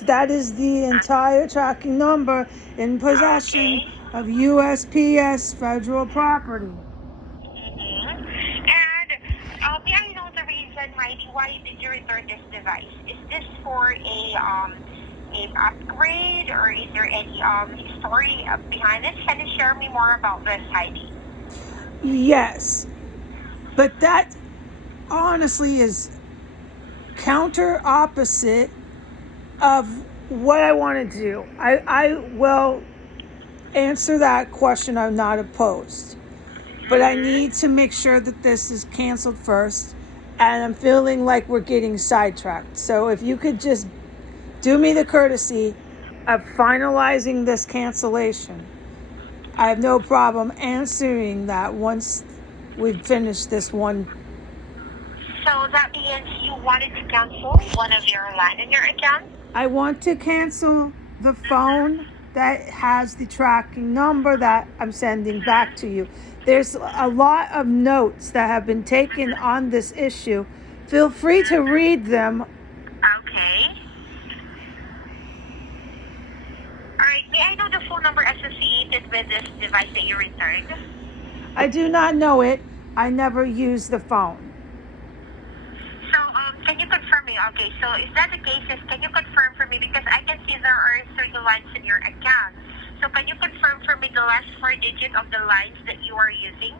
That is the entire tracking number in possession Okay. of USPS federal property. And may I know the reason, Heidi, why did you return this device? Is this for a upgrade, or is there any story behind it? Can you share me more about this, Heidi? Yes, but that honestly is counter opposite of what I want to do. I will answer that question. I'm not opposed, but I need to make sure that this is canceled first, and I'm feeling like we're getting sidetracked. So if you could just do me the courtesy of finalizing this cancellation, I have no problem answering that once we've finished this one. So that means you wanted to cancel one of your line in your account? I want to cancel the phone that has the tracking number that I'm sending back to you. There's a lot of notes that have been taken on this issue. Feel free to read them. Okay. Alright, may I know the phone number associated with this device that you returned? I do not know it. I never use the phone. So, can you confirm me? Okay, so if that's the case, can you confirm for me? Because I can see there are 3 lines in your account. So, can you confirm for me the last 4 digits of the lines that you are using?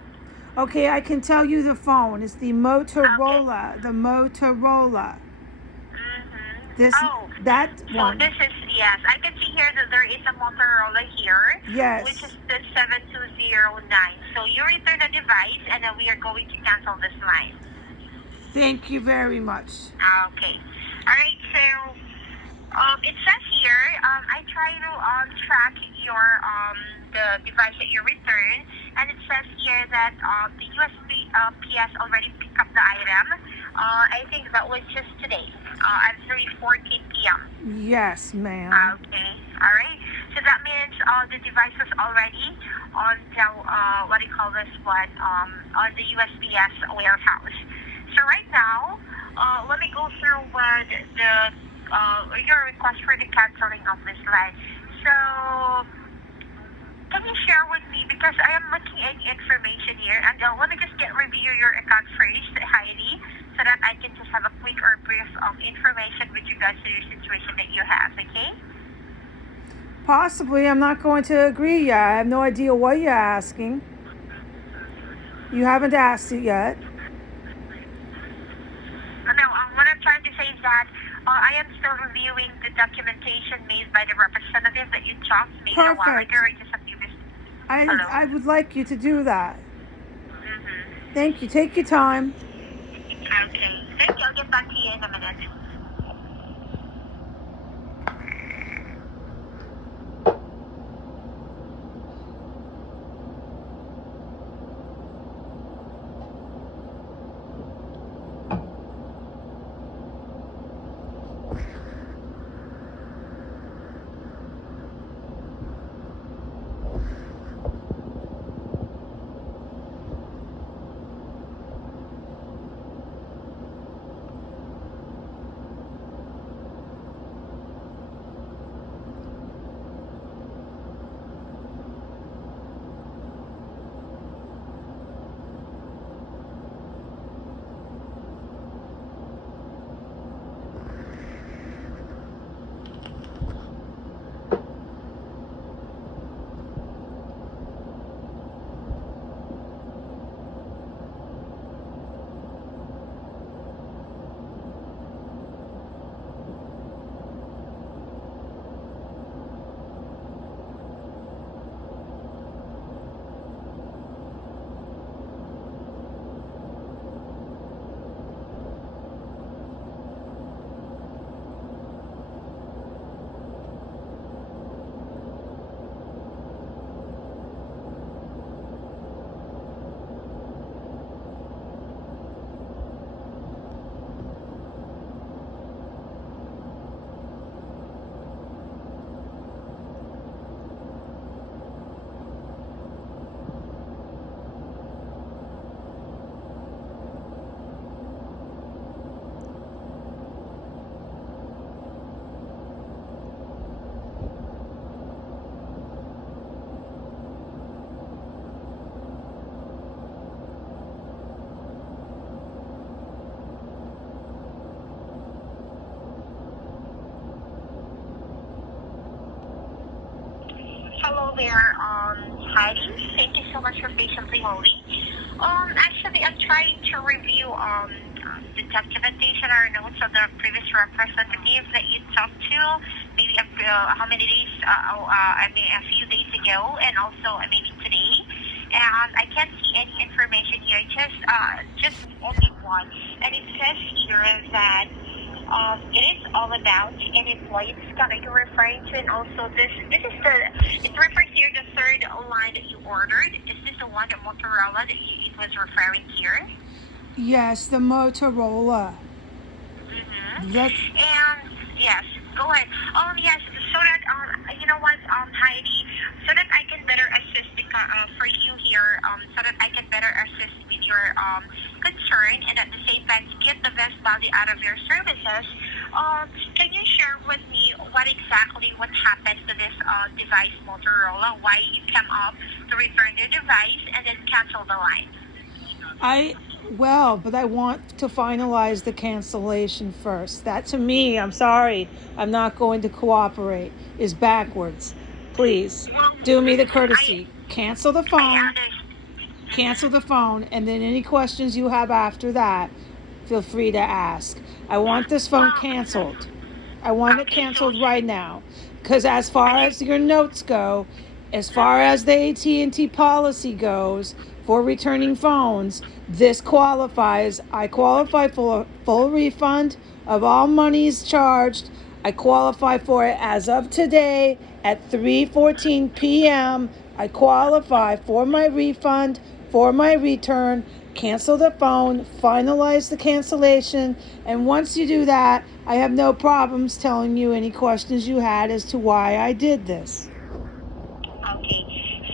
Okay, I can tell you the phone. It's the Motorola. Okay. The Motorola. Mm-hmm. This, Oh, that so one. this is, yes, I can see here that there is a Motorola here, Yes. which is the 7209. So you return the device, and then we are going to cancel this line. Thank you very much. Okay. All right. So it says here, I try to track your the device that you return, and it says here that the USB PS already picked up the item. I think that was just today at 3:14 p.m. Yes, ma'am. Okay. All right. So that means the device was already on the what do you call this one on the USPS warehouse. So right now, let me go through what your request for the canceling of this line. So, can you share with me, because I am looking at information here, and let me just review your account first, Heidi, so that I can just have a quick or brief information with regards to your situation that you have, okay? Possibly. I'm not going to agree yet. I have no idea what you're asking. You haven't asked it yet. No, what I'm trying to say is that I am still reviewing the documentation made by the representative that you talked to me a while Perfect. ago, or just a few minutes. Hello? I would like you to do that. Mm-hmm. Thank you. Take your time. Okay. Thank you. I'll get back to you in a minute. Hello there, Heidi. Thank you so much for patiently holding. Actually, I'm trying to review the documentation or notes of the previous representative that you talked to, maybe how many days, a few days ago, and also maybe today. And I can't see any information here, just only one. And it says here that it is all about an employee discount that you're referring to, and also this is it refers here the third line that you ordered. Is this the one, the Motorola that it was referring here? Yes, the Motorola. That's And yes, go ahead. Yes, so that you know what, Heidi, so that I can better assist for you here, so that I can better assist with your concern and at the same time get the best value out of your services. Can you share with me what happened to this device Motorola? Why you came up to return the device and then cancel the line? I but I want to finalize the cancellation first. That to me, I'm sorry, I'm not going to cooperate, is backwards. Please, do me the courtesy. Cancel the I phone, understand. and then any questions you have after that, feel free to ask. I want this phone canceled. I want it Okay, canceled right now. Because as far as your notes go, as far as the AT&T policy goes for returning phones, this qualifies. I qualify for a full refund of all monies charged. I qualify for it as of today at 3:14 p.m. I qualify for my refund, for my return. Cancel the phone, finalize the cancellation, and once you do that, I have no problems telling you any questions you had as to why I did this. Okay,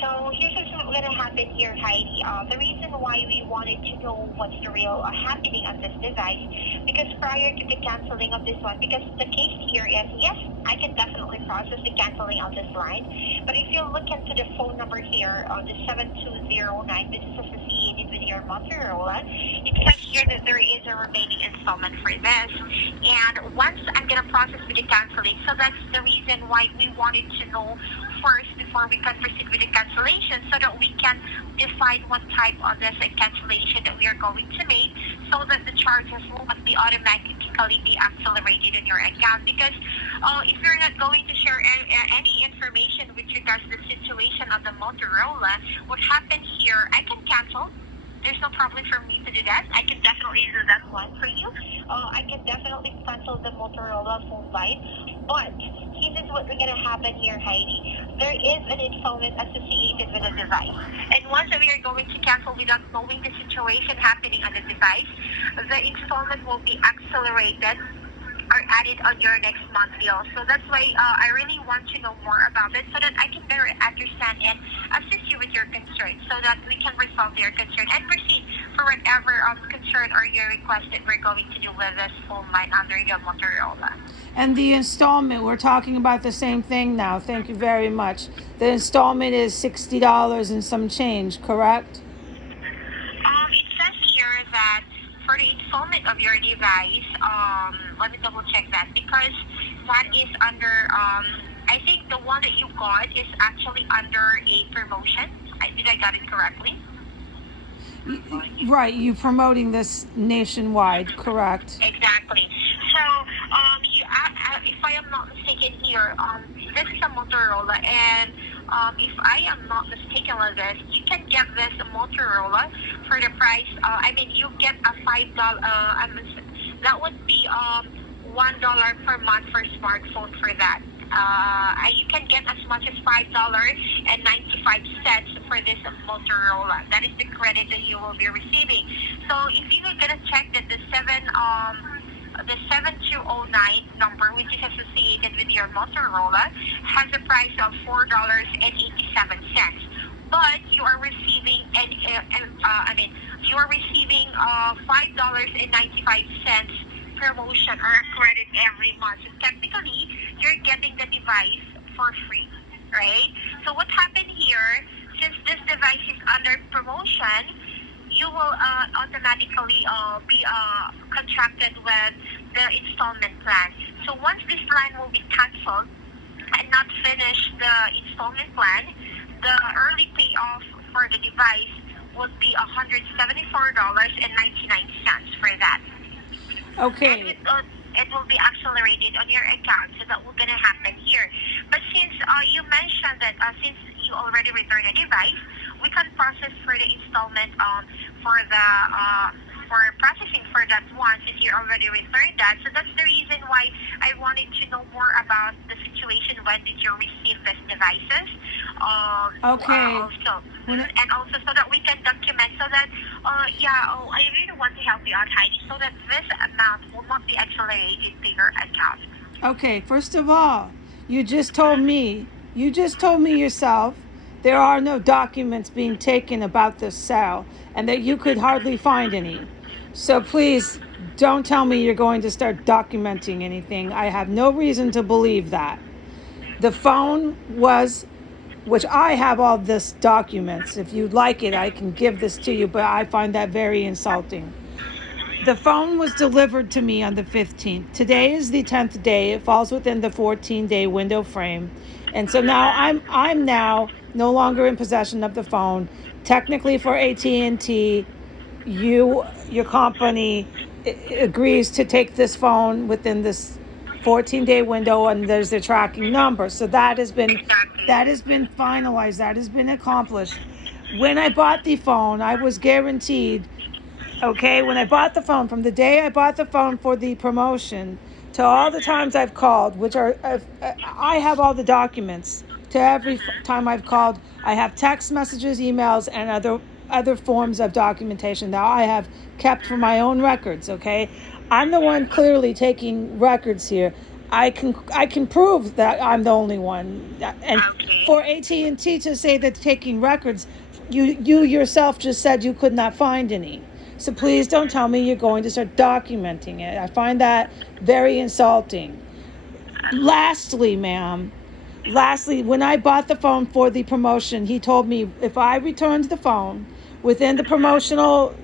so here's what's going to happen here, Heidi. The reason why we wanted to know what's the real happening on this device, because prior to the canceling of this one, because the case here is, yes, I can definitely process the canceling of this line, but if you look into the phone number here, the 7209, this is associated with your Motorola, it says here that there is a remaining installment for this, and once I'm going to process with the canceling, so that's the reason why we wanted to know first before we can proceed with the cancellation so that we can decide what type of this cancellation that we are going to make so that the charges will not be automatically be accelerated in your account because if you're not going to share any information with regards to the situation of the Motorola, what happened here, I can cancel. There's no problem for me to do that. I can definitely do that one for you. I can definitely cancel the Motorola phone line. But this is what we're gonna happen here, Heidi. There is an installment associated with the device. And once we are going to cancel without knowing the situation happening on the device, the installment will be accelerated are added on your next month bill. So that's why I really want to know more about it so that I can better understand and assist you with your concern so that we can resolve your concern and proceed for whatever concern or your request that we're going to do with this phone line under the Motorola. And the installment, we're talking about the same thing now. Thank you very much. The installment is $60 and some change, correct? It says here that for the installment of your device, let me double check that because that is under, I think the one that you got is actually under a promotion. Did I got it correctly? Right, you promoting this nationwide, correct? Exactly. So, if I am not mistaken here, this is a Motorola, and if I am not mistaken with this, you can get this Motorola for the price. You get a $5. That would be $1 per month for smartphone for that. You can get as much as $5.95 for this Motorola. That is the credit that you will be receiving. So if you are gonna check that the 7209 number, which is associated with your Motorola, has a price of $4.87. But you are receiving you are receiving $5.95 promotion or a credit every month. So technically, you're getting the device for free, right? So what happened here, since this device is under promotion, you will automatically be contracted with the installment plan. So once this plan will be canceled and not finish the installment plan, the early payoff for the device would be $174.99 for that. And Okay. it will be accelerated on your account. So that will gonna happen here. But since you mentioned that since you already returned a device, we can process for the installment for the for processing for that one since you already returned that. So that's the reason why I wanted to know more about the situation. When did you receive these devices? Okay. Also, When and also so that we can document so that I really want to help you out, Heidi, so that this amount will not be accelerated to your account. Okay, first of all, you just told me yourself there are no documents being taken about this sale and that you could hardly find any. So please don't tell me you're going to start documenting anything. I have no reason to believe that. The phone was, which I have all this documents. If you'd like it, I can give this to you, but I find that very insulting. The phone was delivered to me on the 15th. Today is the 10th day. It falls within the 14-day window frame. And so now I'm now no longer in possession of the phone. Technically for AT&T, your company agrees to take this phone within this 14-day window, and there's a tracking number. So that has been finalized. That has been accomplished. When I bought the phone, I was guaranteed. Okay, when I bought the phone, from the day I bought the phone for the promotion to all the times I've called, which are, I have all the documents to every time I've called. I have text messages, emails, and other forms of documentation that I have kept for my own records. Okay, I'm the one clearly taking records here. I can prove that I'm the only one. And for AT&T to say that taking records, you yourself just said you could not find any. So please don't tell me you're going to start documenting it. I find that very insulting. Lastly, ma'am, when I bought the phone for the promotion, he told me if I returned the phone within the promotional,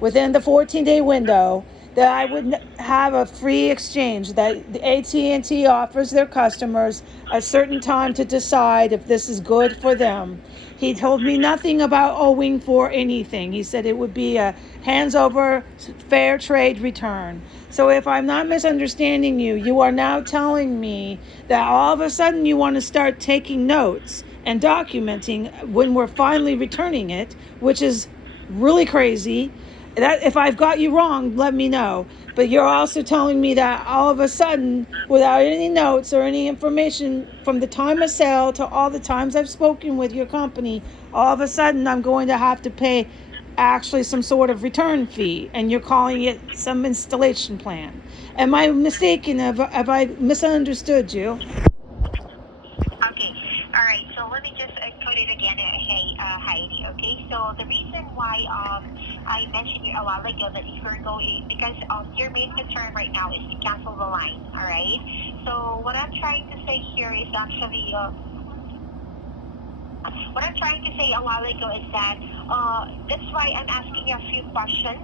within the 14-day window, that I would have a free exchange. That the AT&T offers their customers a certain time to decide if this is good for them. He told me nothing about owing for anything. He said it would be a hands over fair trade return. So if I'm not misunderstanding you, you are now telling me that all of a sudden you want to start taking notes and documenting when we're finally returning it, which is really crazy. That if I've got you wrong, let me know. But you're also telling me that all of a sudden, without any notes or any information from the time of sale to all the times I've spoken with your company, all of a sudden I'm going to have to pay actually some sort of return fee, and you're calling it some installation plan. Am I mistaken? Have I misunderstood you? Okay. All right. So let me just code it again, Heidi. Okay. So the reason why I mentioned you a while ago that if you're going because your main concern right now is to cancel the line. All right. So what I'm trying to say here is actually what I'm trying to say a while ago is that that's why I'm asking you a few questions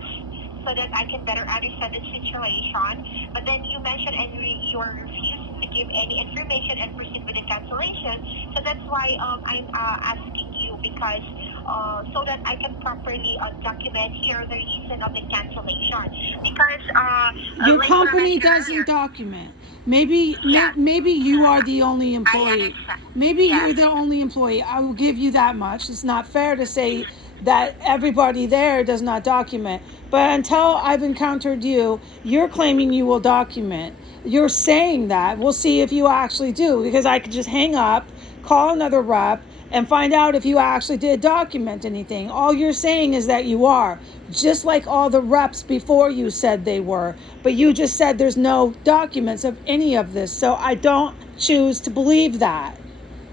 so that I can better understand the situation. But then you mentioned and you are refusing to give any information and proceed with the cancellation. So that's why I'm asking you because so that I can properly document here the reason of the cancellation. Because Your like what I company mentioned doesn't earlier, document. Maybe yeah, maybe you are the only I employee. understand. Maybe you're Yes. the only employee. I will give you that much. It's not fair to say that everybody there does not document. But until I've encountered you, you're claiming you will document. You're saying that. We'll see if you actually do, because I could just hang up, call another rep, and find out if you actually did document anything. All you're saying is that you are, just like all the reps before you said they were. But you just said there's no documents of any of this. So I don't choose to believe that.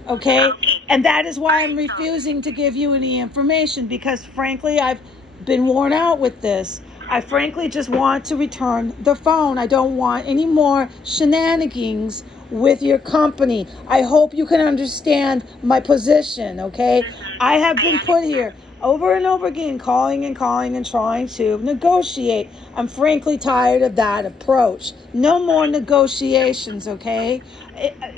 Okay? Okay. And that is All why I'm right. So refusing to give you any information, because frankly, I've been worn out with this. I frankly just want to return the phone. I don't want any more shenanigans with your company. I hope you can understand my position, okay? I have I been put understand. here. over and over again, calling and calling and trying to negotiate. I'm frankly tired of that approach. No more negotiations, okay?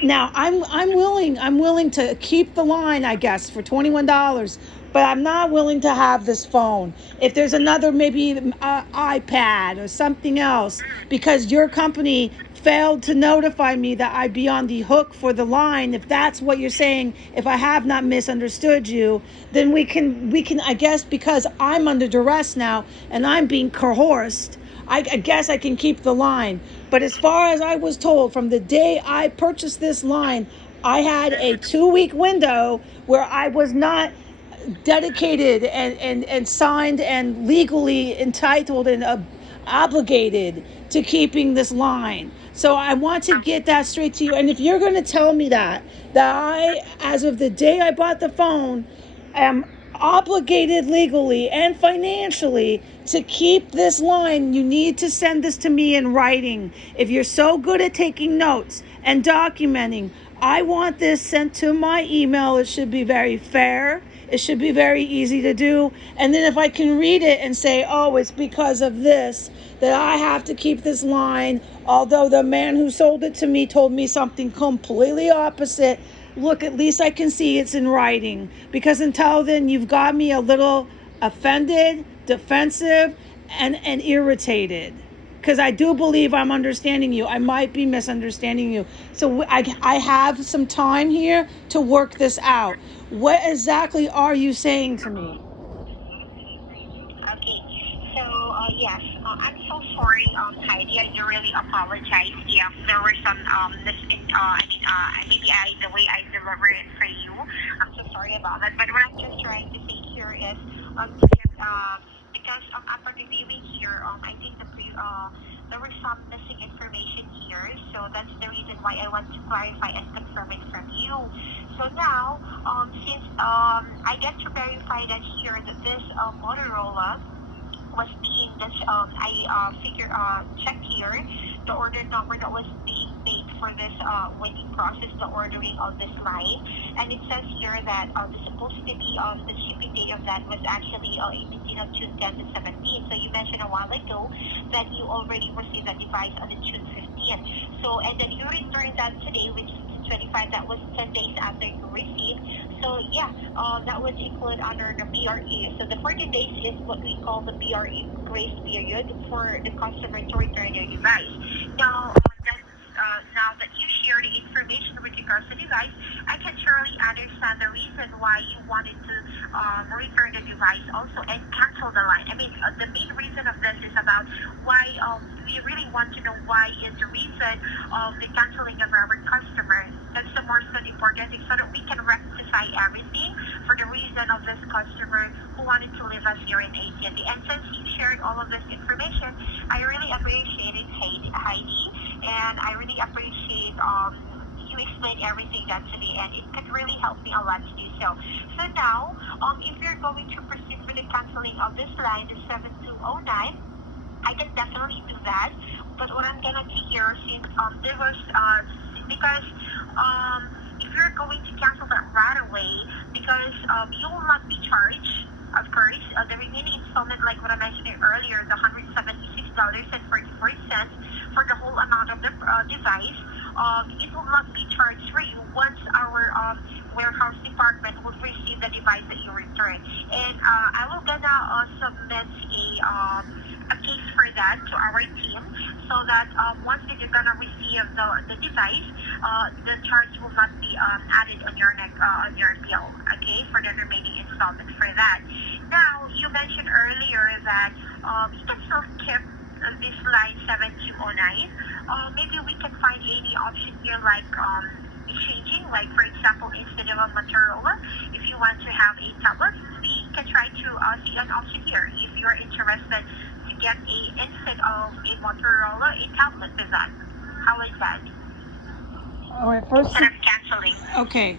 Now I'm willing to keep the line, I guess, for $21, but I'm not willing to have this phone. If there's another, maybe iPad or something else, because your company failed to notify me that I'd be on the hook for the line. If that's what you're saying, if I have not misunderstood you, then we can I guess, because I'm under duress now and I'm being coerced, I guess I can keep the line. But as far as I was told, from the day I purchased this line, I had a 2-week window where I was not dedicated and signed and legally entitled and obligated to keeping this line. So I want to get that straight to you. And if you're going to tell me that I, as of the day I bought the phone, am obligated legally and financially to keep this line, you need to send this to me in writing. If you're so good at taking notes and documenting, I want this sent to my email. It should be very fair. It should be very easy to do. And then if I can read it and say, oh, it's because of this that I have to keep this line, although the man who sold it to me told me something completely opposite, look, at least I can see it's in writing. Because until then, you've got me a little offended, defensive, and irritated. Because I do believe I'm understanding you. I might be misunderstanding you. So I have some time here to work this out. What exactly are you saying to me? Okay. So, yes, I'm so sorry, Heidi. I do really apologize if there were some, maybe the way I deliver it for you. I'm so sorry about that. But what I'm just trying to say here is, because after reviewing here, I think there was some missing information here. So that's the reason why I want to clarify and confirm it from you. So now, since I get to verify that here that this Motorola was being this check here the order number that was being made for this when you process the ordering of this line, and it says here that the supposed to be the shipping date of that was actually 18 of June 10 to 17. So you mentioned a while ago that you already received that device on the June 15th. So and then you returned that today, which is 25. That was 10 days after you received. So yeah, that would include under the BRE. So the 14 days is what we call the BRE grace period for the customer to return their device. Now that you share the information with regards to the device, I can surely understand the reason why you wanted to return the device also and cancel the line. I mean, the main reason of this is about why we really want to know why is the reason of the canceling of our customer. That's the most important thing so that we can rectify everything for the reason of this customer who wanted to leave us here in AT&T. And since you shared all of this information, I really appreciate it, Heidi, and I really appreciate you explained everything that to me, and it could really help me a lot to do so. So now, if you're going to proceed with the canceling of this line, the 7209, I can definitely do that. But what I'm gonna take here, since there was because if you're going to cancel that right away, because you will not be charged, of course, the remaining installment, like what I mentioned earlier, the $176.44 for the whole amount of the device, it will not be charged for you once our warehouse department will receive the device that you return. And I will gonna submit a case for that to our team so that once that you're gonna receive the device, the charge will not be added on your bill, okay, for the remaining installment for that. Now, you mentioned earlier that you can still keep this line 7209. Maybe we can find any option here like exchanging, like for example, instead of a Motorola, if you want to have a tablet, we can try to see an option here. If you're interested to get instead of a Motorola, a tablet with that. How is that? All right, first. Instead of canceling. Okay.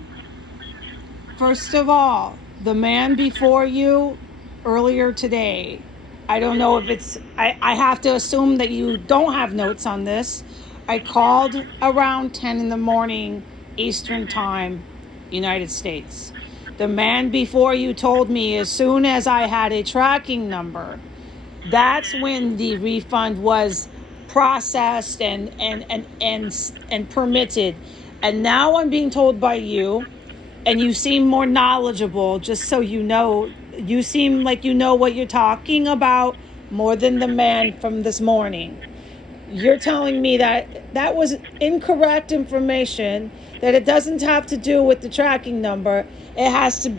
First of all, the man before you earlier today, I don't know if I have to assume that you don't have notes on this. I called around 10 in the morning Eastern Time, United States. The man before you told me as soon as I had a tracking number, that's when the refund was processed and permitted. And now I'm being told by you, and you seem more knowledgeable, just so you know, you seem like you know what you're talking about more than the man from this morning. You're telling me that that was incorrect information, that it doesn't have to do with the tracking number, it has to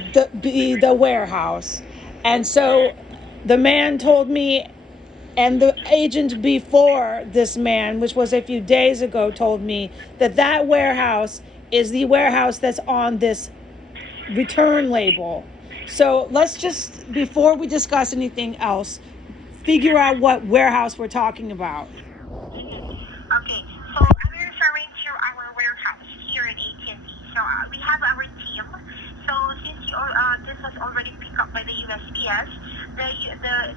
be the warehouse. And so the man told me, and the agent before this man, which was a few days ago, told me that that warehouse is the warehouse that's on this return label. So let's just, before we discuss anything else, figure out what warehouse we're talking about. Okay, so I'm referring to our warehouse here in AT&T. So we have our team. So since this was already picked up by the USPS, the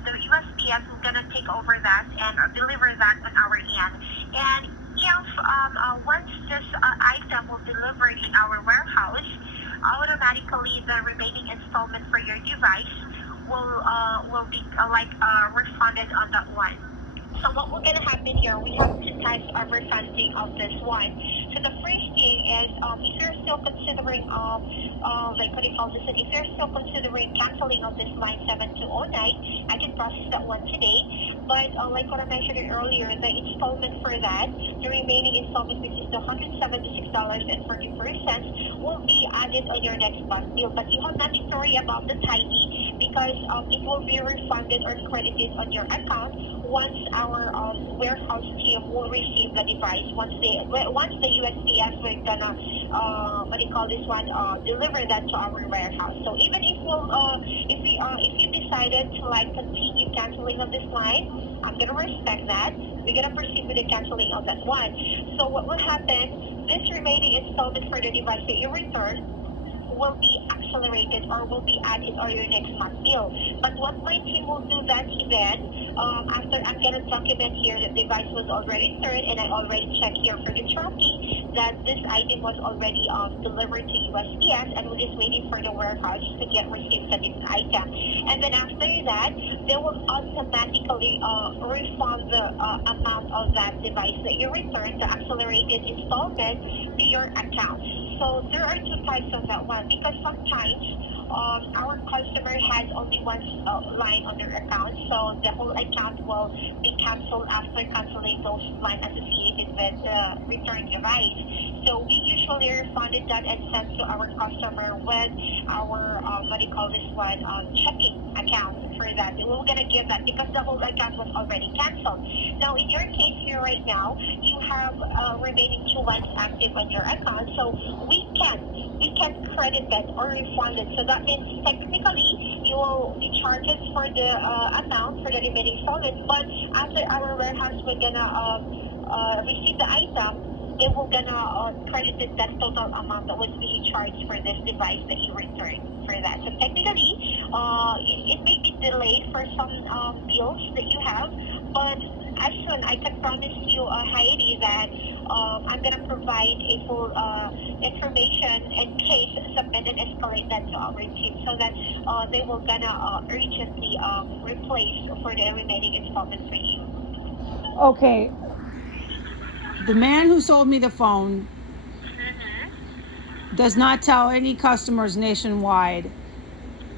USPS is gonna take over that and deliver that on our end. And if once this item will deliver in our warehouse, automatically the remaining installment for your device will be refunded on that one. So what we're gonna happen here, we have two types of refunding of this one. So the first thing is, if you're still considering, like what do you call this? If you're still considering canceling of this line 7209, I can process that one today. But like what I mentioned earlier, the installment for that, the remaining installment, which is the $176.44, will be added on your next month bill. But you have nothing to worry about the tiny, because it will be refunded or credited on your account once our warehouse team will receive the device. Once the USPS will gonna what do you call this one, deliver that to our warehouse. So even if if you decided to like continue canceling of this line, I'm gonna respect that. We're gonna proceed with the canceling of that one. So what will happen? This remaining installment for the device that you return will be accelerated or will be added on your next month bill. But what my team will do that then, after I'm gonna document here that the device was already returned, and I already checked here for the tracking that this item was already delivered to USPS, and we're just waiting for the warehouse to get received the item. And then after that, they will automatically refund the amount of that device that you returned, the accelerated installment, to your account. So there are two types of that one, because sometimes our customer has only one line on their account, so the whole account will be canceled after canceling those lines associated with the return device. So we usually refunded that and sent to our customer with our what do you call this one, checking account for that. We're gonna give that because the whole account was already canceled. Now in your case here right now, you have remaining two lines active on your account, so we can credit that or refund it. So that means technically you will be charged for the amount for the remaining installment, but after our warehouse we're gonna receive the item, they will gonna credit that total amount that was being charged for this device that you returned for that. So technically, it may be delayed for some bills that you have, but as soon I can promise you, Heidi, that I'm gonna provide a full information in case submit and escalate that to our team, so that they will gonna urgently replace for the remaining installment for you. Okay, the man who sold me the phone does not tell any customers nationwide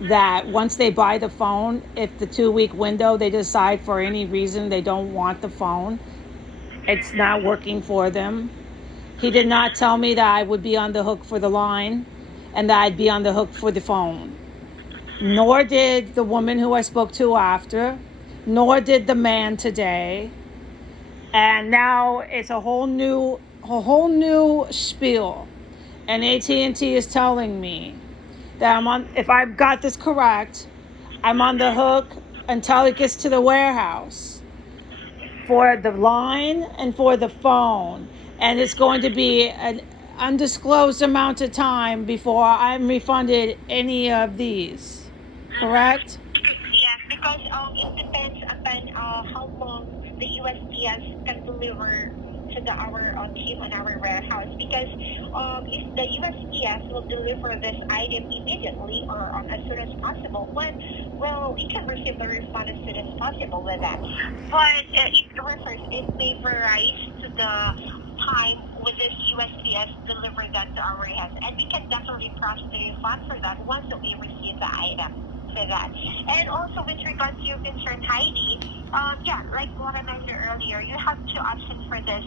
that once they buy the phone, if the 2-week window they decide for any reason they don't want the phone, it's not working for them. He did not tell me that I would be on the hook for the line and that I'd be on the hook for the phone. Nor did the woman who I spoke to after, nor did the man today. And now it's a whole new spiel. And AT&T is telling me that I'm on, if I've got this correct, I'm on the hook until it gets to the warehouse for the line and for the phone. And it's going to be an undisclosed amount of time before I'm refunded any of these. Correct? Yes, because it depends upon how long the USPS can deliver to our team on our warehouse. Because if the USPS will deliver this item immediately or as soon as possible, well, you can receive the refund as soon as possible with that. But it may vary to the time with this USPS delivery that to our house, and we can definitely process the refund for that once that we receive the item for that. And also with regards to your concern, Heidi, yeah, like what I mentioned earlier, you have two options for this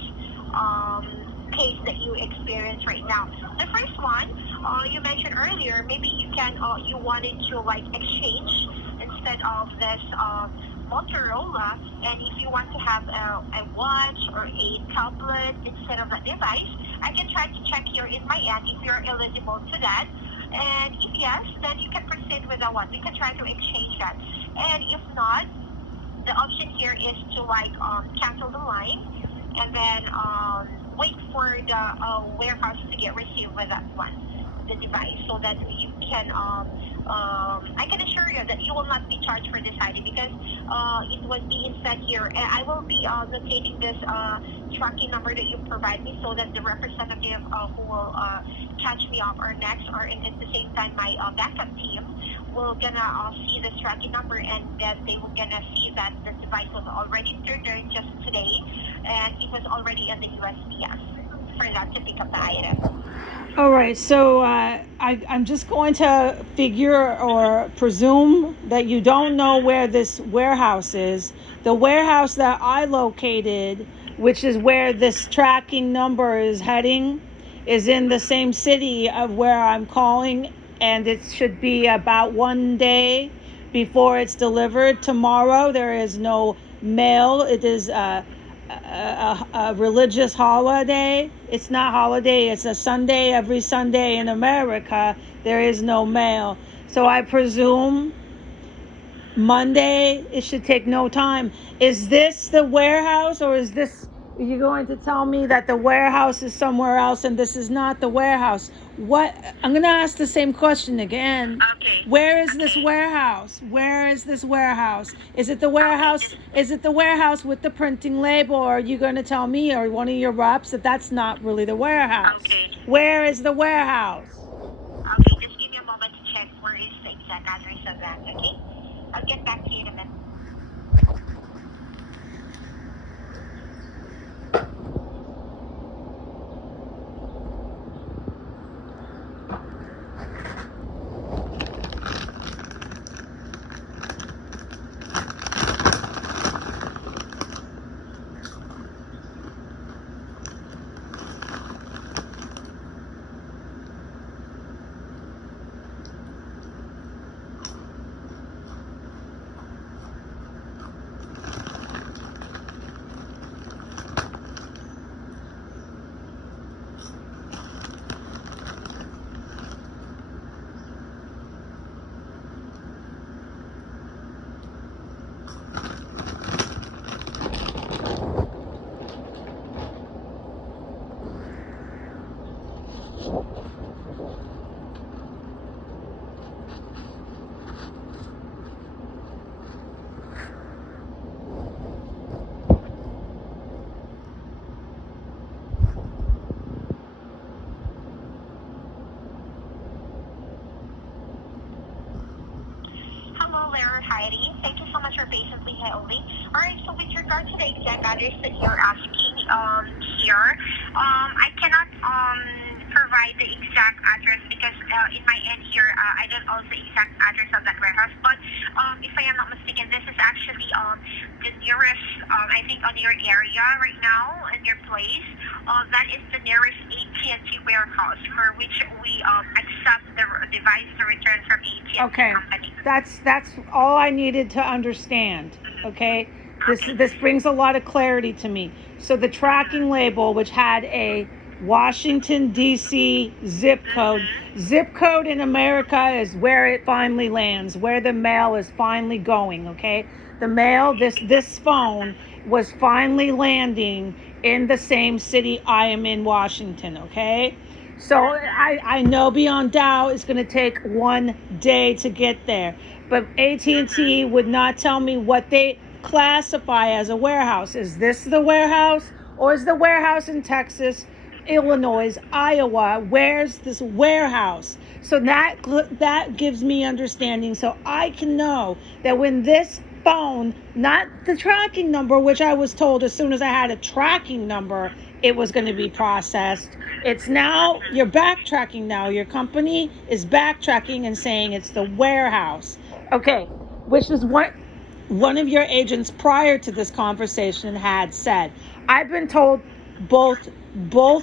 case that you experience right now. The first one, you mentioned earlier, maybe you wanted to like exchange instead of this Motorola, and if you want to have a watch or a tablet instead of a device, I can try to check here in my end if you're eligible to that. And if yes, then you can proceed with that one. We can try to exchange that. And if not, the option here is to like cancel the line and then wait for the warehouse to get received with that one, the device, so that you can I can assure you that you will not be charged for this item because it was being said here. I will be locating this tracking number that you provide me so that the representative who will catch me up or next or at the same time my backup team will gonna see this tracking number, and then they will gonna see that the device was already returned just today and it was already in the USPS for that to pick up the item. All right, so I'm just going to figure or presume that you don't know where this warehouse is. The warehouse that I located, which is where this tracking number is heading, is in the same city of where I'm calling, and it should be about 1 day before it's delivered. Tomorrow there is no mail. It is a religious holiday. It's not holiday, it's a Sunday. Every Sunday in America there is no mail, so I presume Monday it should take no time. Is this the warehouse, or are you going to tell me that the warehouse is somewhere else and this is not the warehouse? What? I'm going to ask the same question again. Okay. Where is this warehouse? Where is this warehouse? Is it the warehouse? Is it the warehouse with the printing label, or are you going to tell me or one of your reps that that's not really the warehouse? Okay. Where is the warehouse? Okay, just give me a moment to check where is the exact address of that, okay? I'll get back to you in a minute. Hello there, Heidi. Thank you so much for patiently holding. Alright, so with regard to the exact address that you're asking here, I cannot provide the exact address because in my end here, I don't know the exact address of that warehouse. But if I am not mistaken, this is actually the nearest, I think on your area right now, in your place, that is the nearest ATT warehouse for which we accept the device to return from ATT Okay, company. that's all I needed to understand. Okay, this brings a lot of clarity to me. So the tracking label, which had a Washington D.C. zip code in America is where it finally lands, where the mail is finally going. Okay, the mail, this phone was finally landing in the same city I am in, Washington. Okay. So I know beyond doubt it's going to take 1 day to get there. But AT&T would not tell me what they classify as a warehouse. Is this the warehouse, or is the warehouse in Texas Illinois, Iowa. Where's this warehouse? So that gives me understanding, so I can know that when this phone, not the tracking number, which I was told as soon as I had a tracking number, it was going to be processed. It's now, you're backtracking now. Your company is backtracking and saying it's the warehouse. Okay, which is what one of your agents prior to this conversation had said. I've been told both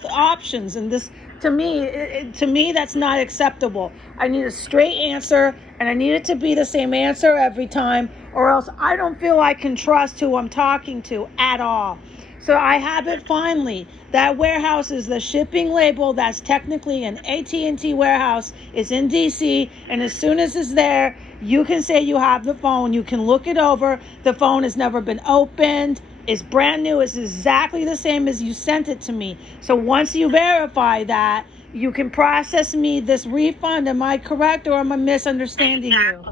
options, and this to me that's not acceptable. I need a straight answer, and I need it to be the same answer every time, or else I don't feel I can trust who I'm talking to at all. So I have it finally. That warehouse is the shipping label. That's technically an AT&T warehouse. It's in DC, and as soon as it's there, you can say you have the phone. You can look it over. The phone has never been opened. It's brand new. It's exactly the same as you sent it to me. So once you verify that, you can process me this refund. Am I correct, or am I misunderstanding you?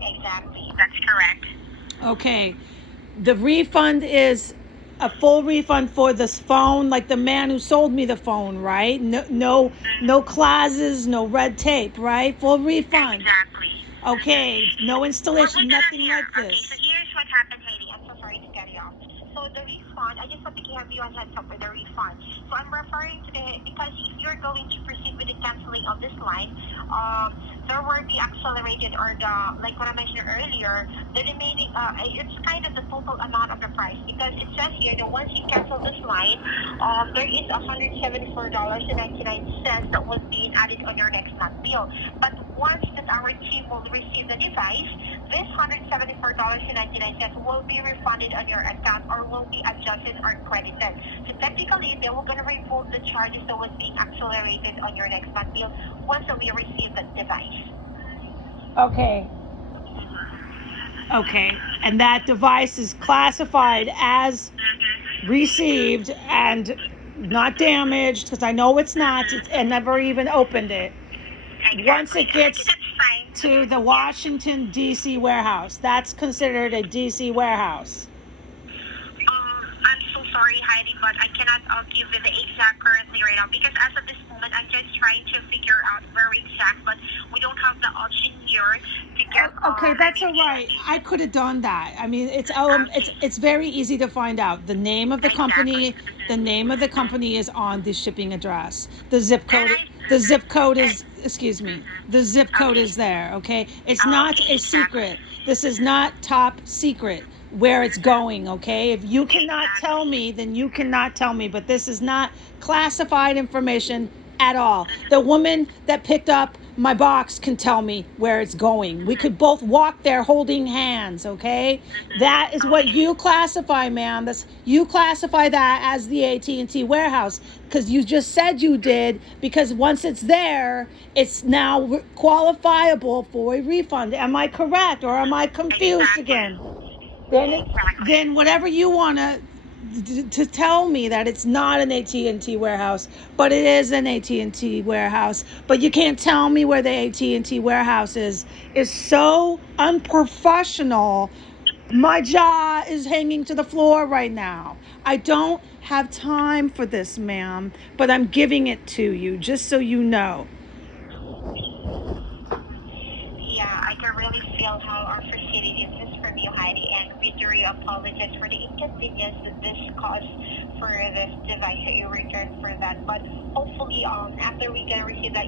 Exactly. That's correct. Okay. The refund is a full refund for this phone, like the man who sold me the phone, right? No clauses, no red tape, right? Full refund. Exactly. Okay, no installation, nothing like this. Okay, so here's what happened, Heidi. I'm so sorry to cut you off. So the refund, I just want to give you a heads up with the refund. So I'm referring to because if you're going to proceed with the canceling of this line, there will be accelerated, or like what I mentioned earlier, the remaining, it's kind of the total amount of the price, because it says here that once you cancel this line, there is $174.99 that was being added on your next month bill. But once that our team will receive the device, this $174.99 will be refunded on your account, or will be adjusted or credited. So technically, they were going to remove the charges that was being accelerated on your next month bill once we receive the device. Okay. Okay. And that device is classified as received and not damaged, because I know it's not. I never even opened it. Exactly. Once it gets to the Washington, D.C. warehouse, that's considered a D.C. warehouse. I'm so sorry, Heidi, but I cannot give you the exact currently right now, because as of this moment, I'm just trying to figure out very exact, but we don't have the option here to get. Okay, that's all right. I could have done that. I mean, it's very easy to find out. The name of the company, the name of the company is on the shipping address. The zip code is, excuse me, the zip code is there, okay? It's not a secret. This is not top secret where it's going, okay? If you cannot tell me, then you cannot tell me, but this is not classified information at all. The woman that picked up my box can tell me where it's going. We could both walk there holding hands, okay? That is what you classify, ma'am. You classify that as the AT&T warehouse, because you just said you did, because once it's there, it's now qualifiable for a refund. Am I correct, or am I confused again? Then whatever you want to tell me that it's not an AT&T warehouse, but it is an AT&T warehouse, but you can't tell me where the AT&T warehouse is so unprofessional. My jaw is hanging to the floor right now. I don't have time for this, ma'am, but I'm giving it to you just so you know. Yeah, I can really feel how frustrating it is from you, Heidi, and we do apologize for the inconvenience that this caused for this device that you returned for that. But hopefully, after we gonna receive that,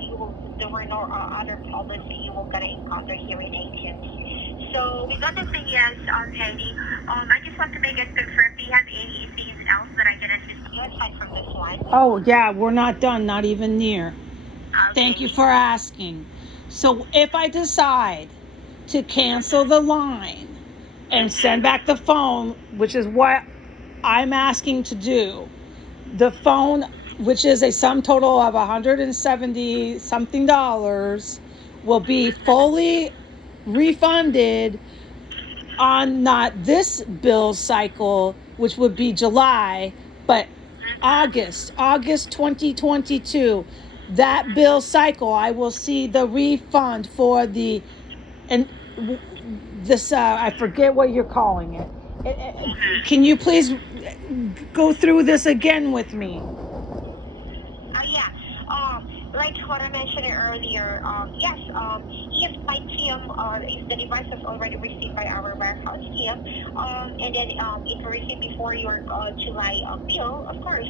there were no other problems that you will gonna encounter here in AT&T. So we got the thing, yes, Heidi. I just want to make it confirm. Do you have anything else that I can assist you aside from this one? Oh yeah, we're not done, not even near. Okay. Thank you for asking. So if I decide to cancel the line and send back the phone, which is what I'm asking to do, the phone, which is a sum total of $170 something, will be fully refunded on not this bill cycle, which would be July, but August 2022. That bill cycle, I will see the refund for I forget what you're calling it. Can you please go through this again with me? like what I mentioned earlier, yes, if my team, if the device is already received by our warehouse team, and then it will receive before your July bill, of course,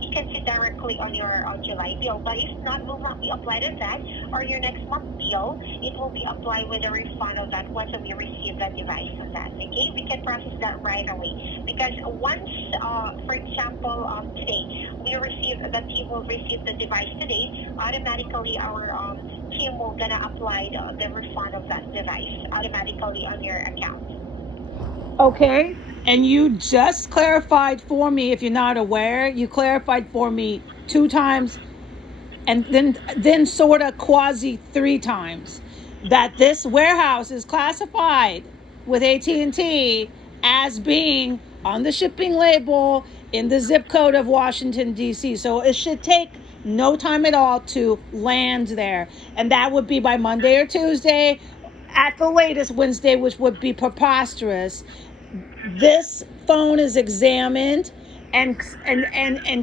you can see directly on your July bill. But if not, will not be applied on that, or your next month bill, it will be applied with a refund of that once we receive that device on that. Okay, we can process that right away because once, for example, today we receive the team will receive the device today, automatically our team will gonna apply the refund of that device automatically on your account. Okay. And you just clarified for me, if you're not aware, you clarified for me 2 times and then sort of quasi 3 times that this warehouse is classified with AT&T as being on the shipping label in the zip code of Washington D.C. So it should take no time at all to land there, and that would be by Monday or Tuesday, at the latest Wednesday, which would be preposterous. This phone is examined and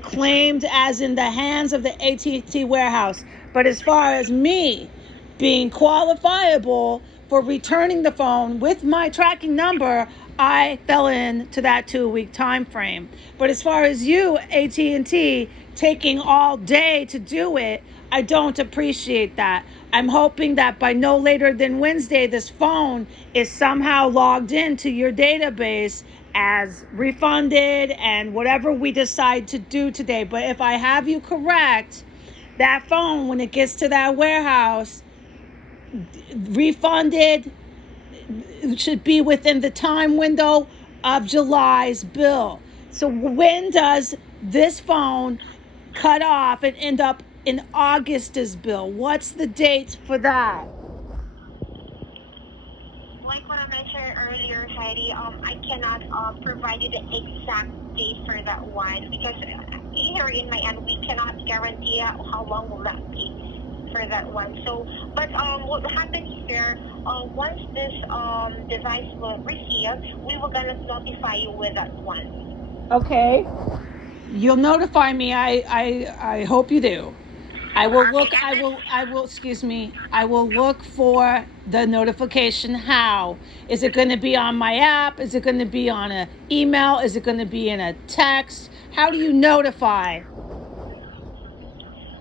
claimed as in the hands of the ATT warehouse. But as far as me being qualifiable for returning the phone with my tracking number, I fell into that 2-week time frame. But as far as you, AT&T, taking all day to do it, I don't appreciate that. I'm hoping that by no later than Wednesday, this phone is somehow logged into your database as refunded and whatever we decide to do today. But if I have you correct, that phone, when it gets to that warehouse, refunded should be within the time window of July's bill. So when does this phone cut off and end up in August's bill? What's the date for that? Like what I mentioned earlier, Heidi, I cannot provide you the exact date for that one because here in my end, we cannot guarantee how long will that be for that one. So, but what happens here, once this device will receive, we will gonna notify you with that one. Okay. You'll notify me. I hope you do. I will look, excuse me, I will look for the notification. How? Is it going to be on my app? Is it going to be on an email? Is it going to be in a text? How do you notify?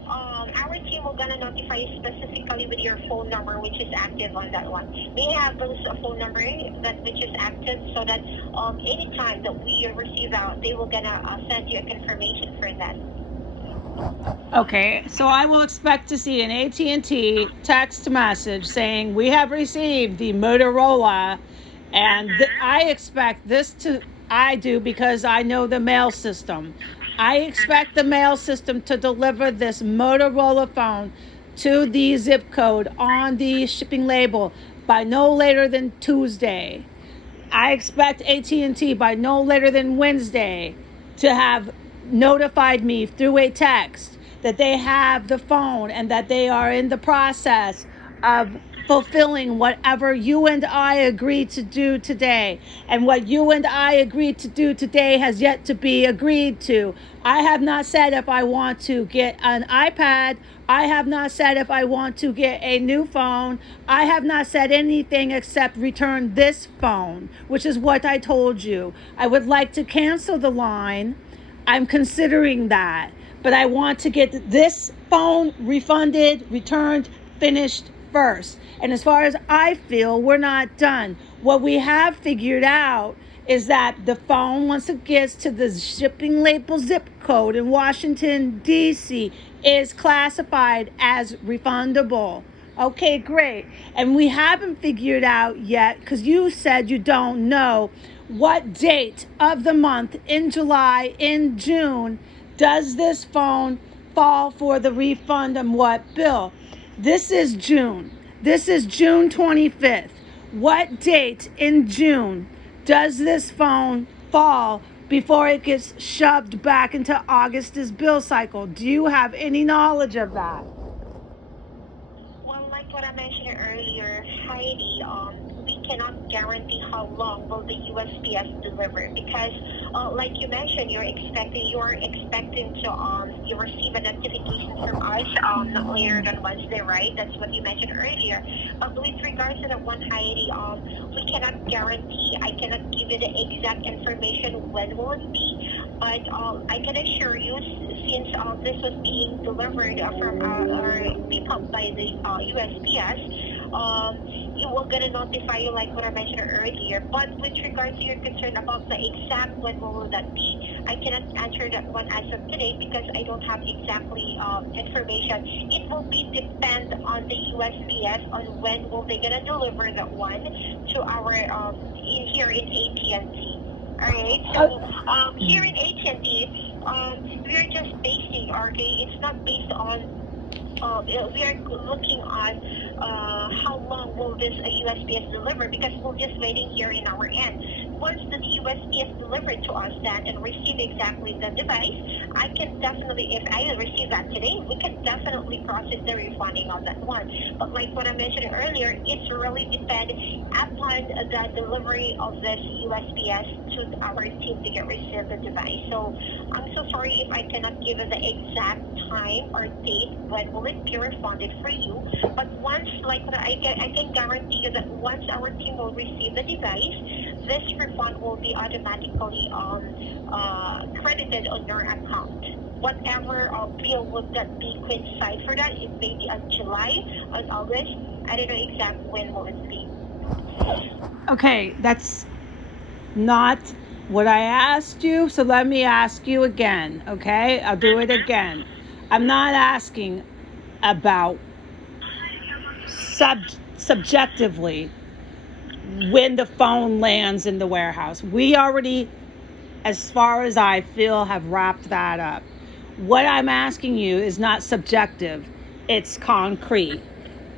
Our team will gonna notify you specifically with your phone number, which is active on that one. They have those phone number that which is active, so that anytime that we receive out, they will gonna send you a confirmation for that. Okay, so I will expect to see an AT&T text message saying we have received the Motorola, and I expect this to, I do because I know the mail system. I expect the mail system to deliver this Motorola phone to the zip code on the shipping label by no later than Tuesday. I expect AT&T by no later than Wednesday to have notified me through a text that they have the phone and that they are in the process of fulfilling whatever you and I agreed to do today. And what you and I agreed to do today has yet to be agreed to. I have not said if I want to get an iPad. I have not said if I want to get a new phone. I have not said anything except return this phone, which is what I told you. I would like to cancel the line. I'm considering that. But I want to get this phone refunded, returned, finished first. And as far as I feel, we're not done. What we have figured out is that the phone, once it gets to the shipping label zip code in Washington, D.C., is classified as refundable. Okay, great. And we haven't figured out yet, because you said you don't know, what date of the month in July, in June, does this phone fall for the refund and what bill? This is June. This is June 25th. What date in June does this phone fall before it gets shoved back into August's bill cycle? Do you have any knowledge of that? Well, like what I mentioned earlier, Heidi, we cannot guarantee how long will the USPS deliver because, like you mentioned, you're expecting to you receive a notification from us not later than Wednesday, right? That's what you mentioned earlier. But with regards to the one, Heidi, we cannot guarantee. I cannot give you the exact information when will it be, but I can assure you, since this was being delivered from or picked up by the USPS, it will gonna notify you like what I mentioned earlier. But with regards to your concern about the exact when will that be, I cannot answer that one as of today because I don't have exactly information. It will be depend on the USPS on when will they gonna deliver that one to our here in AT&T. Alright, so here in AT&T, we're just basing, okay, it's not based on we are looking on how long will this USPS deliver because we're just waiting here in our end. Once the USPS delivered to us that and receive exactly the device, I can definitely, if I receive that today, we can definitely process the refunding of that one. But like what I mentioned earlier, it's really depend upon the delivery of this USPS to our team to get receive the device. So I'm so sorry if I cannot give you the exact time or date when will it be refunded for you. But once, like I can guarantee you that once our team will receive the device, this refund will be automatically credited on your account. Whatever bill would that be coincide for that, it may be on July, on August. I don't know exactly when will it be. Okay, that's not what I asked you, so let me ask you again, okay? I'll do it again. I'm not asking about subjectively when the phone lands in the warehouse. We already, as far as I feel, have wrapped that up. What I'm asking you is not subjective, it's concrete.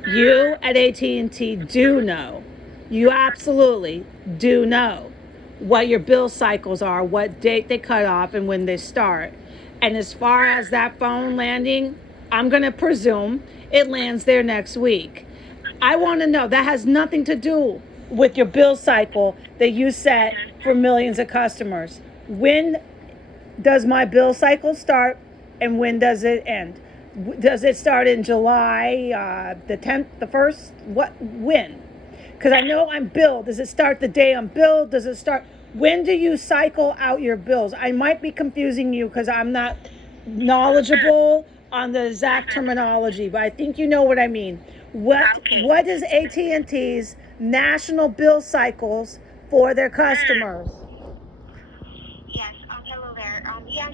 You at AT&T do know, you absolutely do know what your bill cycles are, what date they cut off, and when they start. And as far as that phone landing, I'm going to presume it lands there next week. I want to know, that has nothing to do with your bill cycle that you set for millions of customers. When does my bill cycle start and when does it end? Does it start in July, the 10th, the 1st? When? Because I know I'm billed. Does it start the day I'm billed? Does it start? When do you cycle out your bills? I might be confusing you because I'm not knowledgeable on the exact terminology, but I think you know what I mean. What is AT&T's national bill cycles for their customers? Yes, hello there. Yes,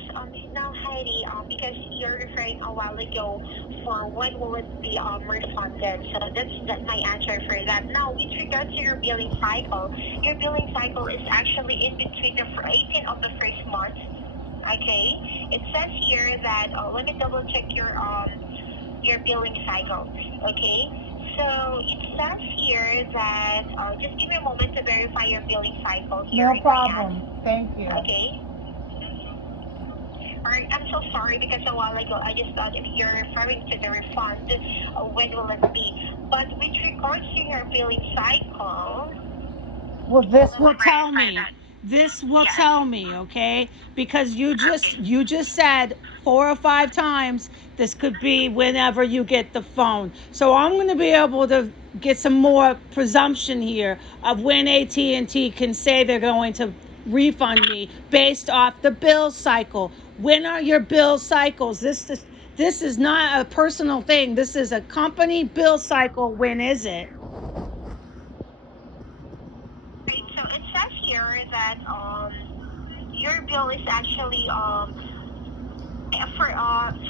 now Heidi, because you're referring a while ago for when will it be refunded. So that's my answer for that. Now, with regard to your billing cycle is actually in between the 18th of the first month. Okay, it says here that let me double check your billing cycle. Okay, so it says here that just give me a moment to verify your billing cycle here. No problem. Thank you. Okay. Alright, I'm so sorry because a while ago I just thought if you're referring to the refund, when will it be? But with regards to your billing cycle, well, this will tell me. that. This will tell me, okay? Because you just said 4 or 5 times this could be whenever you get the phone. So I'm going to be able to get some more presumption here of when AT&T can say they're going to refund me based off the bill cycle. When are your bill cycles? This is not a personal thing. This is a company bill cycle. When is it? Right, so it says here that your bill is actually for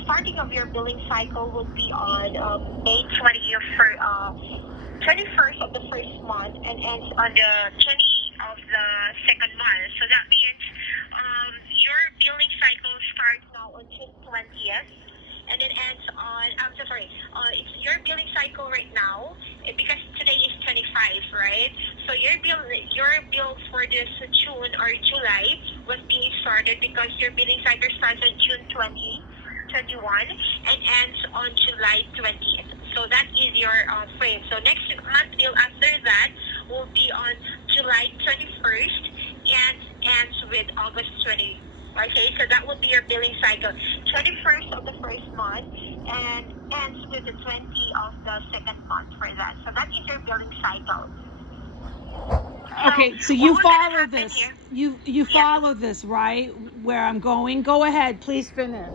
starting of your billing cycle would be on May 21st of the first month and ends on the 20th of the second month. So that means your billing cycle starts now on June 20th and it ends on, I'm so sorry, it's your billing cycle right now because today is 25, right? So your bill for this June or July was being started because your billing cycle starts on June 2021 and ends on July 20th. So that is your frame. So next month bill after that will be on July 21st and ends with August 20. Okay, so that would be your billing cycle. 21st of the first month and ends with the 20 of the second month for that. So that is your billing cycle. Okay, so what you we're gonna follow happen this. here? You Yes. follow this, right? Where I'm going. Go ahead, please finish.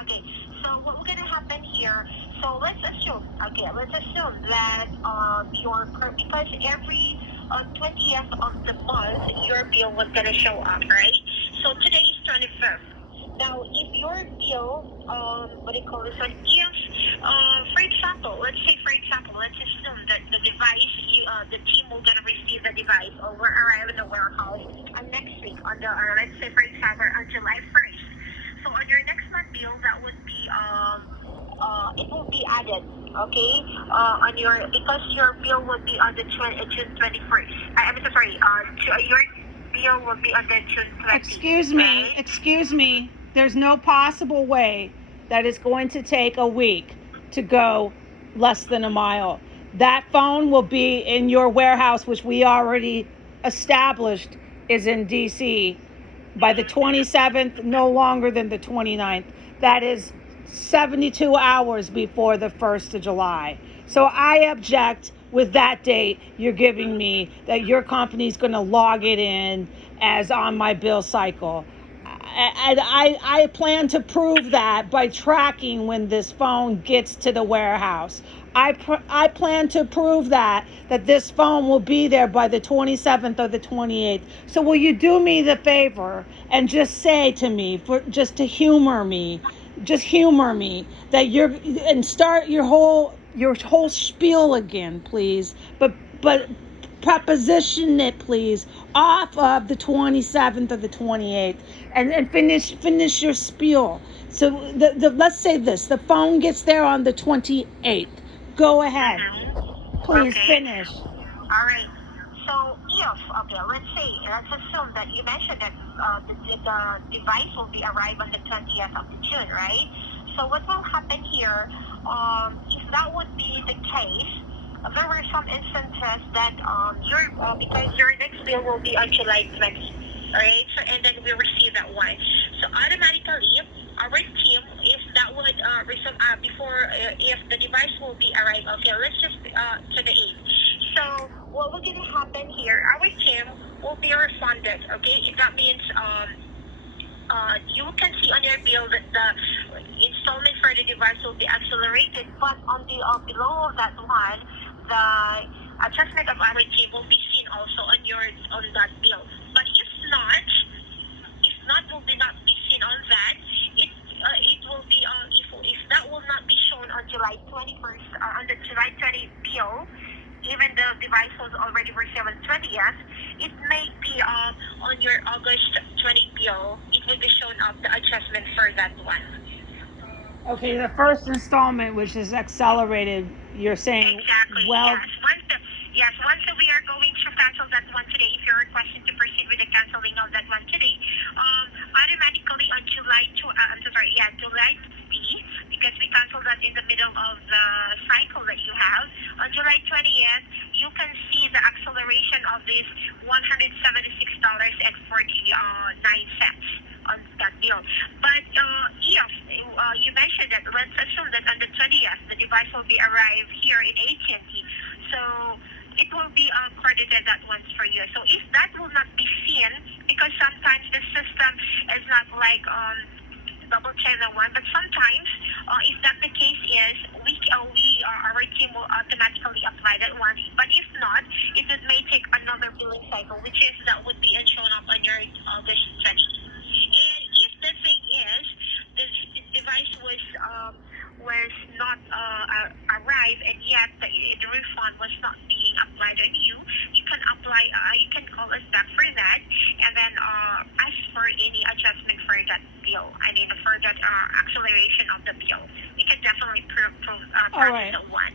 Okay, so what we're gonna happen here? So let's assume, that because every 20th of the month your bill was gonna show up, right? So today is 25th. Now, if your bill, what do you call this one? If, for example, let's assume that the device, the team will gonna receive the device or will arrive in the warehouse next week on the, let's say for example, on July 1st. So on your next month bill, that would be it will be added, okay? On your because your bill would be on the June 21st. I'm so sorry. Your bill will be on the June 20th. Excuse me. There's no possible way that it's going to take a week to go less than a mile. That phone will be in your warehouse, which we already established is in DC, by the 27th, no longer than the 29th. That is 72 hours before the 1st of July. So I object with that date you're giving me, that your company's going to log it in as on my bill cycle. And I plan to prove that by tracking when this phone gets to the warehouse. I plan to prove that this phone will be there by the 27th or the 28th. So will you do me the favor and just say to me, just to humor me, that and start your whole spiel again, please. But preposition it, please, off of the 27th or the 28th, and finish your spiel. So let's say this: the phone gets there on the 28th. Go ahead, please finish. All right. So let's assume that you mentioned that the device will be arrived on the 20th of June, right? So what will happen here? If that would be the case, there were some instances that because your next bill will be on July 20, right? So and then we receive that one. So automatically, our team, if that would before if the device will be arrived, okay, let's just to the 8th. So what will gonna happen here? Our team will be refunded. Okay, that means you can see on your bill that the installment for the device will be accelerated, but on the below of that one, the adjustment of our team will be seen also on that bill. But if not will not be seen on that. It will be if that will not be shown on July 21st on the July 20 bill. Even the device was already received on 20th, it may be on your August 20 bill. It will be shown up the adjustment for that one. Okay, the first installment, which is accelerated, you're saying, exactly. Well, Once we are going to cancel that one today, if you're requesting to proceed with the canceling of that one today, automatically on July 3, because we canceled that in the middle of the cycle that you have. On July 20th, you can see the acceleration of this $176.49 on that bill. But if you mentioned that, let's assume that on the 20th, the device will be arrived here in ATT. So it will be credited that once for you. So if that will not be seen, because sometimes the system is not like double check that one, but sometimes if that the case is, our team will automatically apply that one. But if not, it may take another billing cycle, which is that would be shown up on your August 20. And if the thing is, the device was not arrived, and yet the refund was not being applied on you, you can apply. You can call us back for that, and then ask for any adjustment for that bill. I mean, for that acceleration of the bill. We can definitely process that one.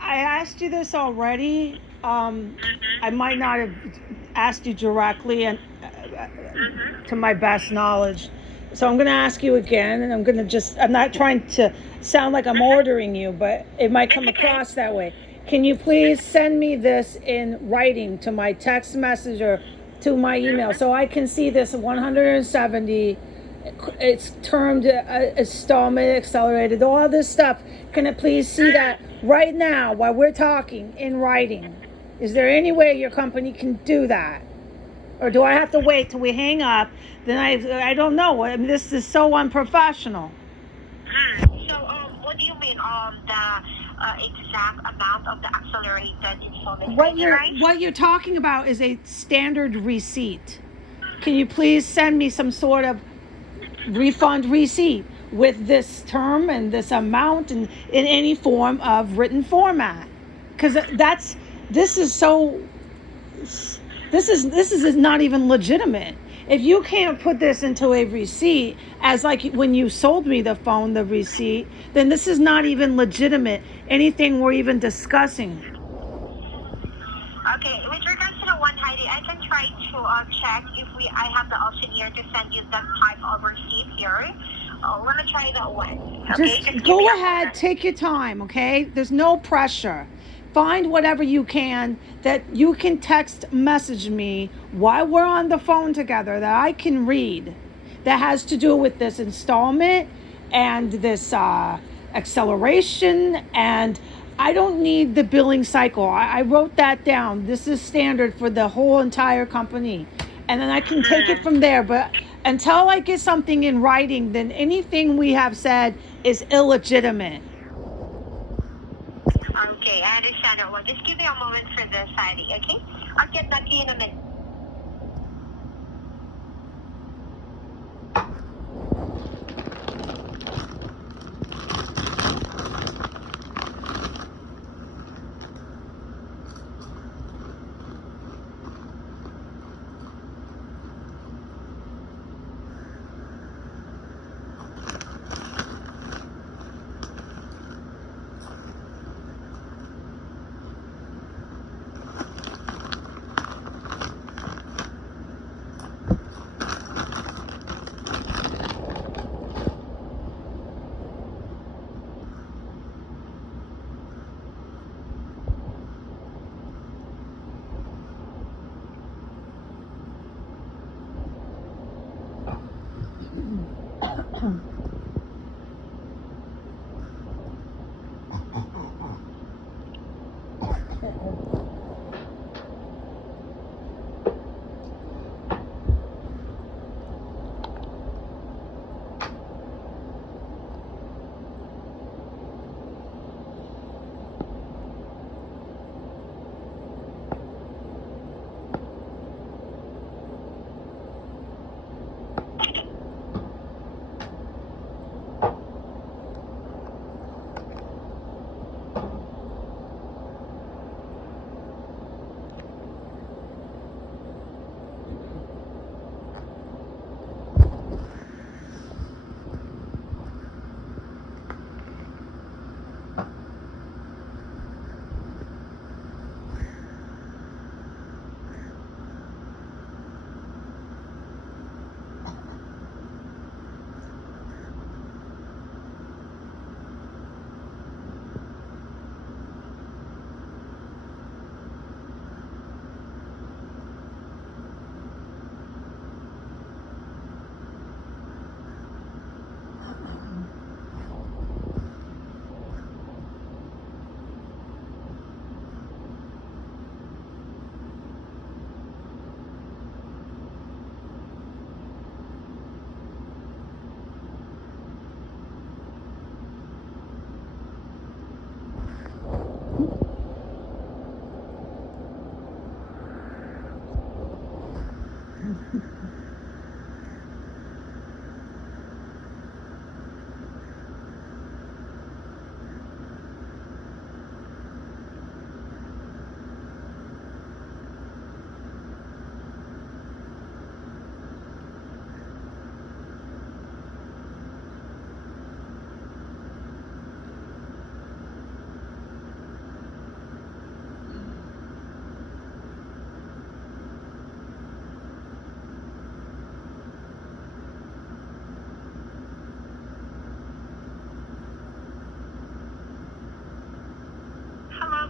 I asked you this already. I might not have asked you directly, and to my best knowledge. So I'm going to ask you again, and I'm not trying to sound like I'm ordering you, but it might come across that way. can you please send me this in writing to my text message or to my email so I can see this 170? It's termed installment accelerated, all this stuff. Can I please see that right now while we're talking in writing? Is there any way your company can do that? Or do I have to wait till we hang up? Then I don't know. I mean, this is so unprofessional. So, what do you mean, the exact amount of the accelerated installment payment, right? What you're talking about is a standard receipt. Can you please send me some sort of refund receipt with this term and this amount and in any form of written format? Because this is not even legitimate. If you can't put this into a receipt as like when you sold me the phone, the receipt, then this is not even legitimate. Anything we're even discussing. Okay, with regards to the one, Heidi, I can try to check if I have the option here to send you that type of receipt here. Let me try that one. Okay, Just go ahead, take your time, okay? There's no pressure. Find whatever you can that you can text message me while we're on the phone together that I can read that has to do with this installment and this acceleration. And I don't need the billing cycle. I wrote that down. This is standard for the whole entire company. And then I can take it from there. But until I get something in writing, then anything we have said is illegitimate. Okay, I understand that one. Just give me a moment for this, Heidi, okay? I'll get back to you in a minute.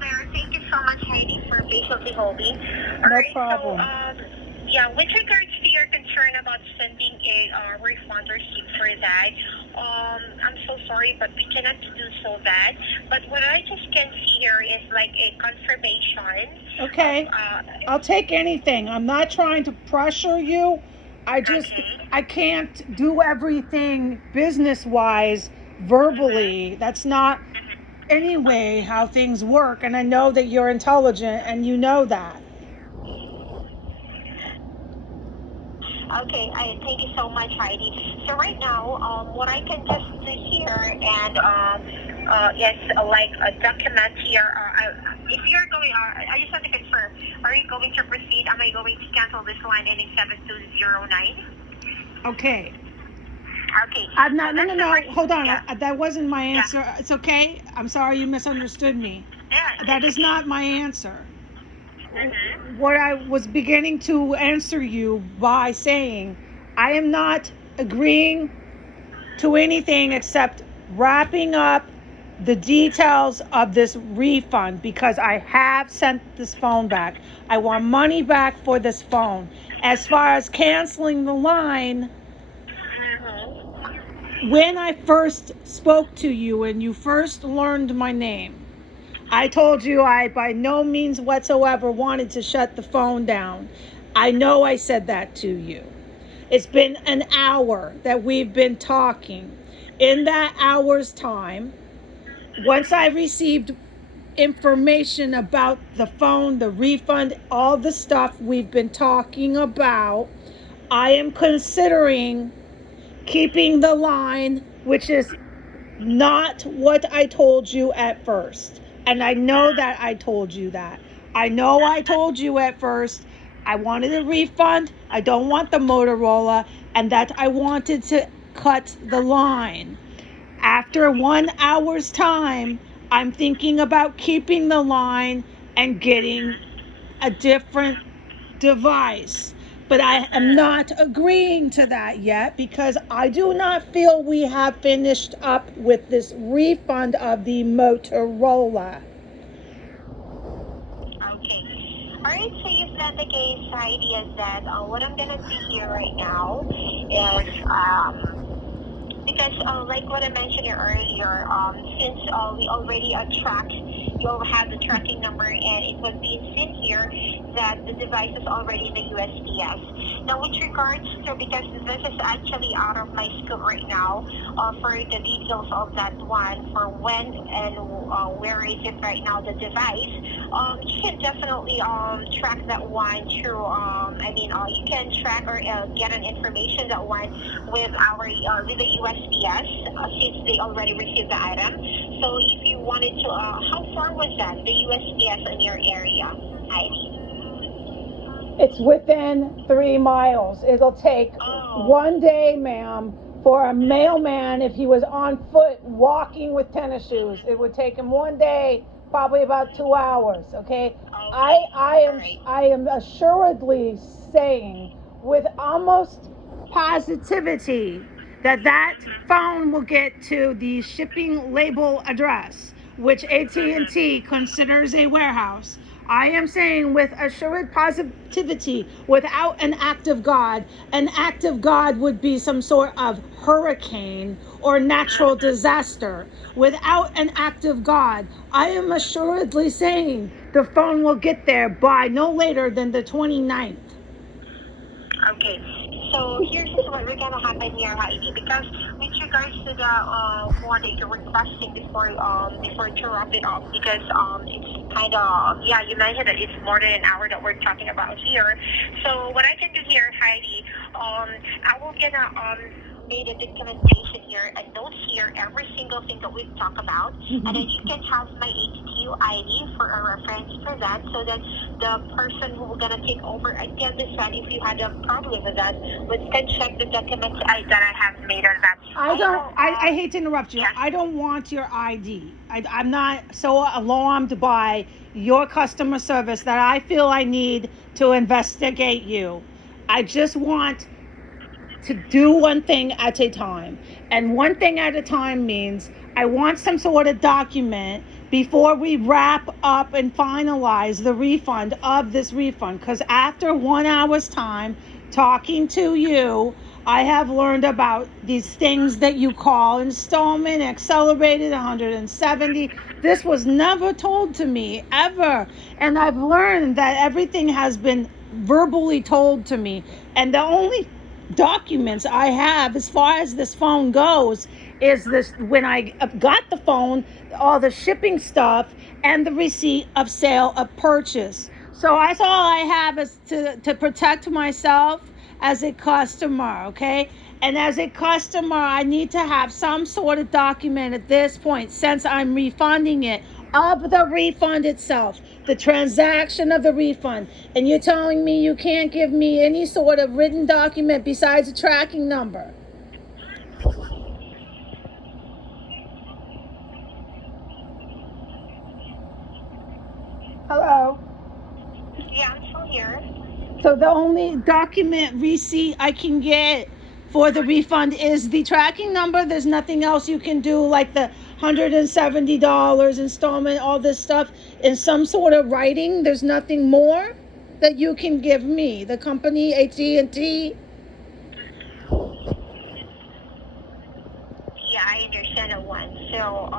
there. Thank you so much, Heidi, for patiently holding. All No right, problem. yeah, with regards to your concern about sending a refund receipt for that, I'm so sorry, but we cannot do so that. But what I just can see here is like a confirmation. Okay. Of, I'll take anything. I'm not trying to pressure you. okay. I can't do everything business-wise verbally. That's not anyway how things work. And I know that you're intelligent and you know that. Okay, thank you so much, Heidi. So right now, what I can just do here and is like a document here. If you're going, I just want to confirm. Are you going to proceed? Am I going to cancel this line ending 7209? Okay. Okay. No. Hold on. Yeah. That wasn't my answer. Yeah. It's okay. I'm sorry you misunderstood me. Yeah. That is not my answer. Mm-hmm. What I was beginning to answer you by saying, I am not agreeing to anything except wrapping up the details of this refund because I have sent this phone back. I want money back for this phone. As far as canceling the line, when I first spoke to you and you first learned my name, I told you I by no means whatsoever wanted to shut the phone down. I know I said that to you. It's been an hour that we've been talking. In that hour's time, once I received information about the phone, the refund, all the stuff we've been talking about, I am considering keeping the line, which is not what I told you at first. And I know that I told you that. I know I told you at first I wanted a refund. I don't want the Motorola, and that I wanted to cut the line. After 1 hour's time, I'm thinking about keeping the line and getting a different device. But I am not agreeing to that yet because I do not feel we have finished up with this refund of the Motorola. Okay. Alright, so if that's the case, Heidi, is that what I'm gonna do here right now is because like what I mentioned earlier, since we already tracked, you'll have the tracking number, and it was being seen here that the device is already in the USPS. Now, with regards to, because this is actually out of my scope right now, for the details of that one, for when and where is it right now, the device, you can definitely track that one through, you can track or get an information that one with with the USPS since they already received the item. So if you wanted to, how far was that, the USPS in your area, Heidi? It's within 3 miles. It'll take 1 day, ma'am, for a mailman, if he was on foot walking with tennis shoes. It would take him 1 day, probably about 2 hours, okay? I am assuredly saying with almost positivity that phone will get to the shipping label address, which AT&T considers a warehouse. I am saying with assured positivity, without an act of God. An act of God would be some sort of hurricane or natural disaster. Without an act of God, I am assuredly saying the phone will get there by no later than the 29th. Okay, so here's what we're gonna happen here, Heidi, because with regards to the one that you're requesting before to wrap it up, because it's kind of, yeah, you mentioned that it's more than an hour that we're talking about here. So what I can do here, Heidi, I will gonna made a documentation here, a note here, every single thing that we've talked about, and then you can have my ATT ID for a reference for that, so that the person who will gonna take over, I can understand if you had a problem with that, we can check the documents that I have made on that. I hate to interrupt you. Yeah. I don't want your ID. I'm not so alarmed by your customer service that I feel I need to investigate you. I just want to do one thing at a time. And one thing at a time means I want some sort of document before we wrap up and finalize the refund of this refund. Because after 1 hour's time talking to you, I have learned about these things that you call installment, accelerated, 170. This was never told to me, ever. And I've learned that everything has been verbally told to me. And the only documents I have as far as this phone goes is this: when I got the phone, all the shipping stuff and the receipt of sale of purchase. So that's all I have is to protect myself as a customer, okay? And as a customer, I need to have some sort of document at this point, since I'm refunding it, of the refund itself, the transaction of the refund. And you're telling me you can't give me any sort of written document besides a tracking number? Hello? Yeah, I'm still here. So the only document receipt I can get for the refund is the tracking number. There's nothing else you can do, like the $170 installment, all this stuff in some sort of writing. There's nothing more that you can give me, the company AT&T. Yeah, I understand that one. So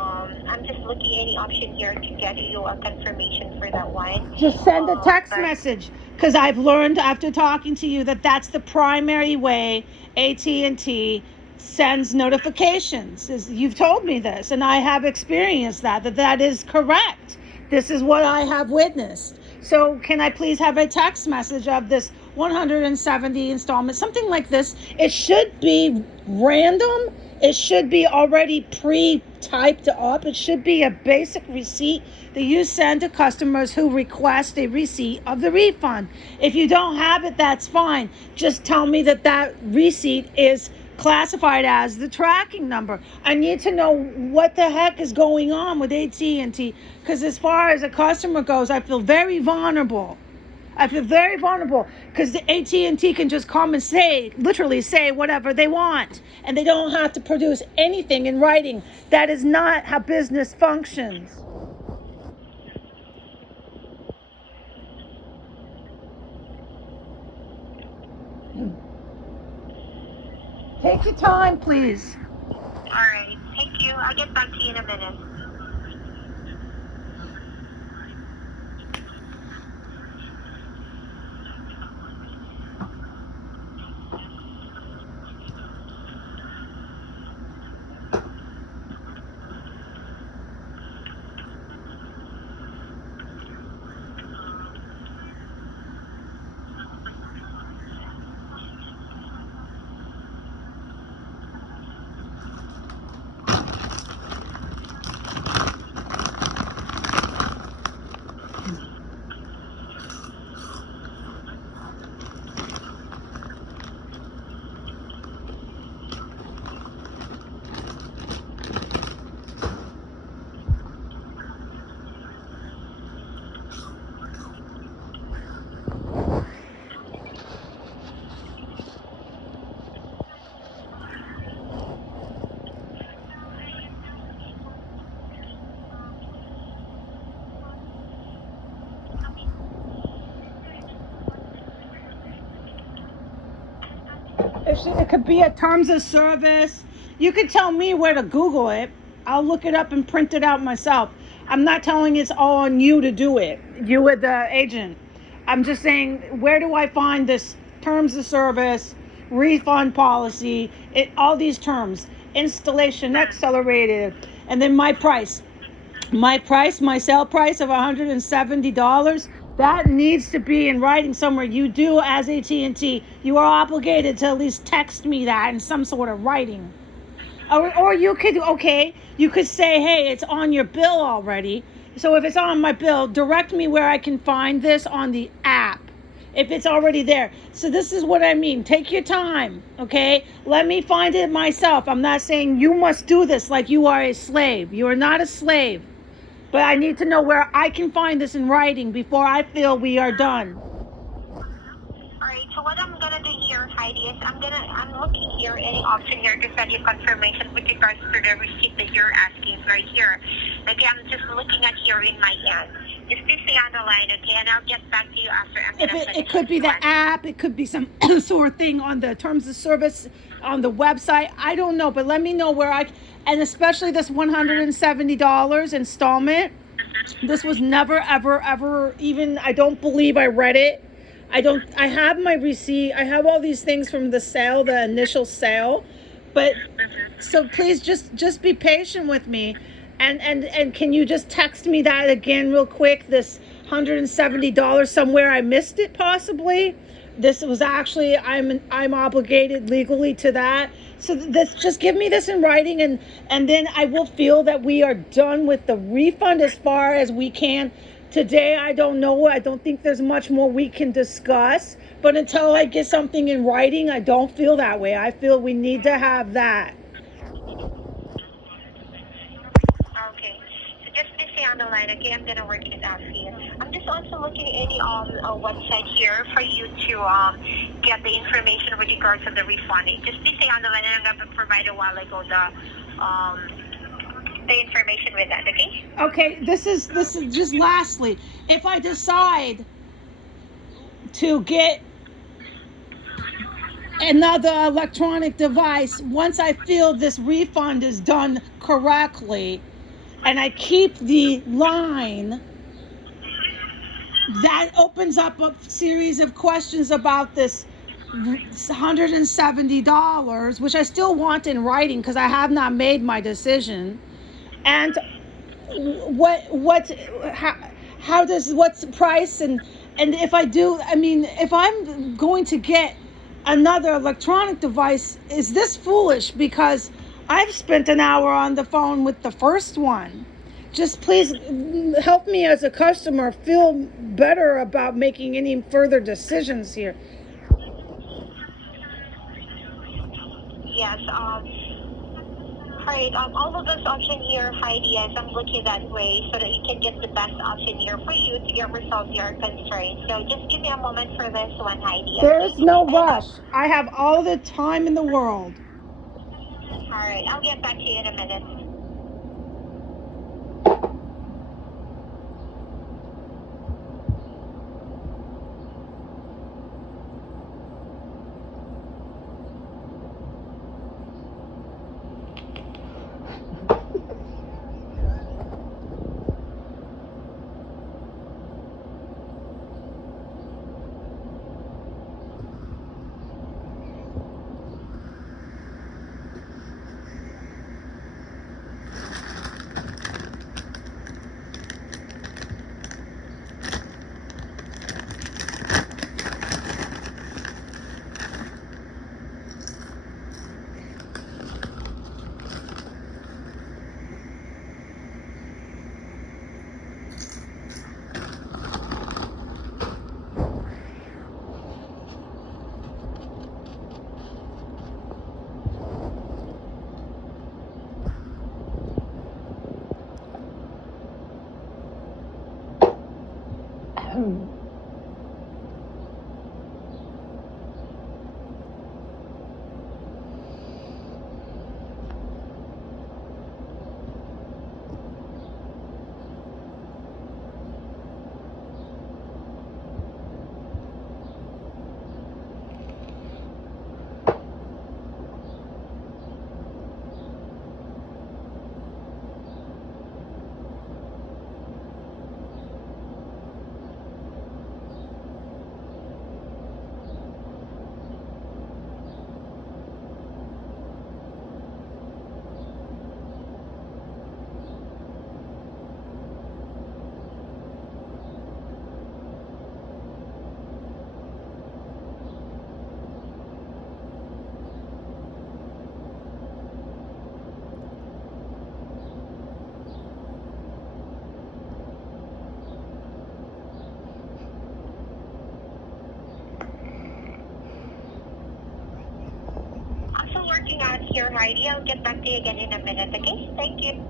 I'm just looking any option here to get you a confirmation for that one. Just send a text But message, because I've learned after talking to you that that's the primary way AT&T sends notifications. You've told me this, and I have experienced that is correct. This is what I have witnessed. So can I please have a text message of this 170 installment, something like this? It should be random. It should be already pre-typed up. It should be a basic receipt that you send to customers who request a receipt of the refund. If you don't have it, that's fine. Just tell me that receipt is classified as the tracking number. I need to know what the heck is going on with AT&T, because as far as a customer goes, I feel very vulnerable. Because the AT&T can just come and literally say whatever they want, and they don't have to produce anything in writing. That is not how business functions. Take your time, please. all right, thank you. I'll get back to you in a minute. It could be a terms of service. You could tell me where to Google it. I'll look it up and print it out myself. I'm not telling it's all on you to do it. You are the agent. I'm just saying, where do I find this terms of service, refund policy, all these terms, installation, accelerated, and then my price. My sale price of $170, that needs to be in writing somewhere. You do, as AT&T, you are obligated to at least text me that in some sort of writing. Or you could say, hey, it's on your bill already. So if it's on my bill, direct me where I can find this on the app, if it's already there. So this is what I mean. Take your time, okay? Let me find it myself. I'm not saying you must do this like you are a slave. You are not a slave. But I need to know where I can find this in writing before I feel we are done. All right, so what I'm gonna do here, Heidi, is I'm looking here any option here to send you confirmation with regards to the receipt that you're asking right here. Okay, I'm just looking at here in my end. Just please stay on the line, okay? And I'll get back to you after I'm If gonna finish it could be this the one. app, it could be some sort of thing on the terms of service on the website. I don't know, but let me know where and especially this $170 installment. This was never, ever, ever even, I don't believe I read it. I have my receipt. I have all these things from the sale, the initial sale. But so please just be patient with me. And can you just text me that again real quick? This $170 somewhere I missed it possibly. This was actually I'm obligated legally to that. So this just give me this in writing and then I will feel that we are done with the refund as far as we can. Today I don't know. I don't think there's much more we can discuss. But until I get something in writing, I don't feel that way. I feel we need to have that. Okay. So just please stay on the line, okay? I'm gonna work it out here. I'm just also looking at any website here for you to get the information with regards to the refunding. Just please stay on the line, and I'm gonna provide a while ago the information with that, okay? Okay, this is just lastly, if I decide to get another electronic device, once I feel this refund is done correctly and I keep the line, that opens up a series of questions about this $170, which I still want in writing because I have not made my decision. And what's the price and if I do, I mean, if I'm going to get another electronic device, is this foolish? Because I've spent an hour on the phone with the first one. Just please help me as a customer feel better about making any further decisions here. Yes. Right. All of those options here, Heidi, yes, I'm looking that way so that you can get the best option here for you to get resolve your concerns. So just give me a moment for this one, Heidi. There's no rush. I have all the time in the world. All right. I'll get back to you in a minute. I'm still working out here, Heidi. I'll get back to you again in a minute, okay? Thank you.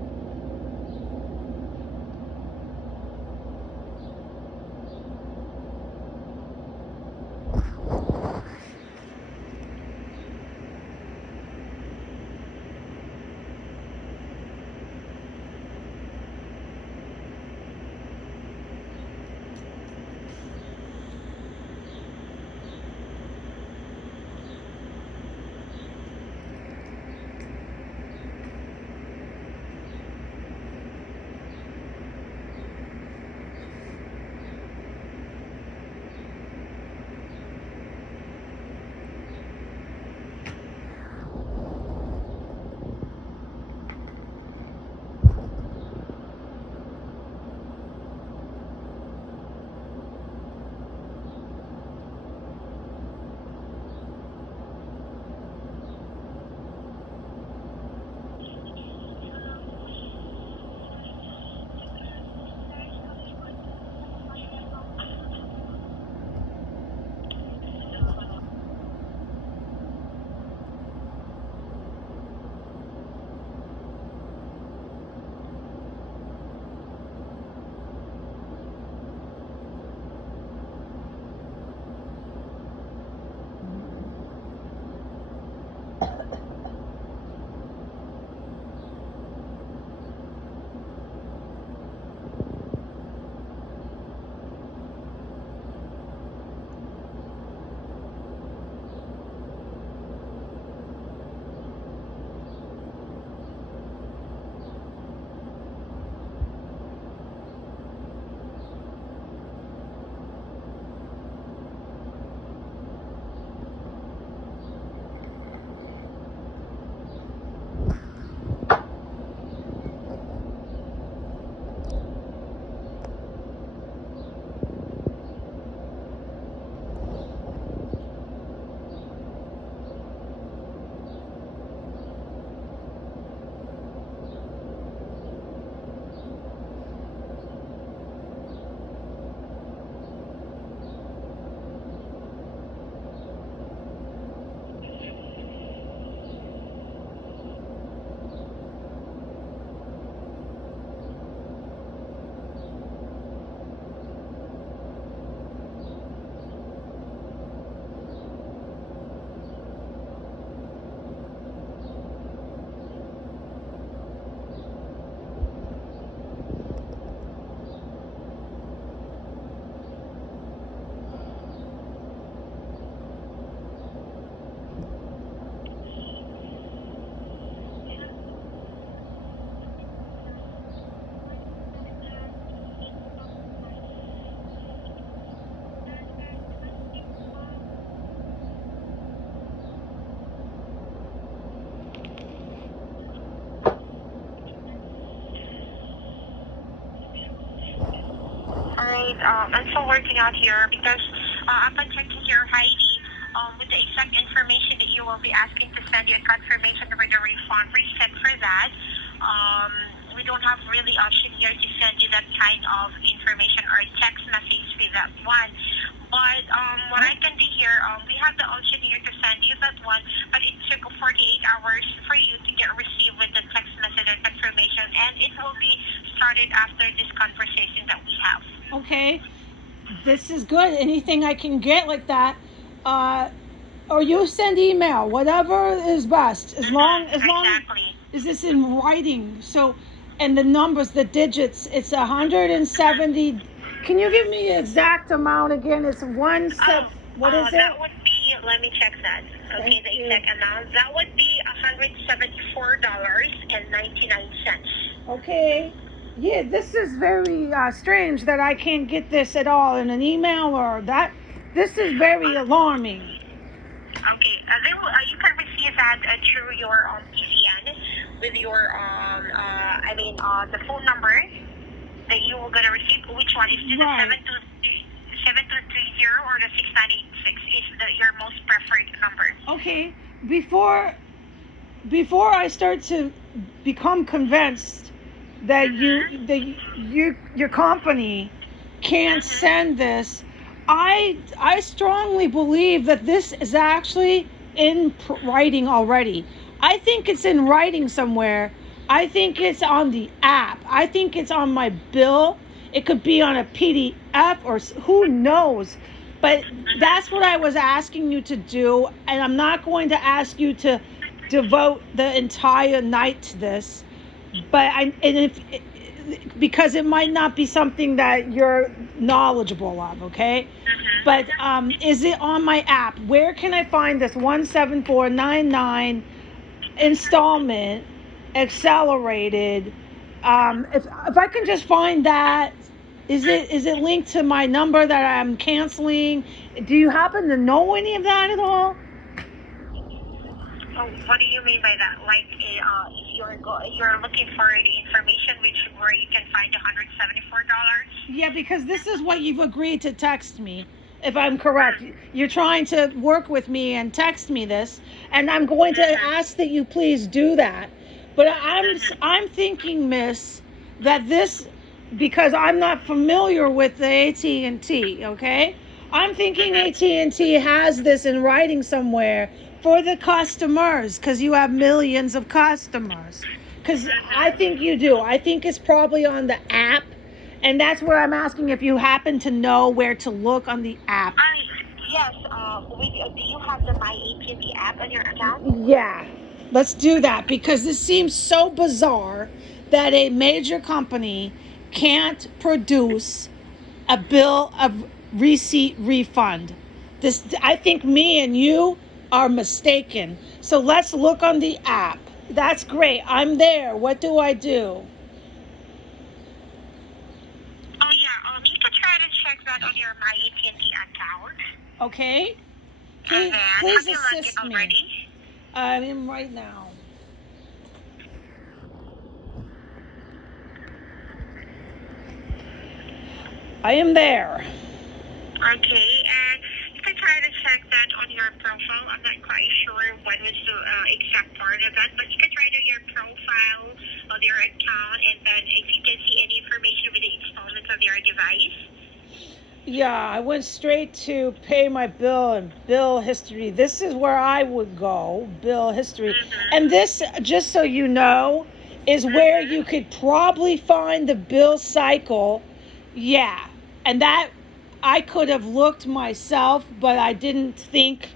right. I'm still working out here because upon checking your ID, with the exact information that you will be asking to send you a confirmation with the refund reset for that, we don't have really option here to send you that kind of information or text message with that one. But what I can do here, we have the option here to send you that one, but it took 48 hours for you to get received with the text message or confirmation, and it will be started after this conversation that we have. Okay, this is good. Anything I can get like that, or you send email, whatever is best. As long Exactly. is this in writing. So, and the numbers, the digits, it's 170. Can you give me the exact amount again? It's one step. What is it? That would be, let me check that. Okay, Thank the you. exact amount. That would be $174.99. Okay. Yeah, this is very strange that I can't get this at all in an email or that. This is very alarming. Okay, you can receive that through your PCN with your the phone number that you will gonna receive. Which one is it? Right. The 7230 or the 6986 is your most preferred number. Okay. Before I start to become convinced that your company can't send this, I strongly believe that this is actually in writing already. I think it's in writing somewhere. I think it's on the app. I think it's on my bill. It could be on a PDF or who knows. But that's what I was asking you to do, and I'm not going to ask you to devote the entire night to this. But because it might not be something that you're knowledgeable of, okay? But is it on my app? Where can I find this 17499 installment accelerated? If I can just find that, is it linked to my number that I'm canceling? Do you happen to know any of that at all? Oh, what do you mean by that? Like, if you're looking for the information where you can find $174? Yeah, because this is what you've agreed to text me. If I'm correct, you're trying to work with me and text me this, and I'm going to ask that you please do that. But I'm thinking, Miss, that this, because I'm not familiar with the AT&T, okay? I'm thinking AT&T has this in writing somewhere for the customers, because you have millions of customers. Because I think you do. I think it's probably on the app, and that's what I'm asking if you happen to know where to look on the app. Yes. Do you have the My AT&T app on your account? Yeah, let's do that, because this seems so bizarre that a major company can't produce a bill of receipt refund. This, I think me and you are mistaken. So let's look on the app. That's great. I'm there. What do I do? Oh yeah. You can try to check that on your My AT&T account. Okay. Please assist me. Already? I'm in right now. I am there. Okay, and you can try to check that on your profile. I'm not quite sure what was the exact part of that, but you can try to your profile on your account, and then if you can see any information with the installments of your device. Yeah, I went straight to pay my bill and bill history. This is where I would go, bill history. And this, just so you know, is where you could probably find the bill cycle. Yeah, and that I could have looked myself, but I didn't think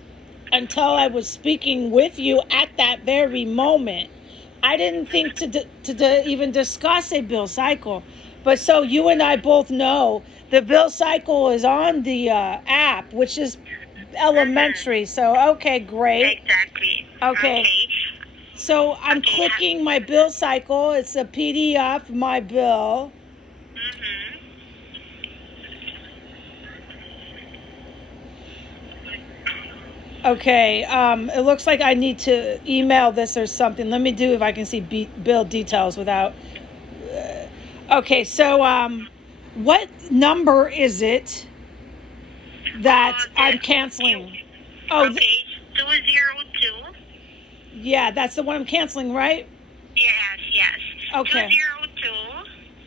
until I was speaking with you at that very moment. I didn't think to even discuss a bill cycle. But so you and I both know the bill cycle is on the app, which is elementary. So, okay, great. Exactly. Okay. So I'm clicking my bill cycle. It's a PDF, my bill. Okay, it looks like I need to email this or something. Let me do if I can see bill details without. Okay, so What number is it that I'm canceling? Oh, okay, 202. yeah, that's the one I'm canceling, right? Yes. Okay. 202.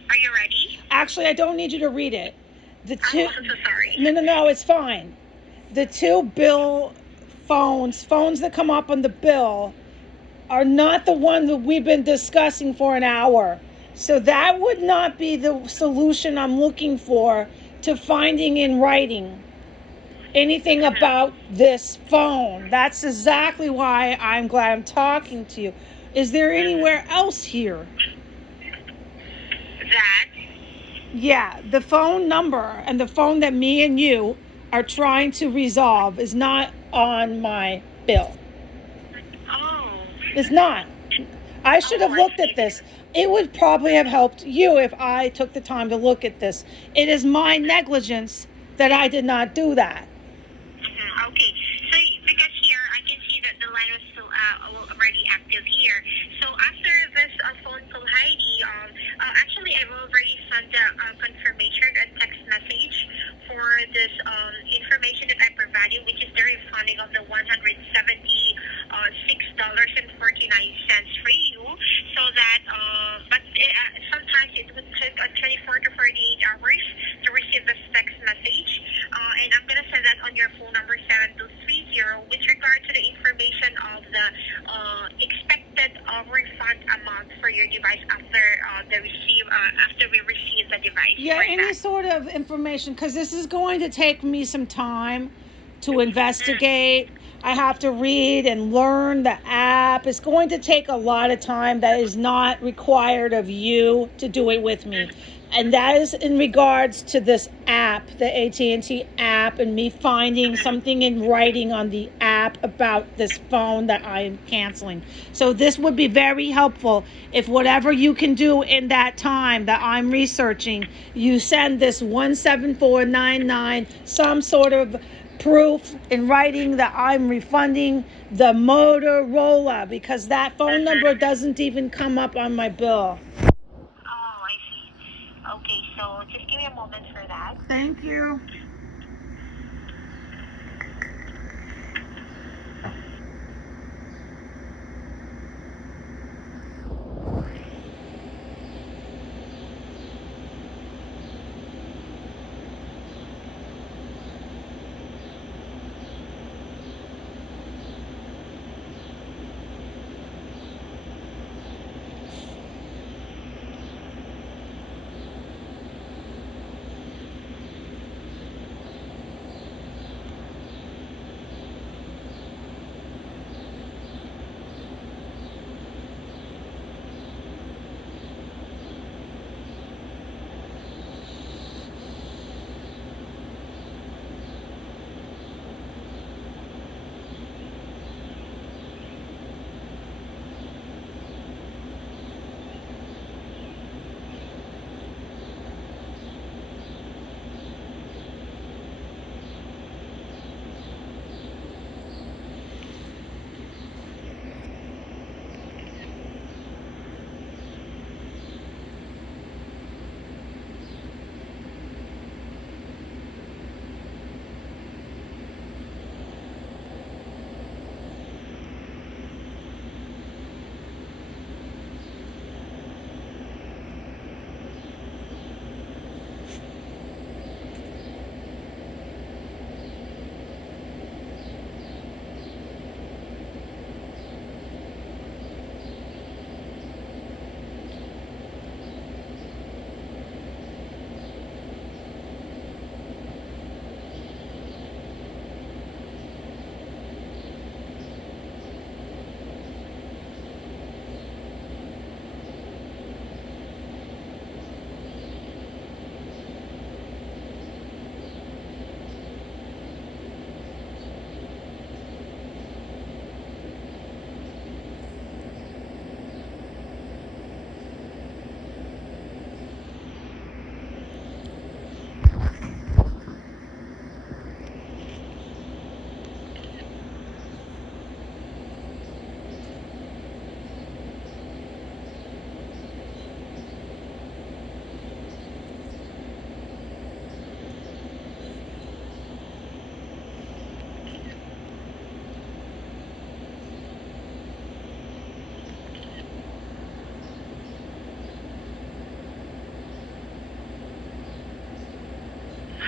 Are you ready? Actually, I don't need you to read it. The two. I'm so sorry. No, it's fine. The two bill phones that come up on the bill are not the one that we've been discussing for an hour. So that would not be the solution I'm looking for to finding in writing anything about this phone. That's exactly why I'm glad I'm talking to you. Is there anywhere else here? That? Yeah, the phone number and the phone that me and you are trying to resolve is not on my bill. Oh. It's not. I should have looked at this. It would probably have helped you if I took the time to look at this. It is my negligence that I did not do that. Okay. So, because here, I can see that the line was still already active here. So, after this phone call, Heidi, actually, I've already sent the confirmation and text message for this information that I provided, which is the refunding of the $176.49 for you. So that, but sometimes it would take 24 to 48 hours to receive this text message. And I'm going to send that on your phone number 7230 with regard to the information of the expected refund amount for your device after after we receive the device. Yeah, any sort of information, because this is going to take me some time to investigate. I have to read and learn the app. It's going to take a lot of time that is not required of you to do it with me. And that is in regards to this app, the AT&T app, and me finding something in writing on the app about this phone that I am canceling. So this would be very helpful if whatever you can do in that time that I'm researching, you send this 17499, some sort of proof in writing that I'm refunding the Motorola, because that phone number doesn't even come up on my bill. Oh, I see. Okay, so just give me a moment for that. Thank you.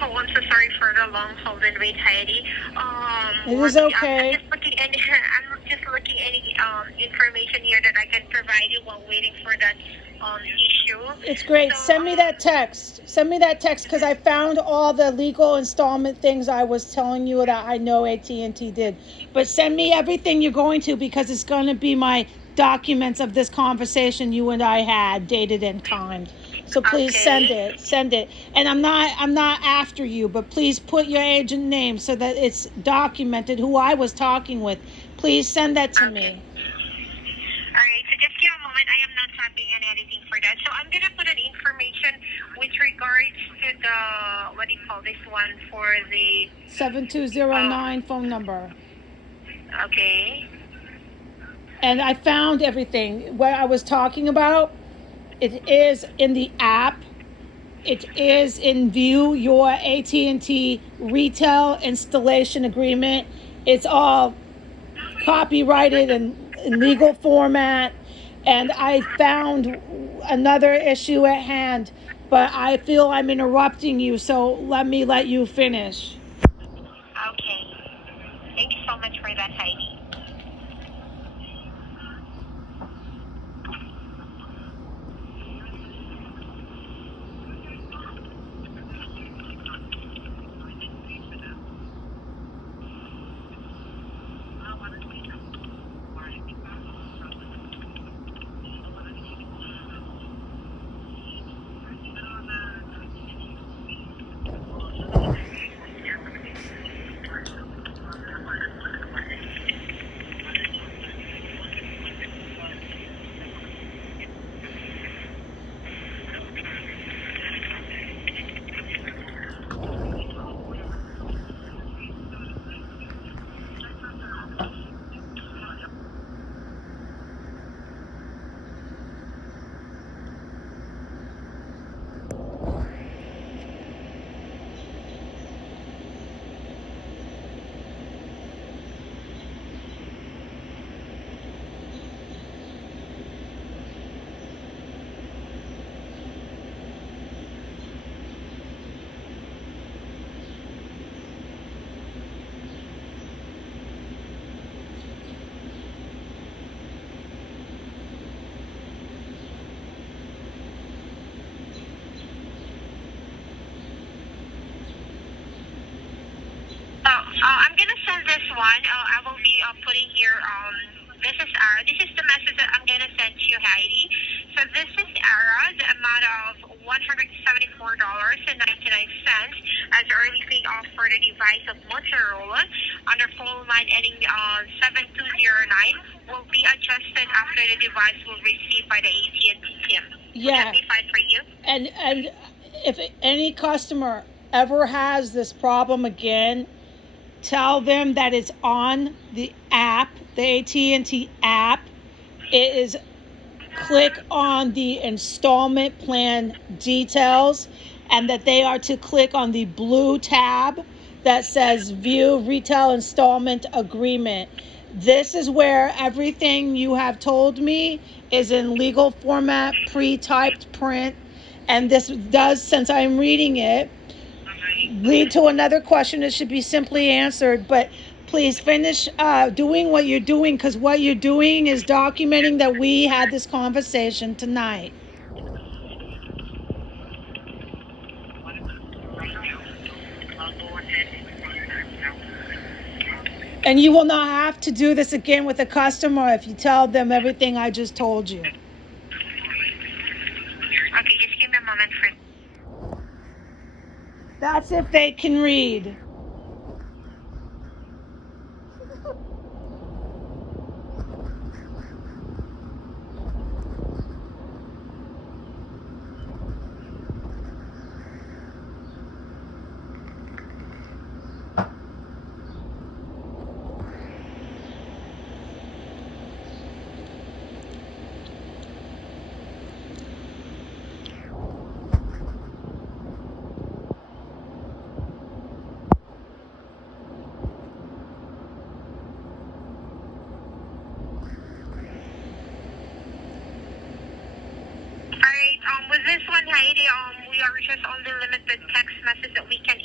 Oh, I'm so sorry for the long hold and wait, Heidi. It is okay. I'm just looking any, I'm just looking any information here that I can provide you while waiting for that issue. It's great. So, Send me that text. Send me that text because I found all the legal installment things I was telling you that I know AT&T did. But send me everything you're going to because it's going to be my documents of this conversation you and I had, dated and timed. So please Okay. send it. And I'm not after you, but please put your agent name so that it's documented who I was talking with. Please send that to me. All right, so just give a moment. I am not typing in anything for that. So I'm gonna put an information with regards to the what do you call this one for the 7209 phone number. okay. And I found everything. What I was talking about, it is in the app. It is in view your AT&T retail installation agreement. It's all copyrighted and in legal format. And I found another issue at hand, but I feel I'm interrupting you, so let me let you finish. Okay. Thank you so much for that, Heidi. I'm gonna send this one. I will be putting here. This is the message that I'm gonna send to you, Heidi. So this is the amount of $174.99 as early pay off for the device of Motorola on the phone line ending 7209 will be adjusted after the device will receive by the AT&T team. Yeah. Would that be fine for you? And if any customer ever has this problem again, tell them that it's on the app, the AT&T app. It is click on the installment plan details and that they are to click on the blue tab that says view retail installment agreement. This is where everything you have told me is in legal format, pre-typed print, and this does, since I'm reading it, lead to another question that should be simply answered, but please finish doing what you're doing, because what you're doing is documenting that we had this conversation tonight. And you will not have to do this again with a customer if you tell them everything I just told you. Okay, just give me a moment for. That's if they can read. Alright, with this one, Heidi, we are just only limited text message that we can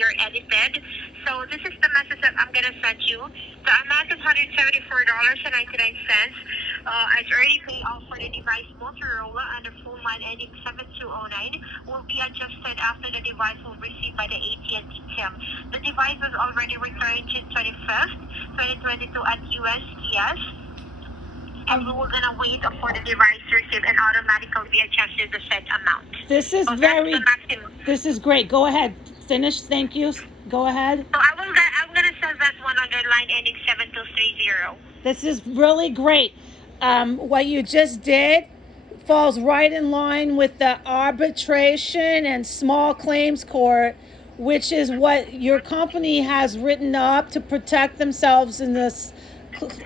here edited. So this is the message that I'm gonna send you. The amount of $174.99 as early payoff for the device Motorola and the phone line ending 7209 will be adjusted after the device will be received by the AT&T team. The device was already returned June 25th, 2022 at USPS. And we were gonna wait for the device to receive and automatically be adjusted the set amount. This is this is great. Go ahead. Finish. Thank you. Go ahead. So I'm gonna send that one on the line ending 7230. This is really great. What you just did falls right in line with the arbitration and small claims court, which is what your company has written up to protect themselves in this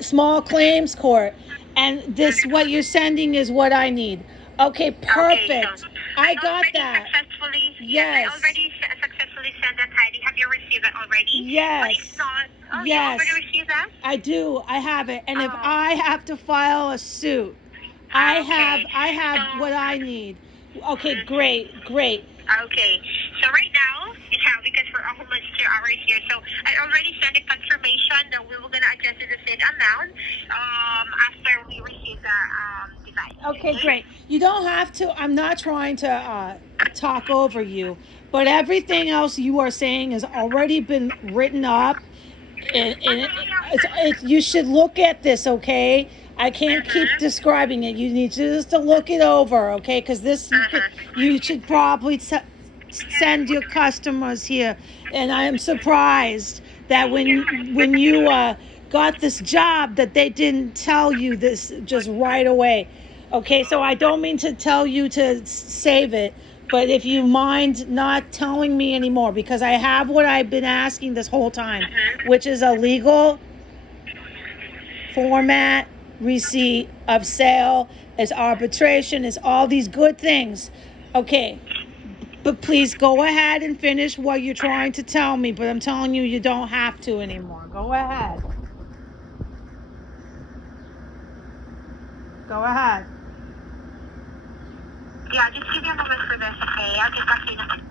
small claims court. And this, what you're sending, is what I need. Okay, perfect. Okay, so I got that. Yes. I already successfully sent that, Heidi. Have you received that already? Yes. But if not, Yes. You already received that? I do. I have it. And if I have to file a suit, I have what I need. Okay, great. Okay. So right now, because we're almost 2 hours here, so I already sent a confirmation that we were going to adjust the said amount after we receive the device. Okay, great. You don't have to. I'm not trying to talk over you, but everything else you are saying has already been written up. You should look at this, okay? I can't keep describing it. You need just to look it over, okay? Because you should probably send your customers here. And I am surprised that when you got this job that they didn't tell you this just right away. Okay, so I don't mean to tell you to save it, but if you mind not telling me anymore, because I have what I've been asking this whole time, which is a legal format receipt of sale, is arbitration, is all these good things. Okay, but please go ahead and finish what you're trying to tell me, but I'm telling you, you don't have to anymore. Go ahead. Yeah, just give me a moment for this, okay? I'll get back to you in a minute.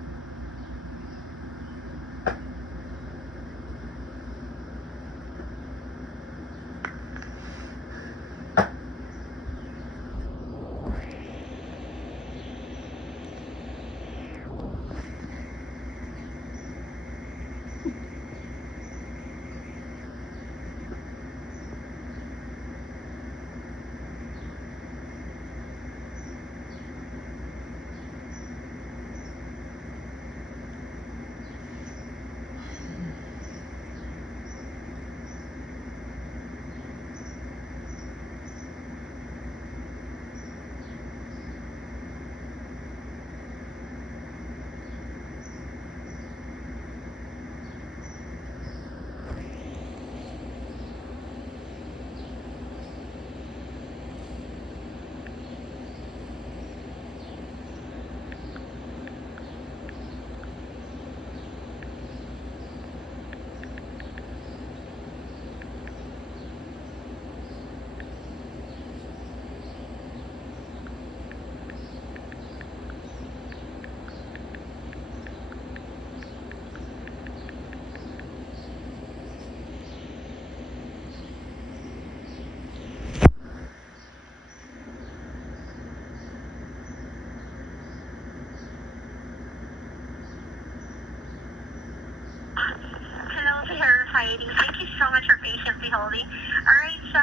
Heidi. Thank you so much for patiently holding. All right, so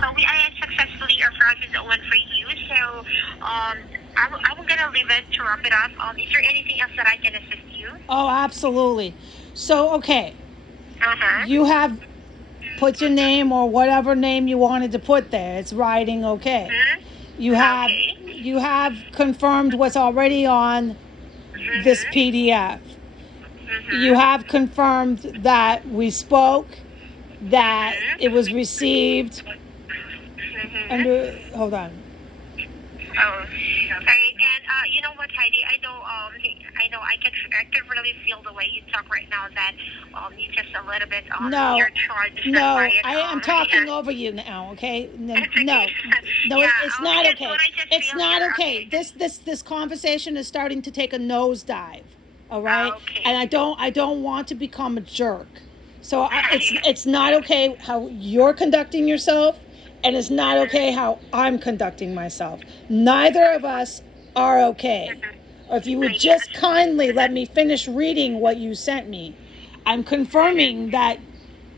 so we are successfully processed the one for you. So I'm gonna leave it to wrap it up. Is there anything else that I can assist you? Oh, absolutely. So okay, you have put your name or whatever name you wanted to put there. It's writing okay. You have confirmed what's already on this PDF. You have confirmed that we spoke, that it was received. Hold on. Oh, right. And you know what, Heidi? I know I can really feel the way you talk right now that you just a little bit your charge. No, I am talking over you now. Okay? No, it's not okay. It's not okay. This conversation is starting to take a nosedive. All right, Okay. and I don't want to become a jerk. So it's not okay how you're conducting yourself, and it's not okay how I'm conducting myself. Neither of us are okay. Or if you would just kindly let me finish reading what you sent me. I'm confirming that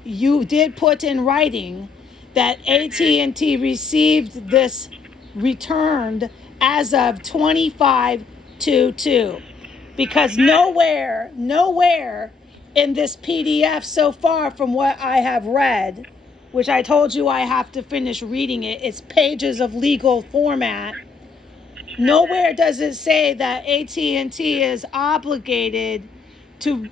you did put in writing that AT&T received this returned as of 25/2/2, because nowhere in this PDF so far, from what I have read, which I told you I have to finish reading it, it's pages of legal format. Nowhere does it say that AT&T is obligated to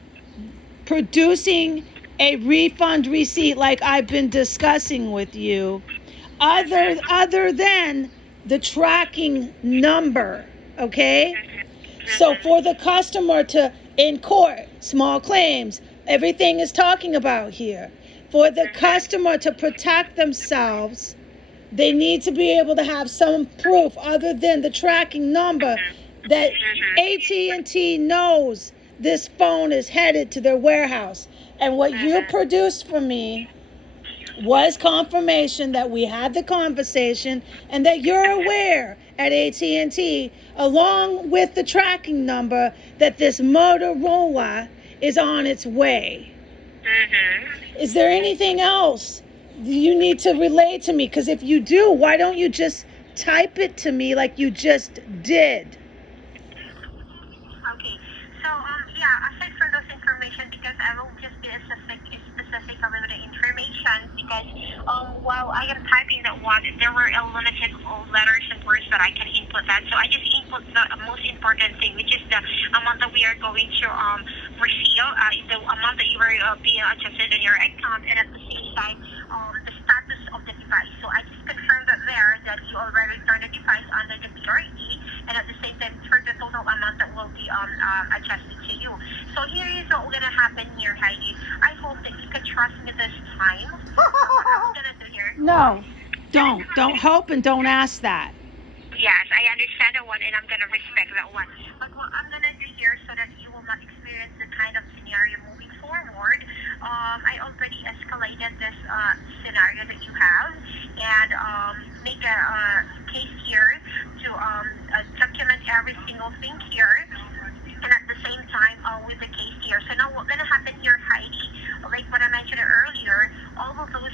producing a refund receipt like I've been discussing with you, other than the tracking number, okay? So for the customer to, in court, small claims, everything is talking about here. For the customer to protect themselves, they need to be able to have some proof other than the tracking number that AT&T knows this phone is headed to their warehouse. And what you produced for me was confirmation that we had the conversation and that you're aware at AT&T, along with the tracking number, that this Motorola is on its way. Is there anything else you need to relay to me? Because if you do, why don't you just type it to me like you just did? Okay. So, yeah, aside from those information, because I will just be specific about the information, because while I am typing that one, there were a limited letters and words that I can input that. So I just input the most important thing, which is the amount that we are going to receive, the amount that you are being adjusted in your account, and at the same time, the status of the device. So I just confirmed that there that you already returned the device under the PRE, and at the same time, for the total amount that will be adjusted to you. So here is what going to happen here, Heidi. I hope that you can trust me this time. What I'm going to do here. No, don't hope and don't ask that. Yes, I understand that one, and I'm going to respect that one. But what I'm going to do here, so that you will not experience the kind of scenario moving forward, I already escalated this scenario that you have, and make a case here to document every single thing here, and at the same time with the case here. So now what's going to happen here, Heidi, like what I mentioned earlier, all of those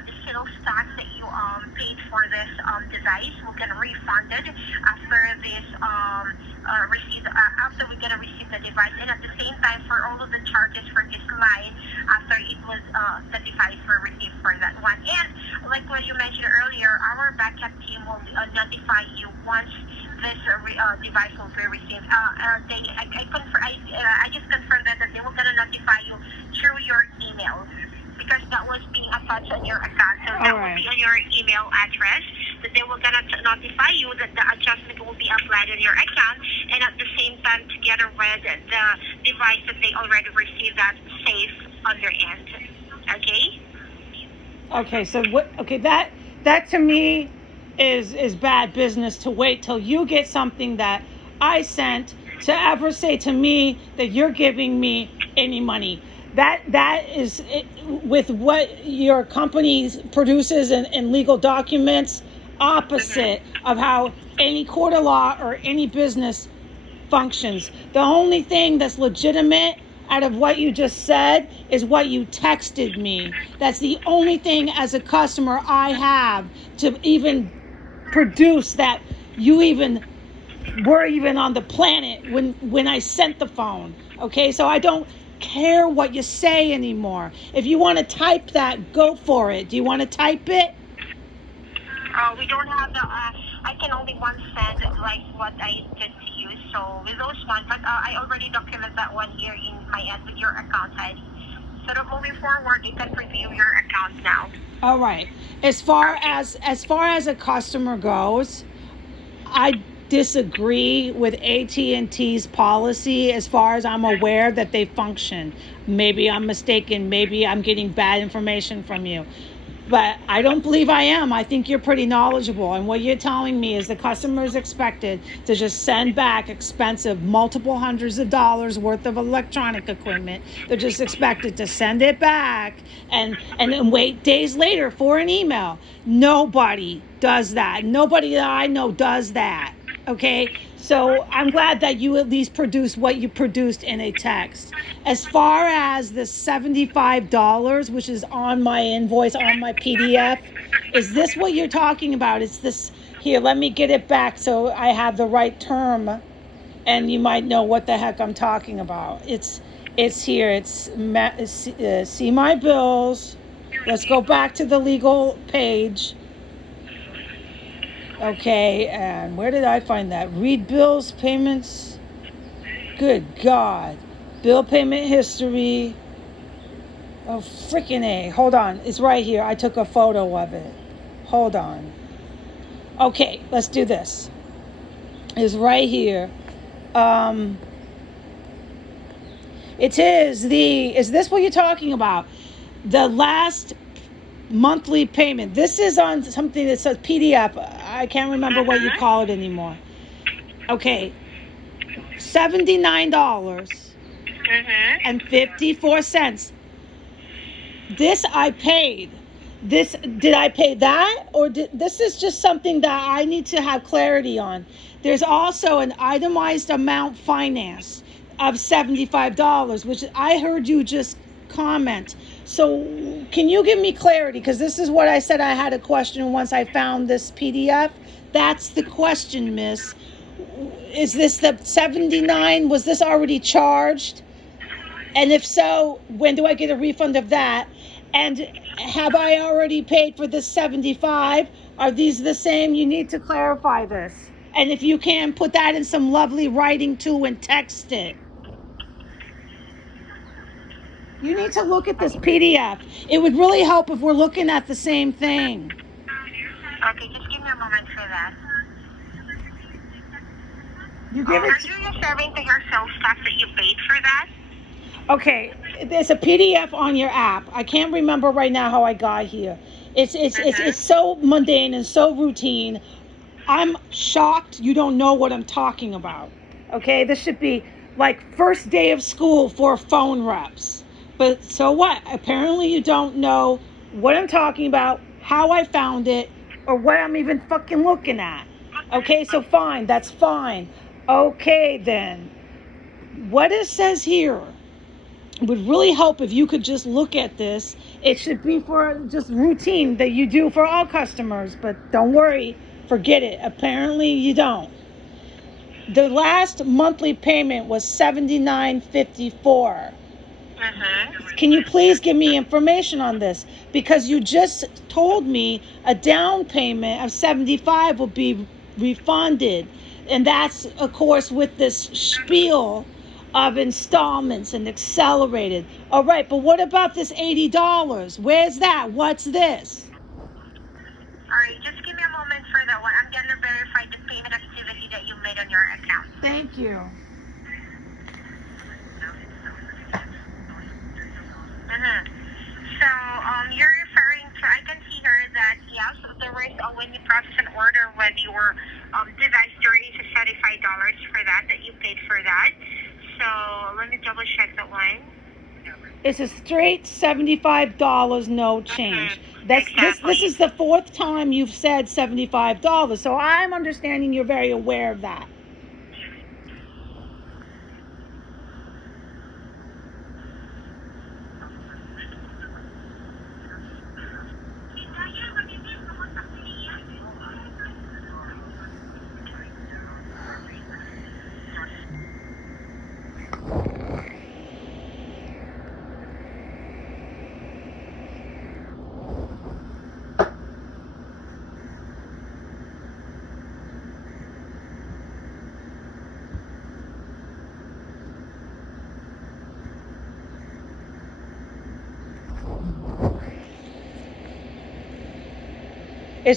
additional stocks that you paid for this device will get refunded after this after we're going to receive the device, and at the same time for all of the charges for this line after it was the device were received for that one. And like what you mentioned earlier, our backup team will notify you once this device will be received. I just confirmed that they were going to notify you through your email, because that was being attached on your account. So that will be on your email address, that they were going to notify you that the adjustment will be applied on your account, and at the same time together with the device that they already received that safe on their end. Okay? Okay, so what? Okay, that to me is bad business, to wait till you get something that I sent to ever say to me that you're giving me any money. That is, with what your company produces in legal documents, opposite of how any court of law or any business functions. The only thing that's legitimate out of what you just said is what you texted me. That's the only thing as a customer I have to even produce that you even were even on the planet when I sent the phone. Okay, so I don't care what you say anymore. If you want to type that, go for it. Do you want to type it? We don't have the, I can only one send like what I intend to use. So with those one, but I already document that one here in my end with your account ID. So that moving forward, you can review your account now. All right. As far as a customer goes, I disagree with AT&T's policy as far as I'm aware that they function. Maybe I'm mistaken. Maybe I'm getting bad information from you. But I don't believe I am. I think you're pretty knowledgeable. And what you're telling me is the customer is expected to just send back expensive, multiple hundreds of dollars worth of electronic equipment. They're just expected to send it back and then wait days later for an email. Nobody does that. Nobody that I know does that. Okay? So I'm glad that you at least produced what you produced in a text. As far as the $75, which is on my invoice, on my PDF, is this what you're talking about? It's this, here, let me get it back so I have the right term and you might know what the heck I'm talking about. It's here, it's see my bills. Let's go back to the legal page. Okay, and where did I find that? Read bills, payments. Good God. Bill payment history. Oh, freaking A. Hold on. It's right here. I took a photo of it. Hold on. Okay, let's do this. It's right here. Is this what you're talking about? The last monthly payment. This is on something that says PDF. I can't remember what you call it anymore. Okay. $79.54. This I paid. Did I pay that, or this is just something that I need to have clarity on? There's also an itemized amount finance of $75, which I heard you just comment. So can you give me clarity? Because this is what I said I had a question once I found this PDF. That's the question, miss. Is this the 79? Was this already charged? And if so, when do I get a refund of that? And have I already paid for this 75? Are these the same? You need to clarify this. And if you can, put that in some lovely writing too and text it. You need to look at this PDF. It would really help if we're looking at the same thing. Okay, just give me a moment for that. You give it. Are you referring to your sales tax that you paid for that? Okay, there's a PDF on your app. I can't remember right now how I got here. It's so mundane and so routine. I'm shocked you don't know what I'm talking about. Okay, this should be like first day of school for phone reps. But so what? Apparently you don't know what I'm talking about, how I found it, or what I'm even fucking looking at. Okay, so fine, that's fine. Okay then. What it says here would really help if you could just look at this. It should be for just routine that you do for all customers, but don't worry, forget it. Apparently you don't. The last monthly payment was $79.54. Can you please give me information on this? Because you just told me a down payment of $75 will be refunded. And that's, of course, with this spiel of installments and accelerated. All right, but what about this $80? Where's that? What's this? All right, just give me a moment for that one. I'm going to verify the payment activity that you made on your account. Thank you. So, you're referring to, I can see here that, yeah, so there was, when you process an order with your device, there is a $75 for that you paid for that. So, let me double check that one. It's a straight $75, no change. Exactly. This is the fourth time you've said $75, so I'm understanding you're very aware of that.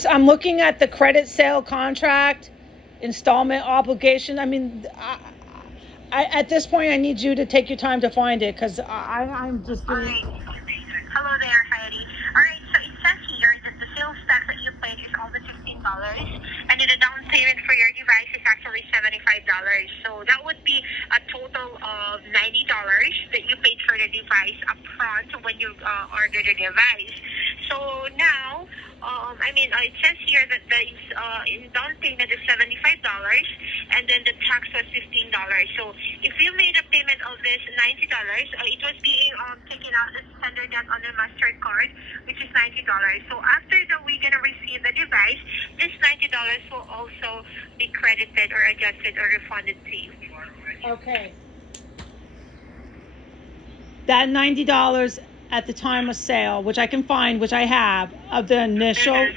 I'm looking at the credit sale contract, installment obligation. I mean, I at this point, I need you to take your time to find it because I'm just All doing. right. Hello there, Heidi. All right, so it says here and then the down payment for your device is actually $75. So that would be a total of $90 that you paid for the device upfront when you ordered the device. So now, it says here that the in down payment is $75, and then the tax was $15. So if you made a payment of this $90, it was being taken out as standard debt on the MasterCard, which is $90. So after that, we're gonna receive the device. This $90 will also be credited or adjusted or refunded to you. Okay. That $90 at the time of sale, which I can find, which I have, of the initial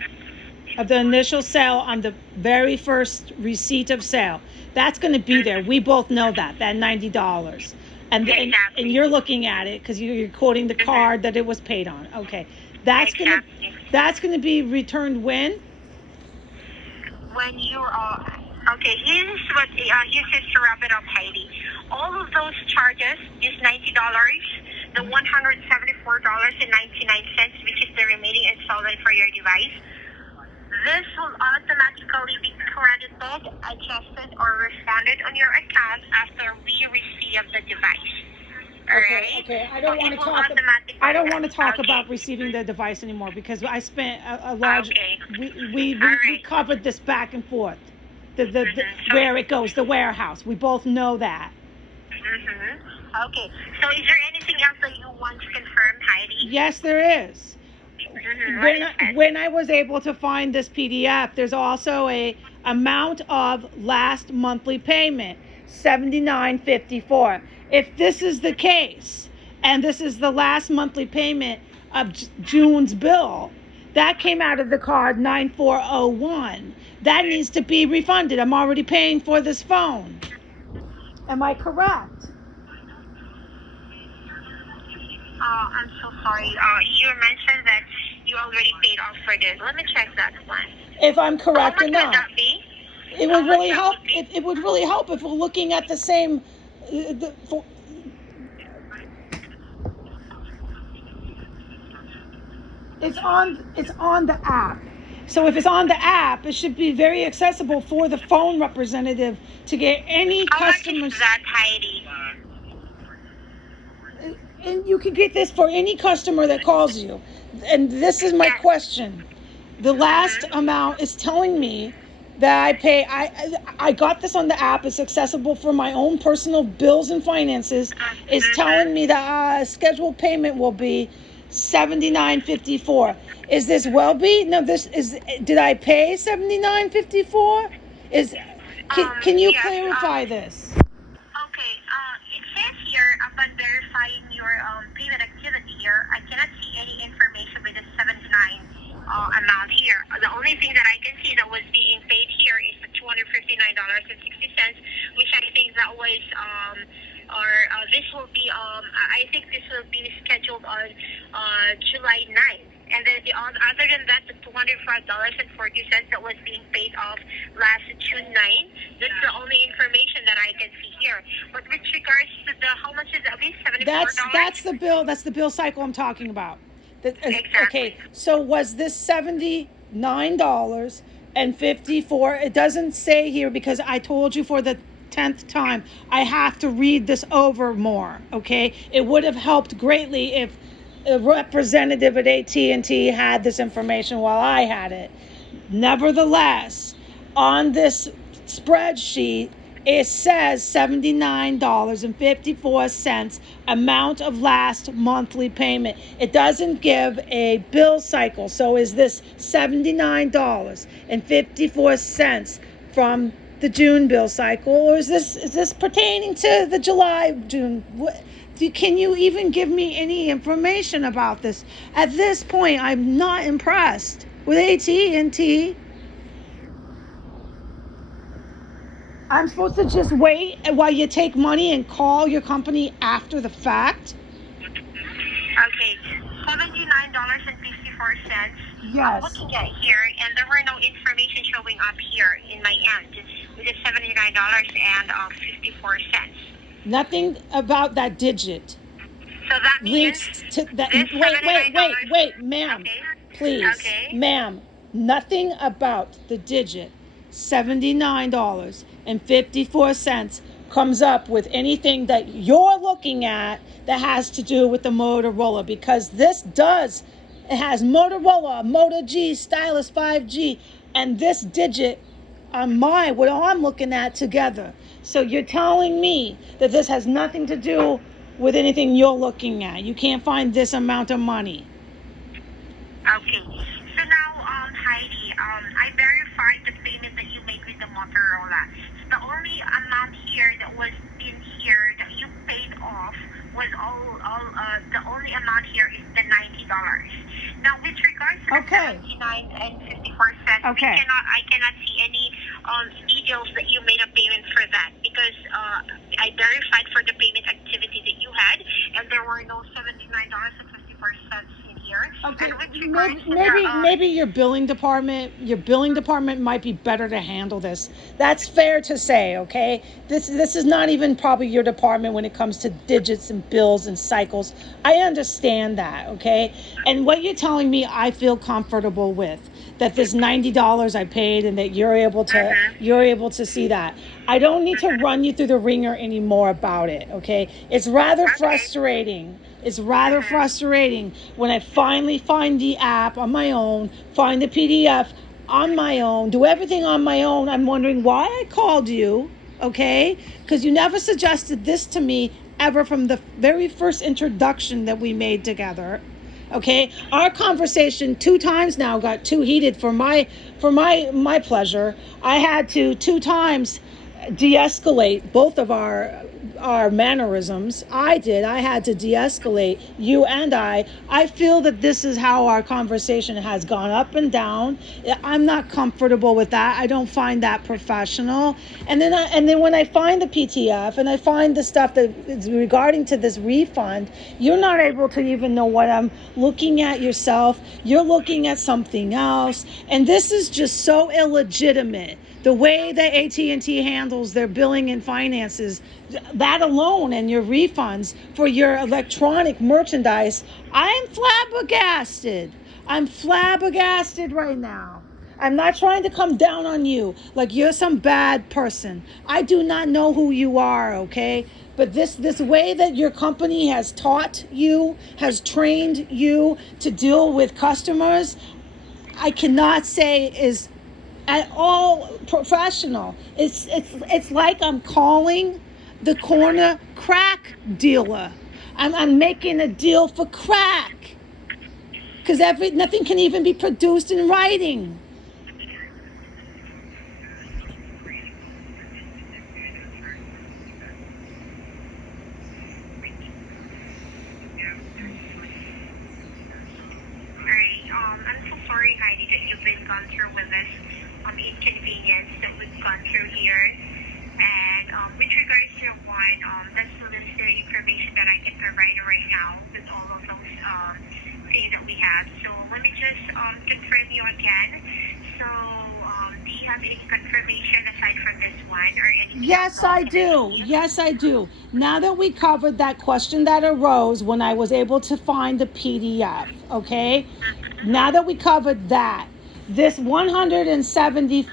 sale on the very first receipt of sale, that's going to be there. We both know that $90. And you're looking at it because you're quoting the card that it was paid on. Okay. That's going to be returned when? When you here's just to wrap it up, Heidi. All of those charges, this $90, the $174.99, which is the remaining installment for your device, this will automatically be credited, adjusted, or refunded on your account after we receive the device. Okay. I don't want to talk about receiving the device anymore because I spent a large. We covered this back and forth. Where it goes, the warehouse. We both know that. Okay. So is there anything else that you want to confirm, Heidi? Yes, there is. When I was able to find this PDF, there's also a amount of last monthly payment, $79.54. If this is the case, and this is the last monthly payment of June's bill, that came out of the card 9401. That needs to be refunded. I'm already paying for this phone. Am I correct? I'm so sorry. You mentioned that you already paid off for this. Let me check that one. If I'm correct or not. How much would that be? It would really help. It would really help if we're looking at the same. It's on the app. So if it's on the app, it should be very accessible for the phone representative to get any customers. How much is that, Heidi? And you can get this for any customer that calls you. And this is my question. The last amount is telling me that I pay. I got this on the app. It's accessible for my own personal bills and finances. It's telling me that scheduled payment will be $79.54. Is this Wellbe? No, this is. Did I pay $79.54? Can you clarify this? Okay. It says here upon verifying your payment activity here, I cannot see any information with the 79 amount here. The only thing that I can see that was being paid here is the $259.60, which I think that was this will be I think this will be scheduled on July 9th. And then other than that, the $205.40 that was being paid off last June 9th, that's the only information that I can see here. But with regards to how much is that? $74? That's the bill. That's the bill cycle I'm talking about. Exactly. Okay, so was this $79.54? It doesn't say here because I told you for the 10th time I have to read this over more. Okay, it would have helped greatly if a representative at AT&T had this information while I had it. Nevertheless, on this spreadsheet, it says $79.54 amount of last monthly payment. It doesn't give a bill cycle. So is this $79.54 from the June bill cycle, or is this pertaining to the June? Can you even give me any information about this? At this point, I'm not impressed with AT&T. I'm supposed to just wait while you take money and call your company after the fact? Okay, $79.54. Yes. I'm looking at here, and there were no information showing up here in my end with the $79.54. Nothing about that digit. So that means links to that. This Wait, ma'am. Okay. Please, Okay. ma'am. Nothing about the digit $79.54 comes up with anything that you're looking at that has to do with the Motorola, because it has Motorola, Moto G, Stylus 5G, and this digit on what I'm looking at together. So you're telling me that this has nothing to do with anything you're looking at. You can't find this amount of money. Okay. So now, Heidi, I verified the payment that you made with the Motorola. So the only amount here that was in here that you paid off was the only amount here is the $90. Now, with regards to the 79 and 54 cents, I cannot see any details that you made a payment for that, because I verified for the payment activity that you had, and there were no $79.54 in here. Okay, and with regards maybe your billing department might be better to handle this. That's fair to say, okay? This is not even probably your department when it comes to digits and bills and cycles. I understand that, okay? And what you're telling me, I feel comfortable with, that this $90 I paid and that you're able to see that. I don't need to run you through the ringer anymore about it, okay? It's rather frustrating. It's rather frustrating when I finally find the app on my own, find the PDF on my own, do everything on my own. I'm wondering why I called you, okay? Because you never suggested this to me ever from the very first introduction that we made together. Okay, our conversation 2 times now got too heated for my pleasure. I had to 2 times de-escalate both of our mannerisms. I had to de-escalate you and I feel that this is how our conversation has gone up and down. I'm not comfortable with that. I don't find that professional. And then when I find the PTF and I find the stuff that is regarding to this refund, you're not able to even know what I'm looking at yourself. You're looking at something else, and this is just so illegitimate. The way that AT&T handles their billing and finances, that alone, and your refunds for your electronic merchandise, I'm flabbergasted. I'm flabbergasted right now. I'm not trying to come down on you like you're some bad person. I do not know who you are, okay? But this way that your company has taught you, has trained you to deal with customers, I cannot say is at all professional. It's like I'm calling the corner crack dealer. I'm making a deal for crack, because nothing can even be produced in writing. I'm so sorry, Heidi, that you've been gone through with this inconvenience that we've gone through here. And with regards to one, that's the list of information that I can provide right now with all of those things that we have. So let me just confirm you again. So do you have any confirmation aside from this one, or anything? Yes, I do. Yes, I do. Now that we covered that question that arose when I was able to find the PDF, okay? Now that we covered that, this $170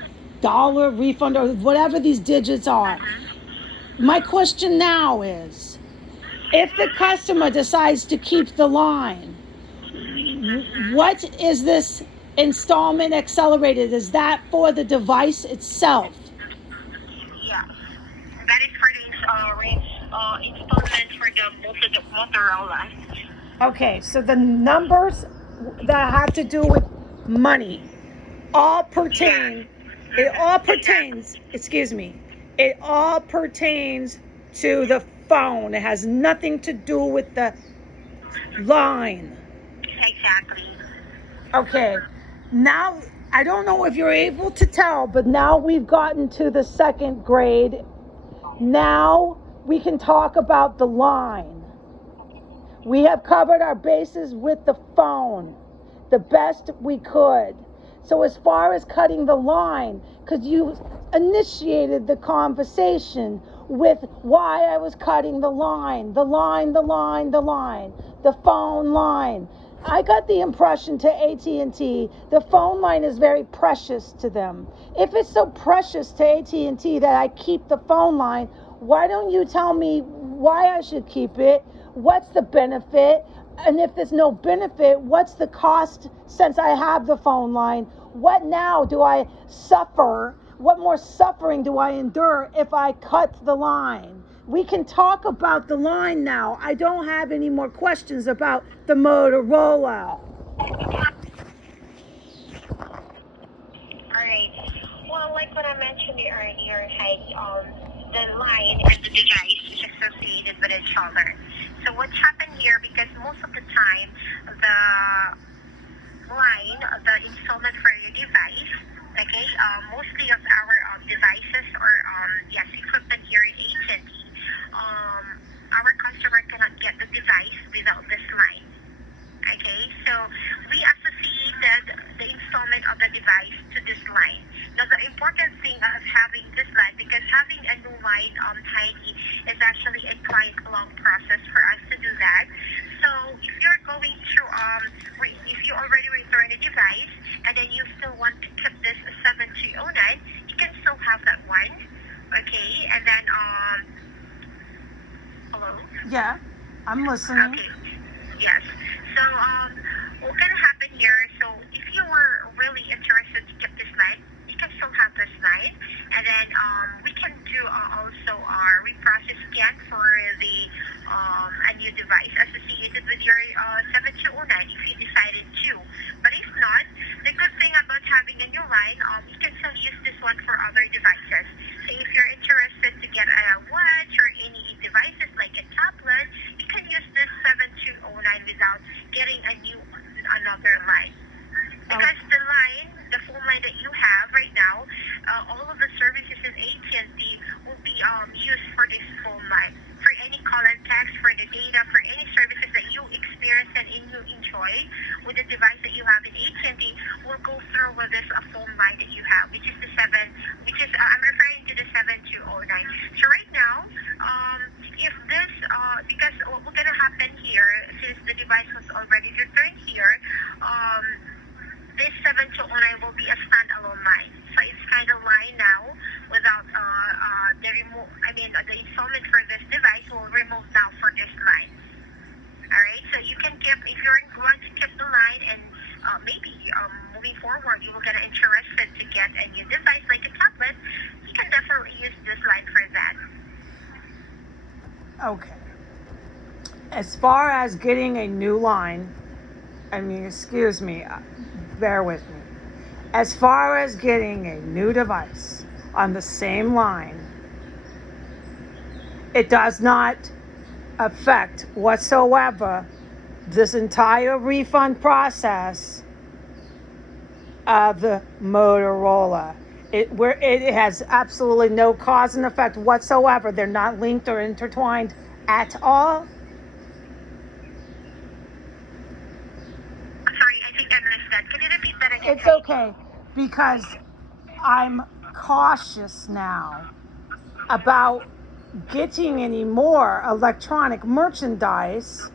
refund, or whatever these digits are, my question now is, if the customer decides to keep the line, what is this installment accelerated? Is that for the device itself? Yeah, that is for the installment for the Motorola. Okay, so the numbers that have to do with money all pertain, it all pertains to the phone. It has nothing to do with the line. Exactly. Okay, now I don't know if you're able to tell, but now we've gotten to the second grade. Now we can talk about the line. We have covered our bases with the phone the best we could. So as far as cutting the line, because you initiated the conversation with why I was cutting the phone line. I got the impression to AT&T, the phone line is very precious to them. If it's so precious to AT&T that I keep the phone line, why don't you tell me why I should keep it? What's the benefit? And if there's no benefit, what's the cost since I have the phone line? What now do I suffer? What more suffering do I endure if I cut the line? We can talk about the line now. I don't have any more questions about the Motorola. Alright. Well, like what I mentioned earlier, Heidi, the line and the device is associated with each other. So what's happened here, because most of the time, the line, the installment for your device, okay, mostly of our devices or yes, equipment here in AT&T, our customer cannot get the device without this line. Okay, so we associated the installment of the device to this line. Now, the important thing of having this line, because having a new line Heidi, is actually a quite long process for us to do that. So if you're going to, if you already return a device and then you still want to keep this 7209, you can still have that one. Okay, and then, hello? Yeah, I'm listening. Okay, yes. So, what's gonna happen here? So, if you were really interested to get this line, you can still have this line, and then we can do also our reprocess scan for the a new device associated with your 7209 if you decided to. But if not, the good thing about having a new line, you can still use this one for other devices. So, if you're interested to get a watch or any devices like a tablet, you can use this 7209 without getting another line. Because the line, the phone line that you have right now, all of the services in AT&T will be used for this phone line. For any call and text, for the data, for any services that you experience and you enjoy with the device that you have in AT&T, will go through with this phone line that you have, which is I'm referring to the 7209. So right now, if this, because what's going to happen here, since the device was already returned here, this 7209 will be a standalone line. So it's kind of line now without the installment for this device will remove now for this line. Alright, so you can keep, if you're going to keep the line and maybe moving forward you will get interested to get a new device like a tablet, you can definitely use this line for that. Okay. As far as getting a new line, excuse me, bear with me. As far as getting a new device on the same line, it does not affect whatsoever this entire refund process of the Motorola. It has absolutely no cause and effect whatsoever. They're not linked or intertwined at all. Sorry, I think I missed that. Can you repeat that again? It's okay, because I'm cautious now about getting any more electronic merchandise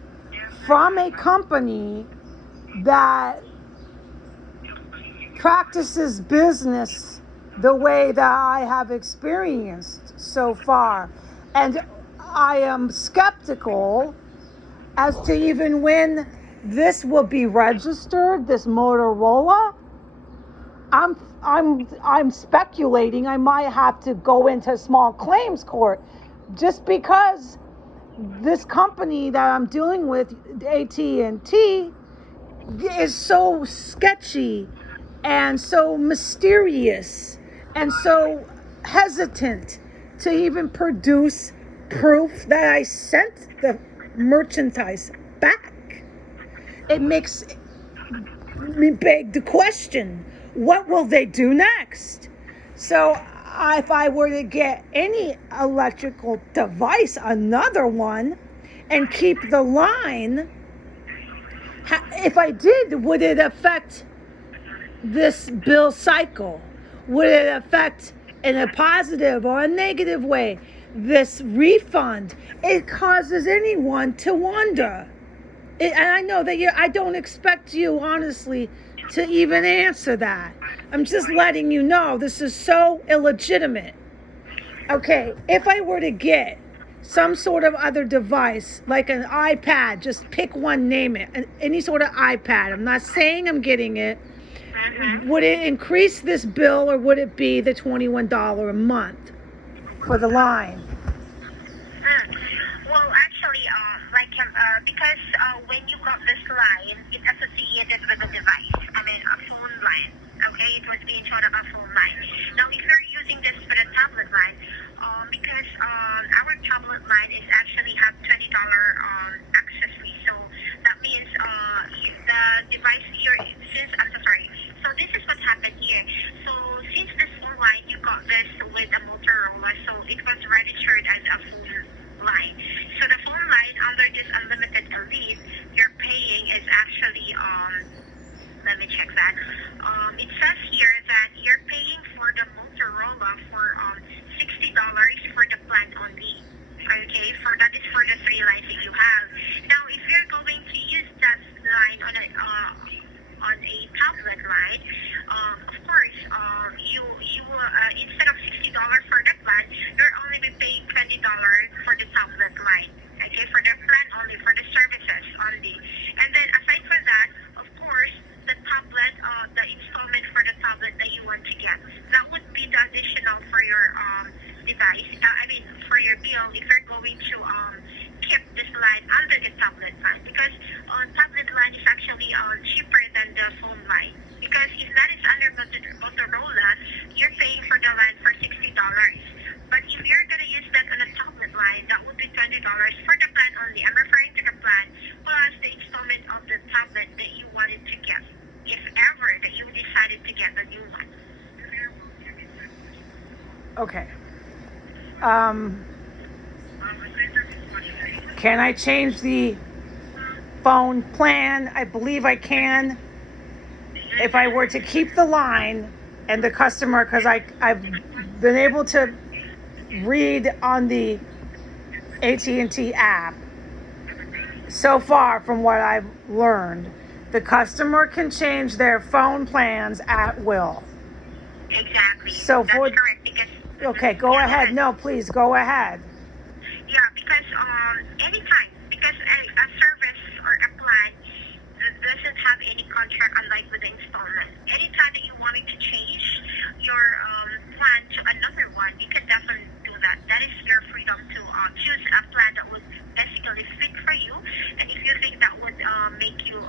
from a company that practices business the way that I have experienced so far. And I am skeptical as to even when this will be registered, this Motorola. I'm speculating I might have to go into small claims court just because this company that I'm dealing with, AT&T, is so sketchy and so mysterious and so hesitant to even produce proof that I sent the merchandise back. It makes me beg the question, what will they do next? So if I were to get any electrical device, another one, and keep the line, if I did, would it affect this bill cycle? Would it affect in a positive or a negative way this refund? It causes anyone to wonder. And I know that I don't expect you, honestly, to even answer that. I'm just letting you know this is so illegitimate. Okay, if I were to get some sort of other device, like an iPad, just pick one, name it, any sort of iPad. I'm not saying I'm getting it. Would it increase this bill, or would it be the $21 a month for the line? Well, actually, because when you got this line, it's associated with a device. I mean, a phone line. Okay, it was being shown a phone line. Now, if you're using this for the tablet line, because our tablet line is actually have $20 access fee, so that means the device here, since I'm so sorry. So this is what happened here. So since this phone line, you got this with a Motorola, so it was registered as a phone line. So the phone line under this unlimited elite, you're paying is actually let me check that. It says here that you're paying for the Motorola for $60 for the plan only. Okay, that is for the 3 lines that you have. Now, if you're going to use that line on a tablet line, of course, you will instead of $60 for the plan, you're only be paying $20 for the tablet line. Okay, for the plan only, for the services only. And then aside from that, of course, the tablet, the installment for the tablet that you want to get, that would be the additional for your device. For your bill, if you're going to keep this line under the tablet line, because tablet line is actually cheaper than the phone line. Because if that is under Motorola, you're paying for the line for $60. But if you're gonna use that on a tablet line, that would be $20 for the plan only. I'm referring to the plan plus the installment of the tablet that you wanted to get, if ever that you decided to get the new one. Okay. Can I change the phone plan? I believe I can. If I were to keep the line and the customer, because I've been able to read on the AT&T app, so far from what I've learned, the customer can change their phone plans at will. Exactly. So that's correct. Because okay, go ahead. No, please go ahead. Yeah, because anytime, because a service or a plan doesn't have any contract, unlike with the installment. Anytime that you wanted to change your plan to another one, you can definitely do that. That is your freedom to choose a plan that would basically fit for you. And if you think that would make you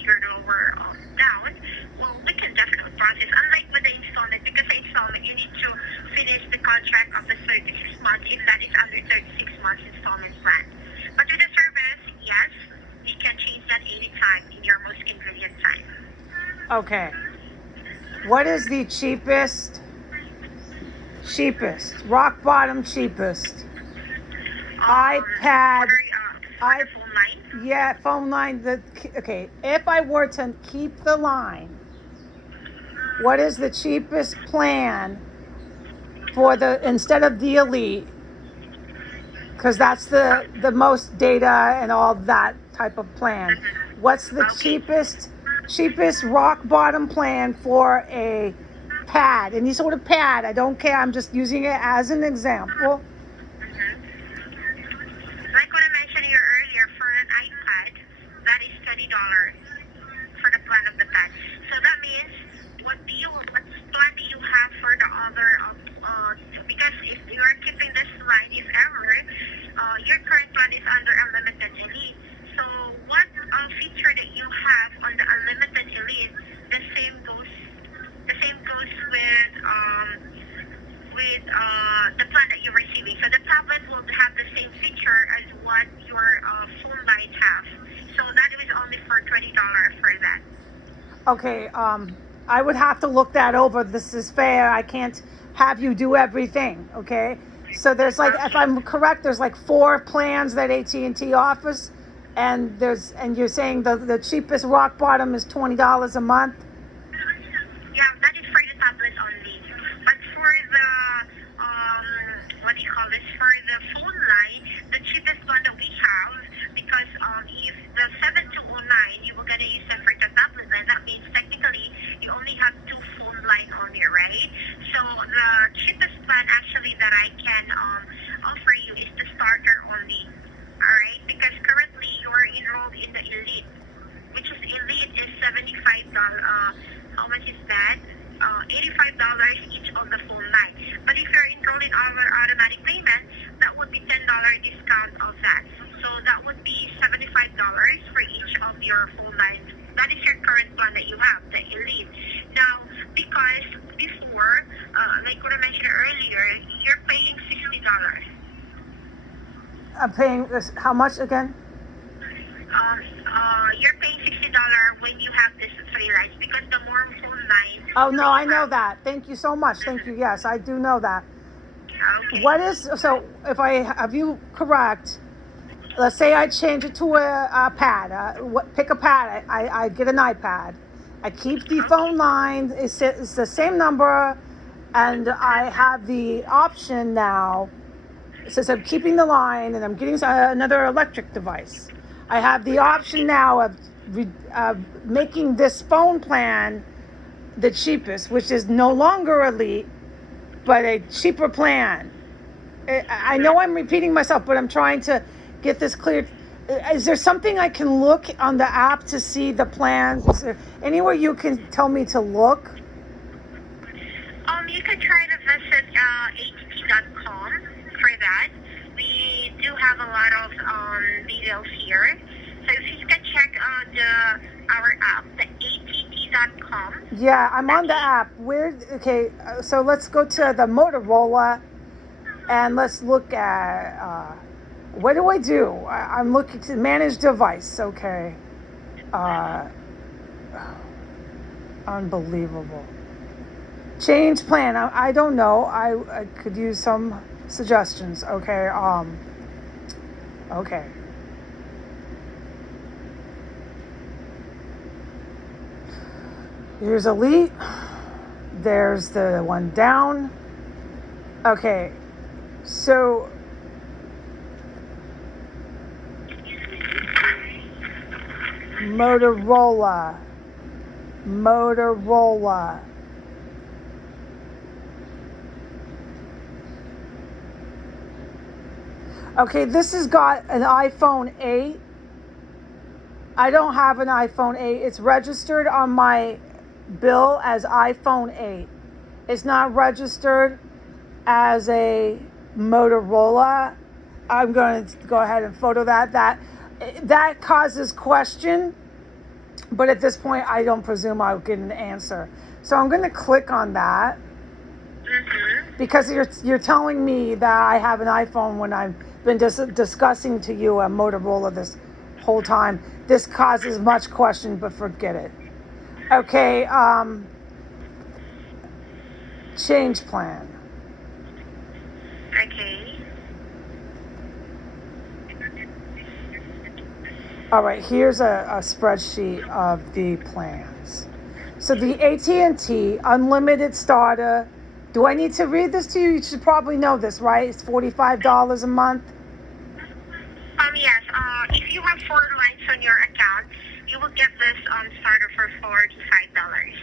your lower down, well, we can definitely process. Unlike with the installment, because the installment, you need to finish the contract of the 36 months if that is under 36 months installment plan. But with the service, yes, you can change that anytime in your most convenient time. Okay. What is the cheapest, rock bottom cheapest iPad? Phone line? Yeah, phone line. Okay, if I were to keep the line, what is the cheapest plan for instead of the Elite? Because that's the most data and all that type of plan. What's the cheapest rock bottom plan for a pad? Any sort of pad, I don't care. I'm just using it as an example. Like what I mentioned here earlier, for an iPad, that is $20 for the plan of the pad. So that means what plan do you have for the other? Because if you are keeping this line, if ever, your current plan is under Unlimited Elite. So what feature that you have on the Unlimited Elite, the same goes with the plan that you're receiving. So the tablet will have the same feature as what your phone line have. So that is only for $20 for that. Okay, I would have to look that over. This is fair. I can't have you do everything, okay? So there's if I'm correct, there's 4 plans that AT&T offers, and you're saying the cheapest rock bottom is $20 a month? Yeah, that is for the tablet only. But for the what do you call this? For the phone line, the cheapest one that we have, because if the 7 to amount of that. So that would be $75 for each of your phone lines. That is your current plan that you have, the Elite. Now, because before, like what I mentioned earlier, you're paying $60. I'm paying this, how much again? You're paying $60 when you have this 3 lines because the more phone lines. Oh, no, I know that. Thank you so much. Thank you. Yes, I do know that. Okay. What is, so if I have you correct, let's say I change it to a pad, pick a pad, I get an iPad. I keep the phone line, it's the same number, and I have the option now, since I'm keeping the line and I'm getting another electric device, I have the option now of making this phone plan the cheapest, which is no longer Elite, but a cheaper plan. I know I'm repeating myself, but I'm trying to get this clear. Is there something I can look on the app to see the plans? Is there anywhere you can tell me to look? You can try to visit att.com for that. We do have a lot of details here. So if you can check our app, the att.com. Yeah, I'm on the app. Okay, so let's go to the Motorola and let's look at, what do I do? I'm looking to manage device. Okay. Unbelievable. Change plan. I don't know. I could use some suggestions. Okay. Okay. Here's Elite. There's the one down. Okay. So Motorola. Okay, this has got an iPhone 8. I don't have an iPhone 8. It's registered on my bill as iPhone 8. It's not registered as a Motorola. I'm going to go ahead and photo that. That causes question, but at this point, I don't presume I'll get an answer. So I'm going to click on that because you're telling me that I have an iPhone when I've been discussing to you a Motorola this whole time. This causes much question, but forget it. Okay, change plan. Okay. All right, here's a spreadsheet of the plans. So the AT&T Unlimited Starter, do I need to read this to you? You should probably know this, right? It's $45 a month. Yes. If you have 4 lines on your account, you will get this starter for $45.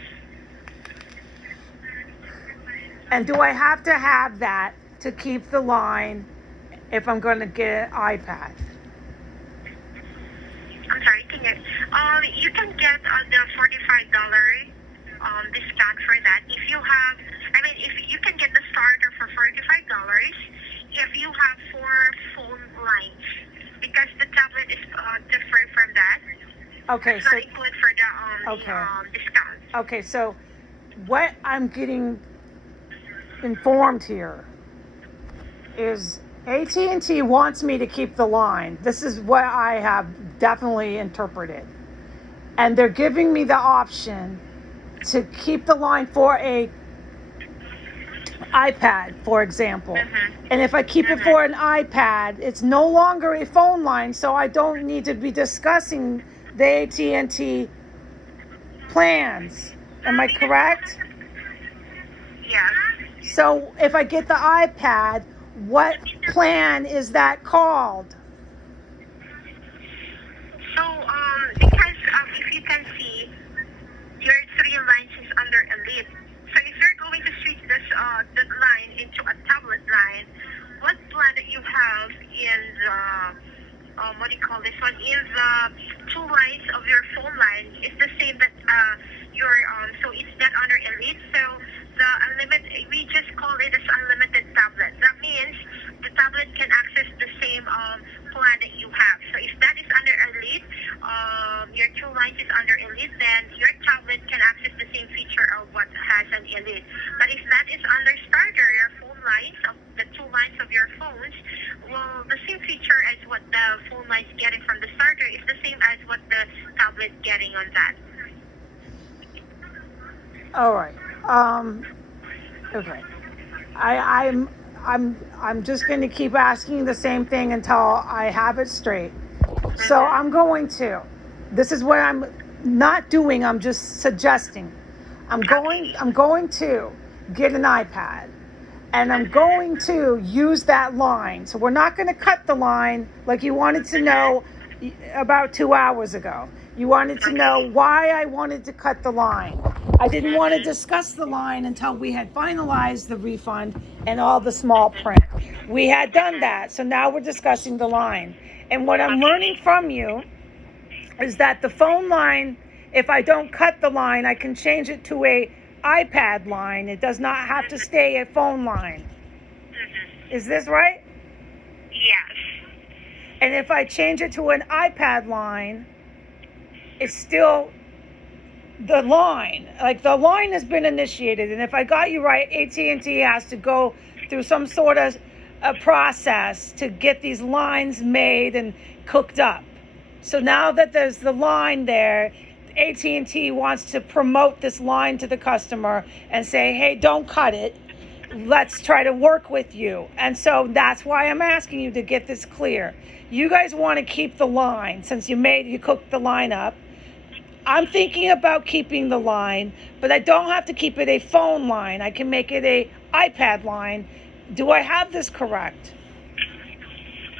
And do I have to have that to keep the line if I'm going to get an iPad? I'm sorry, you can get the $45 discount for that. If you can get the starter for $45 if you have 4 phone lines, because the tablet is different from that. Okay, it's not included for the discount. Okay, so what I'm getting informed here is AT&T wants me to keep the line. This is what I have definitely interpreted. And they're giving me the option to keep the line for a iPad, for example. And if I keep it for an iPad, it's no longer a phone line, so I don't need to be discussing the AT&T plans. Am I correct? Yeah. So if I get the iPad, what plan is that called? So, because if you can see, your 3 lines is under Elite. So if you're going to switch this the line into a tablet line, what plan that you have in the what do you call this one? In the 2 lines of your phone line is the same that your so it's not under Elite. So the unlimited, we just call it as unlimited tablet. That means the tablet can access the same plan that you have. So if that is under Elite, your two lines is under Elite, then your tablet can access the same feature of what has an Elite. But if that is under Starter, your phone lines, of the two lines of your phones, well, the same feature as what the phone lines getting from the Starter is the same as what the tablet getting on that. All right. Okay. I'm just going to keep asking the same thing until I have it straight. So I'm going to. This is what I'm not doing. I'm just suggesting. I'm going to get an iPad, and I'm going to use that line. So we're not going to cut the line like you wanted to know about 2 hours ago. You wanted to know why I wanted to cut the line. I didn't want to discuss the line until we had finalized the refund and all the small print. We had done that, so now we're discussing the line. And what I'm learning from you is that the phone line, if I don't cut the line, I can change it to a iPad line. It does not have to stay a phone line. Is this right? Yes. And if I change it to an iPad line, it's still the line. Like, the line has been initiated, and if I got you right, AT&T has to go through some sort of a process to get these lines made and cooked up. So now that there's the line there, AT&T wants to promote this line to the customer and say, hey, don't cut it. Let's try to work with you. And so that's why I'm asking you to get this clear. You guys want to keep the line since you cooked the line up. I'm thinking about keeping the line, but I don't have to keep it a phone line. I can make it a iPad line. Do I have this correct?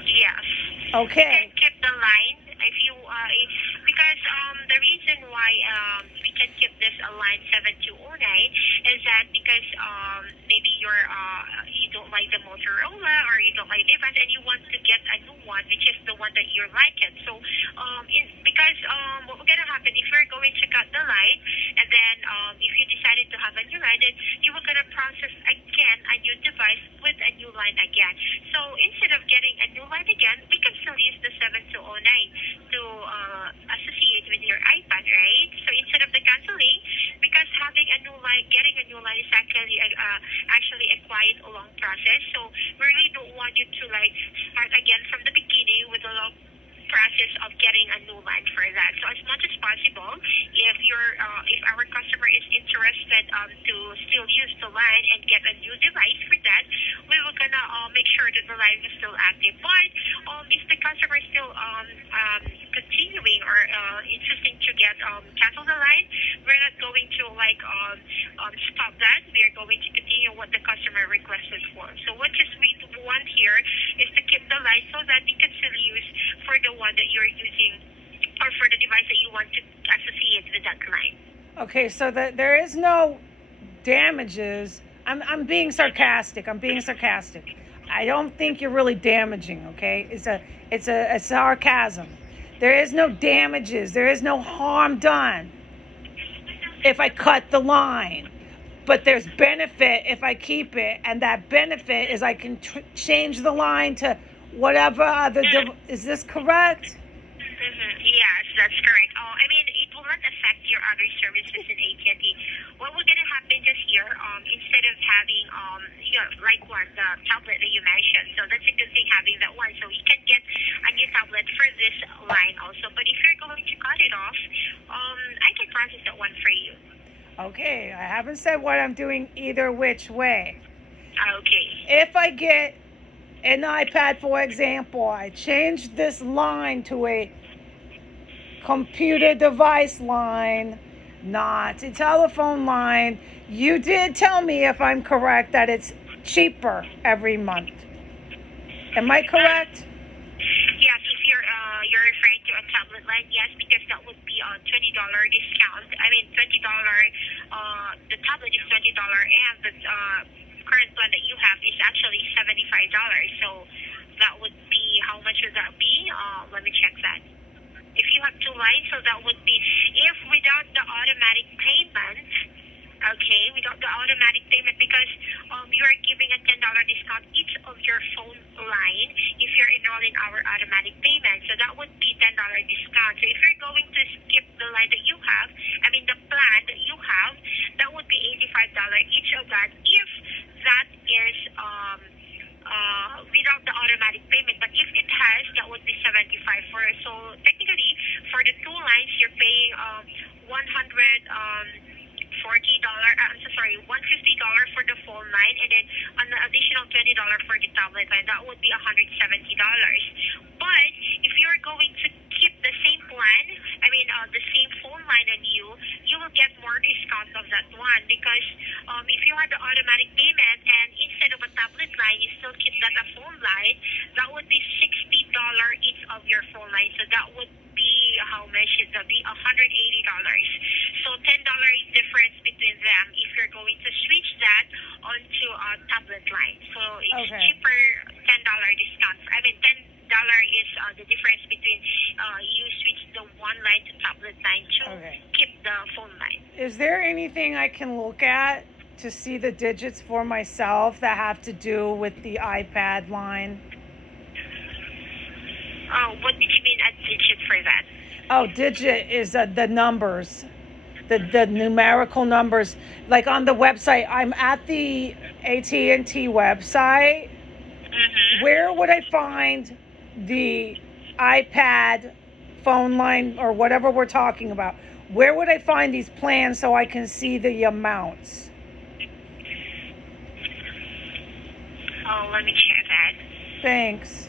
Yes. Okay. You can keep the line if you because the reason why we can keep this line 7209 is that because maybe you don't like the Motorola or you don't like the device and you want to get a new one, which is the one that you like it. So because what will gonna happen if you're going to cut the line and then if you decided to have a new line, then you were gonna process again a new device with a new line again. So instead of getting a new line again, we can still use the 7209 to associate with your iPad, right? So instead of the canceling, because having a new line, getting a new line is actually a quite a long process. So we really don't want you to like start again from the beginning with a long process of getting a new line for that. So as much as possible, if our customer is interested to still use the line and get a new device for that, we were gonna make sure that the line is still active. But if the customer is still continuing or insisting to get cancel the line, we're not going to stop that. We are going to continue what the customer requested for. So what just we want here is to keep the line so that you can still use for the one that you're using or for the device that you want to associate with that line. Okay, so there is no damages. I'm being sarcastic. I don't think you're really damaging, okay? It's a sarcasm. There is no damages. There is no harm done if I cut the line. But there's benefit if I keep it, and that benefit is I can change the line to whatever other is this correct? Yes, that's correct. I mean, it will not affect your other services in AT&T. What will gonna happen just here, instead of having like the tablet that you mentioned, so that's a good thing having that one. So you can get a new tablet for this line also. But if you're going to cut it off, I can process that one for you. Okay, I haven't said what I'm doing either which way. Okay. If I get an iPad, for example, I change this line to a computer device line, not a telephone line. You did tell me, if I'm correct, that it's cheaper every month. Am I correct? Yes, if you're referring to a tablet line, yes, because that would be a $20 discount. I mean, the tablet is $20, and the current plan that you have is actually $75. So that would be, how much would that be? Let me check that. If you have two lines, so that would be, if without the automatic payment, Okay, without the automatic payment, because you are giving a $10 discount each of your phone line if you're enrolled in our automatic payment. So that would be $10 discount. So if you're going to skip the line that you have, I mean the plan that you have, that would be $85 each of that if that is without the automatic payment. But if it has, that would be 75 for it. So technically, for the two lines, you're paying 140 dollars. I'm so sorry, $150 for the phone line, and then an additional $20 for the tablet line. That would be $170. But if you're going to keep the same plan, I mean the same phone line on you will get more discount of that one, because if you had the automatic payment and instead of a tablet line, you still keep that a phone line, that would be $60 each of your phone line. So that would be how much? It would be $180. So $10 difference between them if you're going to switch that onto a tablet line. So it's Okay. cheaper, $10 discount. I mean, $10 is the difference between you switch the one line to tablet line to Okay. keep the phone line. Is there anything I can look at to see the digits for myself that have to do with the iPad line? What did you mean a digit for that? Oh, digit is the numbers, the numerical numbers. Like on the website, I'm at the AT&T website. Mm-hmm. Where would I find the iPad phone line or whatever we're talking about? Where would I find these plans so I can see the amounts? Oh, let me check that. Thanks.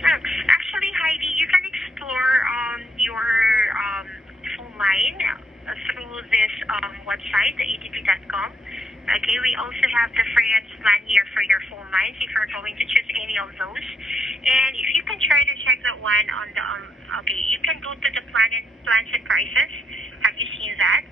Actually, Heidi, you can explore your phone line through this website, the ATT.com. Okay, we also have different plan here for your phone lines if you're going to choose any of those. And if you can try to check that one on the, okay, you can go to the plans and prices. Have you seen that?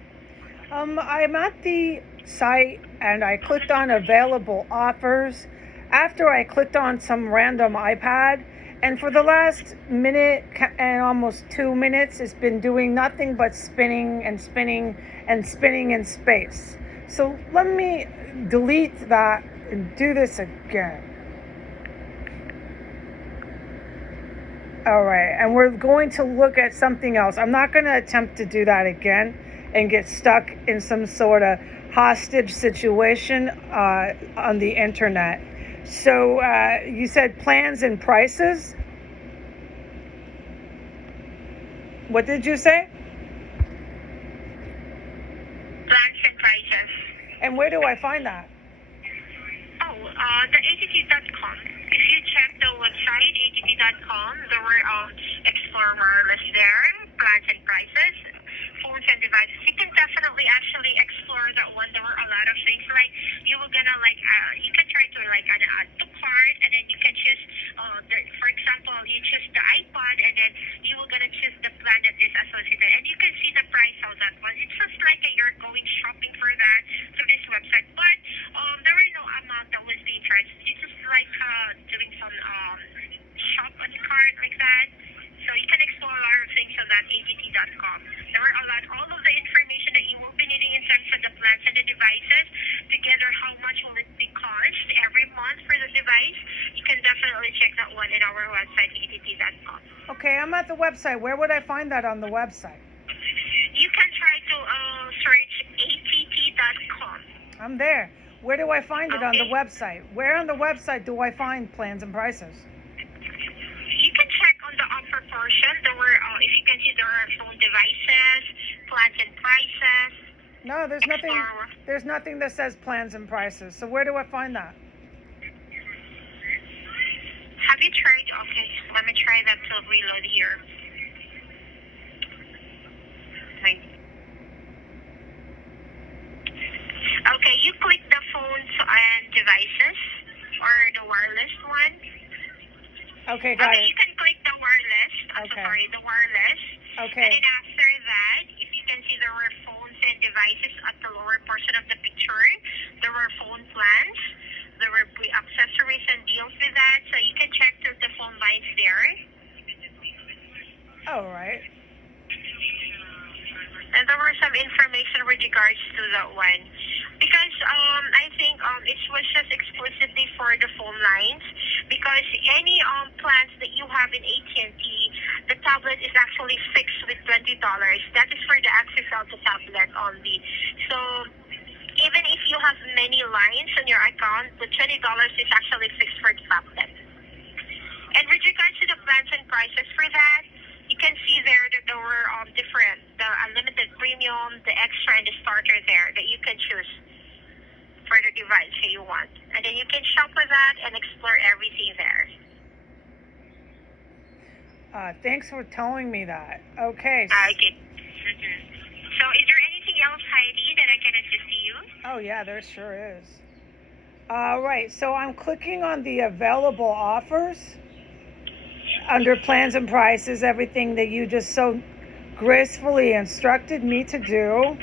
I'm at the site and I clicked on available offers. After I clicked on some random iPad, And for the last minute and almost 2 minutes, it's been doing nothing but spinning and spinning and spinning in space. So let me delete that and do this again. All right, and we're going to look at something else. I'm not going to attempt to do that again and get stuck in some sort of hostage situation on the internet. So you said plans and prices? What did you say? Plans and prices. And where do I find that? Oh, the ATT.com. If you check the website, ATT.com, there were Explore Wireless there, plans and prices, phones and devices. You can definitely actually explore that one. There were a lot of things like you were gonna you can try to add to cart, and then you can choose, for example, you choose the iPod, and then you were gonna choose the plan that is associated, and you can see the price of that one. It's just like you're going shopping for that through this website, but there were no amount that was being charged. It's just like doing some shop on the cart like that. So you can explore a lot of things on that ATT.com. There are all of the information that you will be needing in terms of the plans and the devices, together how much will it be cost every month for the device. You can definitely check that one in our website, ATT.com. Okay, I'm at the website. Where would I find that on the website? You can try to search ATT.com. I'm there. Where do I find it on the website? Where on the website do I find plans and prices? You can check on the upper portion. There were, if you can see, there are phone devices, plans and prices. No, there's nothing. There's nothing that says plans and prices. So where do I find that? Have you tried? Okay, let me try that to reload here. Okay, you click the phones and devices, or the wireless one. Okay, got it. You can click the wireless. The wireless. Okay. And then after that, if you can see, there were phones and devices at the lower portion of the picture. There were phone plans. There were accessories and deals with that. So you can check through the phone lines there. All right. And there were some information with regards to that one. Because I think it was just exclusively for the phone lines. Because any plans that you have in AT&T, the tablet is actually fixed with $20. That is for the access of the tablet only. So even if you have many lines on your account, the $20 is actually fixed for the tablet. And with regards to the plans and prices for that, you can see there that there were different, the unlimited premium, the extra, and the starter there that you can choose for the device that you want. And then you can shop with that and explore everything there. Thanks for telling me that. Okay. Okay. Mm-hmm. So is there anything else, Heidi, that I can assist you? Oh, yeah, there sure is. All right, so I'm clicking on the available offers under plans and prices, everything that you just so gracefully instructed me to do,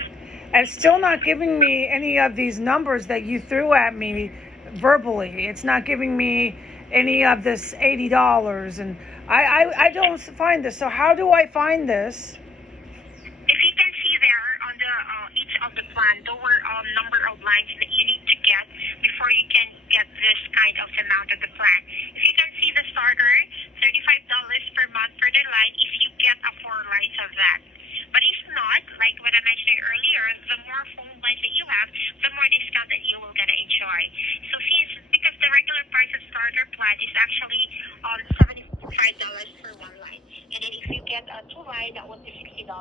and still not giving me any of these numbers that you threw at me verbally. It's not giving me any of this $80, and I don't find this. So how do I find this? If you can see there on the each of the plan, there were number of lines that you need to get before you can get this kind of amount of the plan. If you can see the starter, $35 per month for the line if you get 4 lines of that. But if not, like what I mentioned earlier, the more phone lines that you have, the more discount that you will gonna enjoy. So because the regular price of starter plan is actually $75 for 1 line. And then if you get 2 lines, that would be $60.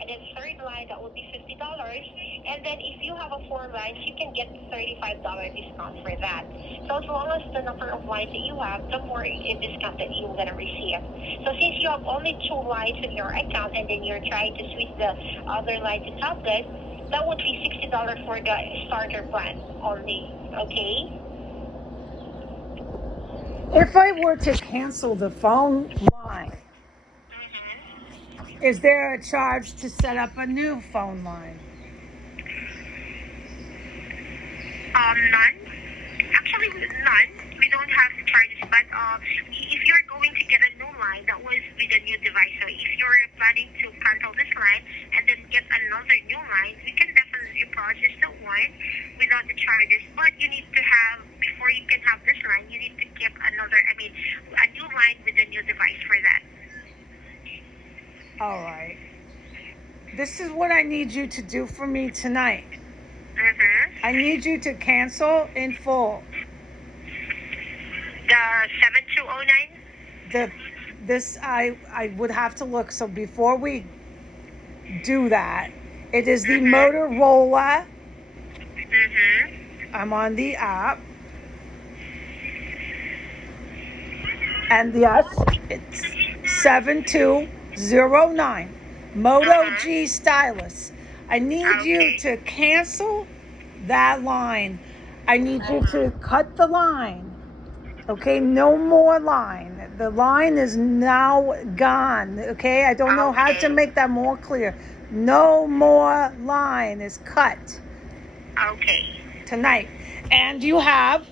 And then 3rd line, that would be $50. And then if you have 4 lines, you can get $35 discount for that. So as long as the number of lines that you have, the more discount that you're going to receive. So since you have only 2 lines in your account and then you're trying to switch the other line to tablet, that would be $60 for the starter plan only. Okay? If I were to cancel the phone line, is there a charge to set up a new phone line? None. Actually, none. We don't have charges, but if you're going to planning to cancel this line and then get another new line, we can definitely process the one without the charges. But you need to have, before you can have this line, you need to get a new line with a new device for that. All right. This is what I need you to do for me tonight. I need you to cancel in full. The 7209? I would have to look. So before we do that, it is the Motorola. I'm on the app. And yes, it's 7209. Moto G Stylus. I need you to cancel that line. I need you to cut the line. Okay, no more line. The line is now gone. Okay, I don't know how to make that more clear. No more line is cut. Okay. Tonight. And you have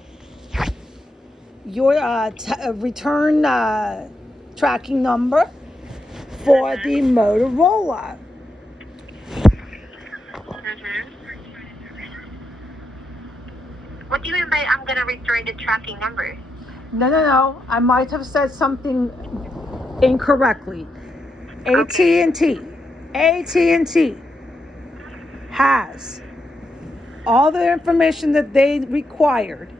your return tracking number for the Motorola. What do you mean by I'm going to return the tracking number? No. I might have said something incorrectly. AT&T has all the information that they required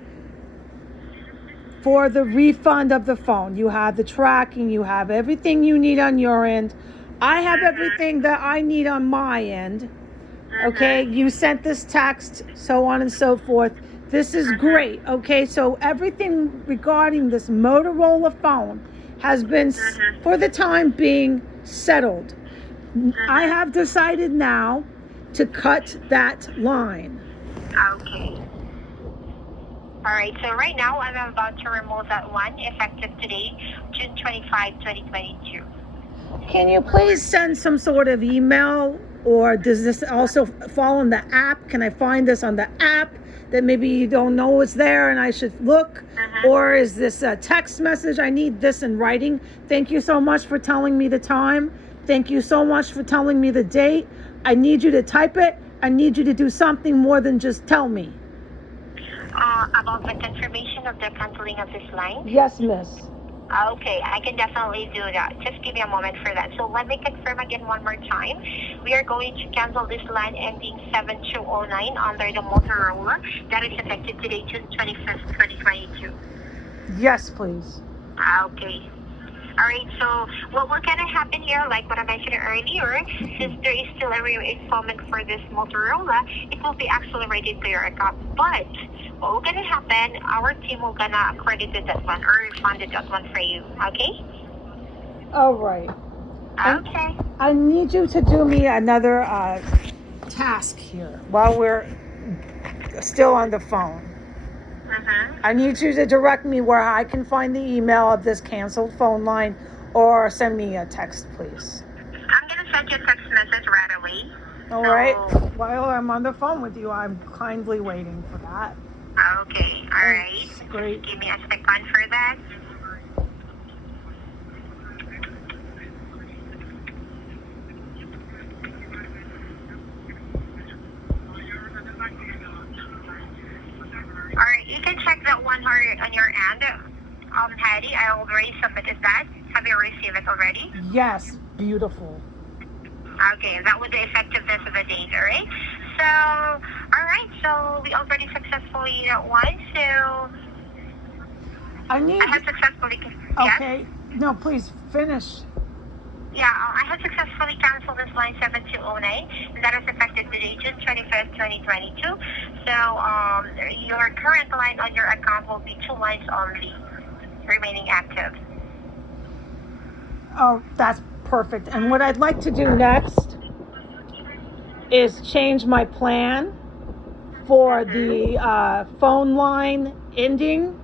for the refund of the phone. You have the tracking, you have everything you need on your end. I have everything that I need on my end. Okay, you sent this text, so on and so forth. This is great. Okay, so everything regarding this Motorola phone has been, for the time being, settled. I have decided now to cut that line. Okay. All right, so right now I'm about to remove that one, effective today, June 25, 2022. Can you please send some sort of email, or does this also fall on the app? Can I find this on the app that maybe you don't know it's there and I should look? Or is this a text message? I need this in writing. Thank you so much for telling me the time. Thank you so much for telling me the date. I need you to type it. I need you to do something more than just tell me. About the confirmation of the canceling of this line? Yes, miss. Okay, I can definitely do that. Just give me a moment for that. So let me confirm again one more time. We are going to cancel this line ending 7209 under the Motorola. That is effective today, June 25th, 2022. Yes, please. Okay. All right, so what will kind of happen here, like what I mentioned earlier, since there is still a installment for this Motorola, it will be accelerated to your account. But what will gonna happen, our team will gonna accredit that one or refund that one for you, okay? All right. Okay. I need you to do me another task here while we're still on the phone. I need you to direct me where I can find the email of this canceled phone line, or send me a text, please. I'm gonna send you a text message right away. All right. While I'm on the phone with you, I'm kindly waiting for that. Okay. All right. Great. Give me a second for that. All right. You can check that one on your end. Hattie, I already submitted that. Have you received it already? Yes. Beautiful. Okay, that was the effectiveness of the date, all right? So, all right, so we already successfully won, so I have successfully, Okay. yes? No, please finish. Yeah, I have successfully canceled this line 7209, and that is effective today, June 25th, 2022. So, your current line on your account will be 2 lines only remaining active. Oh, that's perfect. And what I'd like to do next is change my plan for the phone line ending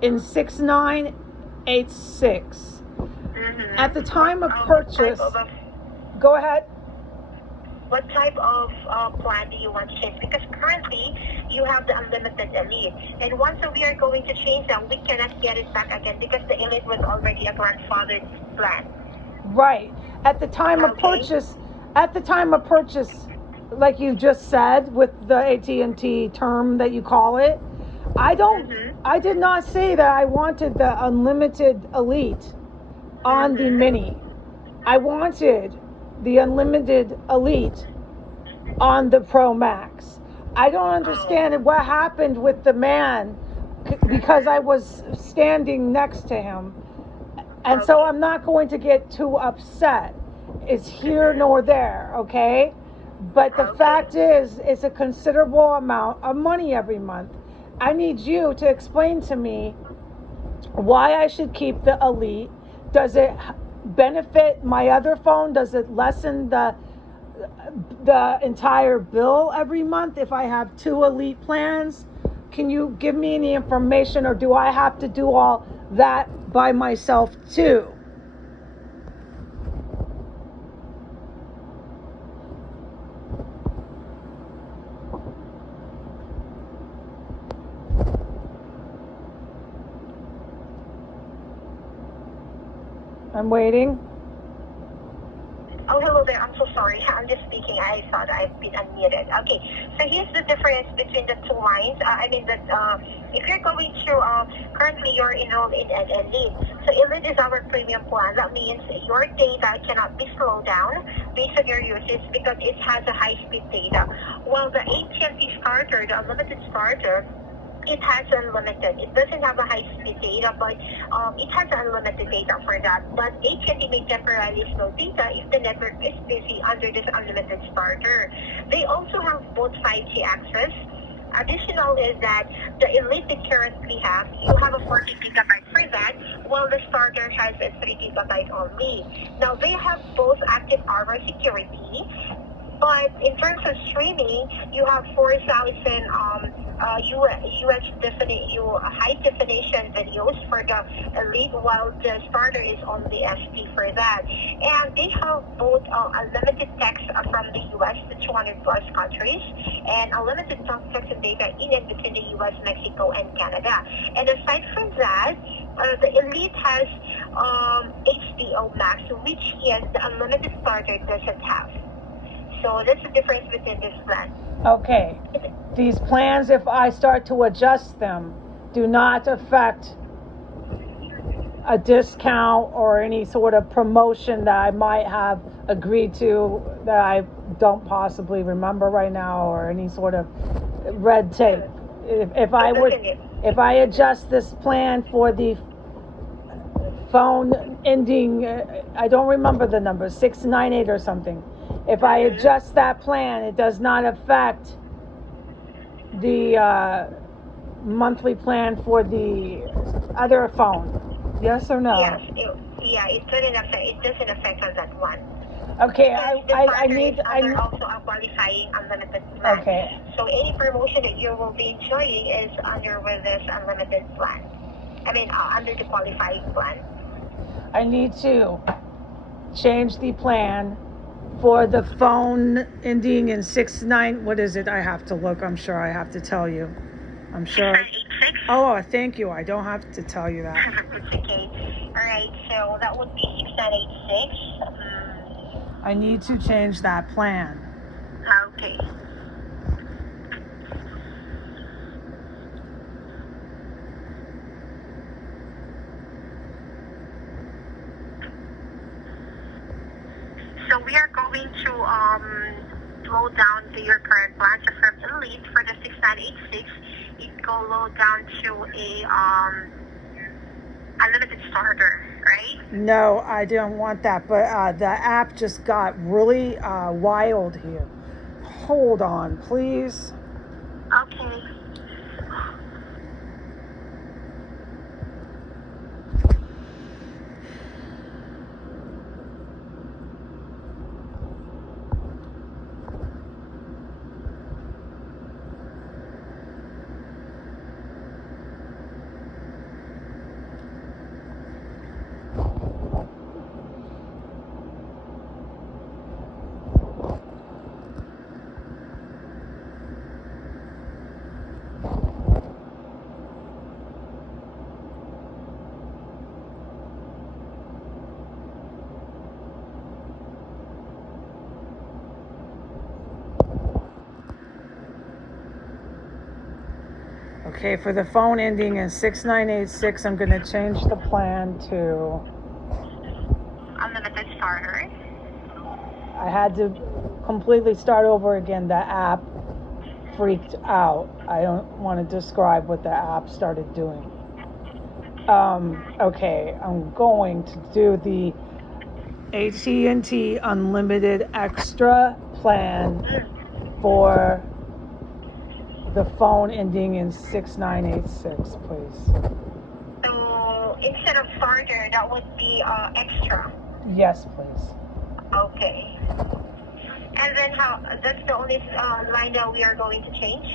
in 6986. At the time of purchase, go ahead. What type of plan do you want to change? Because currently, you have the unlimited elite. And once we are going to change that, we cannot get it back again because the elite was already a grandfathered plan. Right. At the time of Okay. purchase, at the time of purchase, like you just said with the AT&T term that you call it, Mhm. I did not say that I wanted the unlimited elite on the Mhm. mini. I wanted the unlimited elite on the Pro Max. I don't Oh. understand what happened with the man because I Mhm. was standing next to him. And so Okay. I'm not going to get too upset. It's here Mhm. nor there, okay? But the Okay. fact is, it's a considerable amount of money every month. I need you to explain to me why I should keep the Elite. Does it benefit my other phone? Does it lessen the entire bill every month if I have two Elite plans? Can you give me any information, or do I have to do all that by myself too? I'm waiting. Oh, hello there. I'm so sorry. I'm just speaking. I thought I've been unmuted. Okay. So here's the difference between the two lines. I mean that if you're going to currently you're enrolled in an Elite. So Elite is our premium plan. That means your data cannot be slowed down based on your usage because it has a high-speed data. While the AT&T starter, the unlimited starter, it has unlimited. It doesn't have a high-speed data, but it has unlimited data for that. But AT&T may temporarily slow data if the network is busy under this unlimited starter. They also have both 5G access. Additional is that the Elite they currently have, you have a 40 gigabyte for that, while the starter has a 3 gigabyte only. Now they have both active armor security, but in terms of streaming, you have 4,000 high definition videos for the Elite, while the starter is only SD for that. And they have both unlimited text from the US to 200 plus countries, and unlimited talk, text, and data in and between the US, Mexico, and Canada. And aside from that, the Elite has HBO Max, which is the unlimited starter doesn't have. So that's the difference between this plan. Okay. These plans, if I start to adjust them, do not affect a discount or any sort of promotion that I might have agreed to that I don't possibly remember right now, or any sort of red tape. If I adjust this plan for the phone ending, I don't remember the number, 698 or something. If I adjust that plan, it does not affect the monthly plan for the other phone. Yes or no? Yes, it doesn't affect on that one. Okay, Because the starter is under also a qualifying unlimited plan. Okay. So any promotion that you will be enjoying is under with this unlimited plan. I mean, under the qualifying plan. I need to change the plan for the phone ending in 69. What is it? I have to look. I'm sure I have to tell you. I'm sure. 986. Oh, thank you. I don't have to tell you that. It's okay. Alright, so that would be 6986. I need to change that plan. Okay. So we are going to load down to your current plan. So from Elite for the 6986, it go load down to a unlimited starter, right? No, I don't want that. But the app just got really wild here. Hold on, please. Okay. Okay, for the phone ending in 6986, I'm going to change the plan to... Unlimited starter. I had to completely start over again. The app freaked out. I don't want to describe what the app started doing. Okay, I'm going to do the AT&T Unlimited Extra plan for the phone ending in 6986, please. So instead of starter, that would be extra. Yes, please. Okay. And then that's the only line that we are going to change?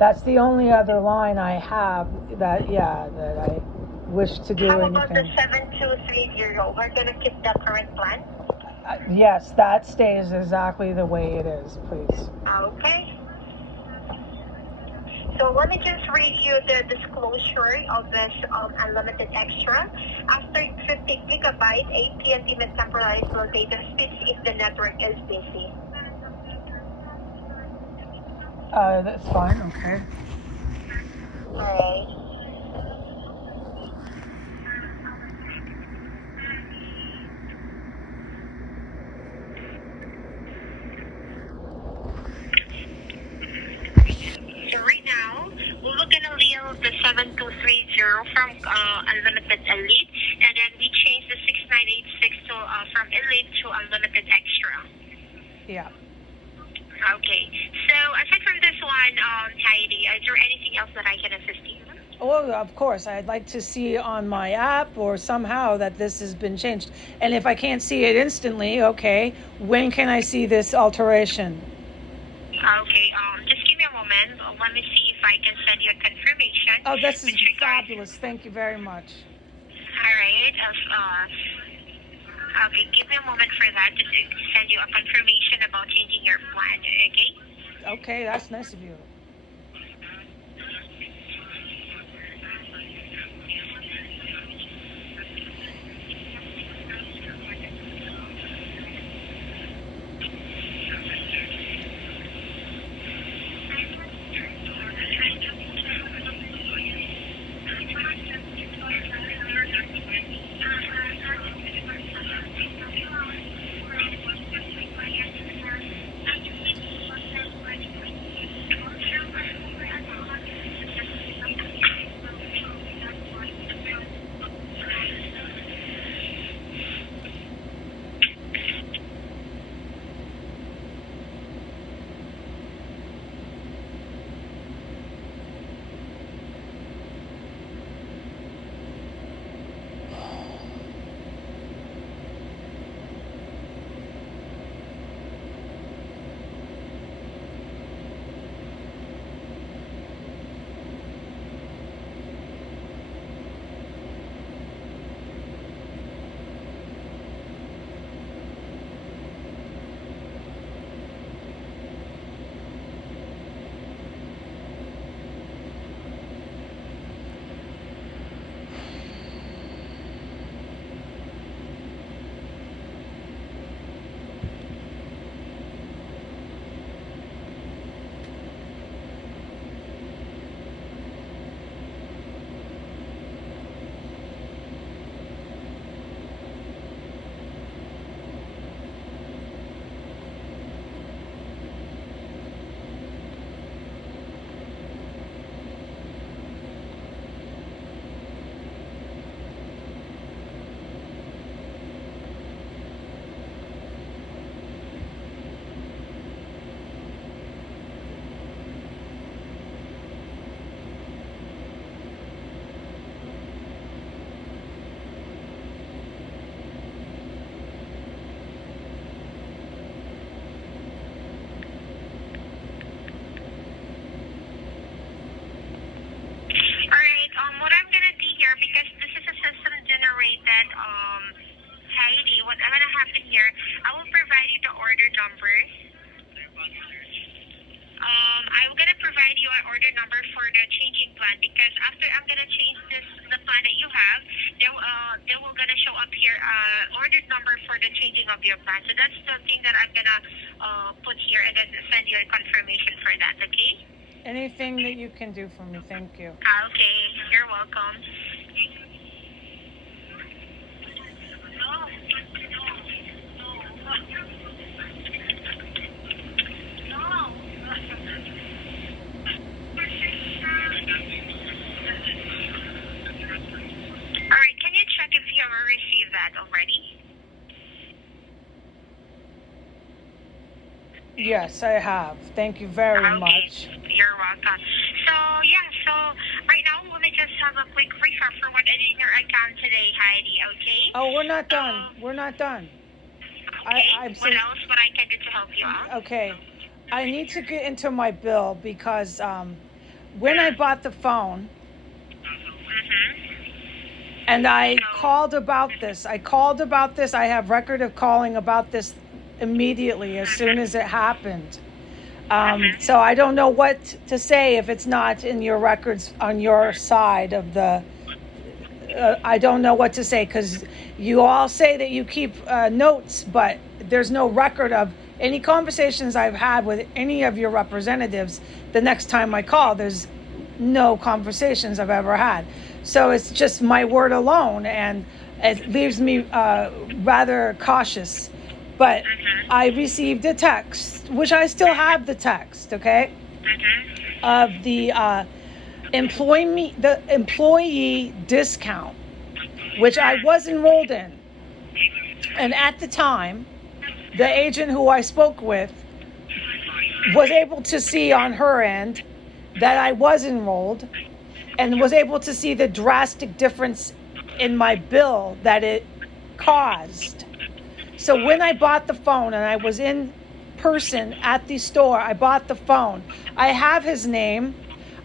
That's the only other line I have that I wish to do How anything. about the 7230? We're going to keep the current plan? Yes, that stays exactly the way it is, please. Okay. So let me just read you the disclosure of this unlimited extra. After 50 gigabytes, AT&T may temporarily slow data speeds if the network is busy. That's fine, okay. Alright. So right now, we're gonna leave the 7230 from Unlimited Elite, and then we change the 6986 to from Elite to Unlimited Extra. Yeah. Okay. So aside from this one, Heidi, is there anything else that I can assist you with? Oh, of course. I'd like to see on my app or somehow that this has been changed. And if I can't see it instantly, okay, when can I see this alteration? Okay, just give me a moment. Let me see if I can send you a confirmation. Oh, this is with regards- fabulous. Thank you very much. All right. Okay, give me a moment for that to send you a confirmation about changing your plan. Okay. Okay, that's nice of you. What I'm gonna do here, because this is a system generated Heidi, what I'm gonna happen here, I will provide you the order number. I'm gonna provide you an order number for the changing plan, because after I'm gonna change the plan that you have, there will gonna show up here order number for the changing of your plan. So that's the thing that I'm gonna put here and then send you a confirmation for that. Okay? Anything that you can do for me, thank you. Okay, you're welcome. Alright, can you check if you ever received that already? Yes, I have. Thank you very Okay, much. you're welcome. So right now, let me just have a quick refresh for what I did in your account today, Heidi, okay? Oh, we're not done. We're not done. Okay, I'm what else? What I can do to help you out? okay. I need to get into my bill because when I bought the phone and I called about this, I have record of calling about this immediately as soon as it happened. So I don't know what to say if it's not in your records on your side of the. I don't know what to say because you all say that you keep notes, but there's no record of any conversations I've had with any of your representatives. The next time I call, there's no conversations I've ever had. So it's just my word alone, and it leaves me rather cautious. But I received a text, which I still have the text, okay, of the employee discount, which I was enrolled in. And at the time, the agent who I spoke with was able to see on her end that I was enrolled and was able to see the drastic difference in my bill that it caused. So when I bought the phone and I was in person at the store, I bought the phone. I have his name.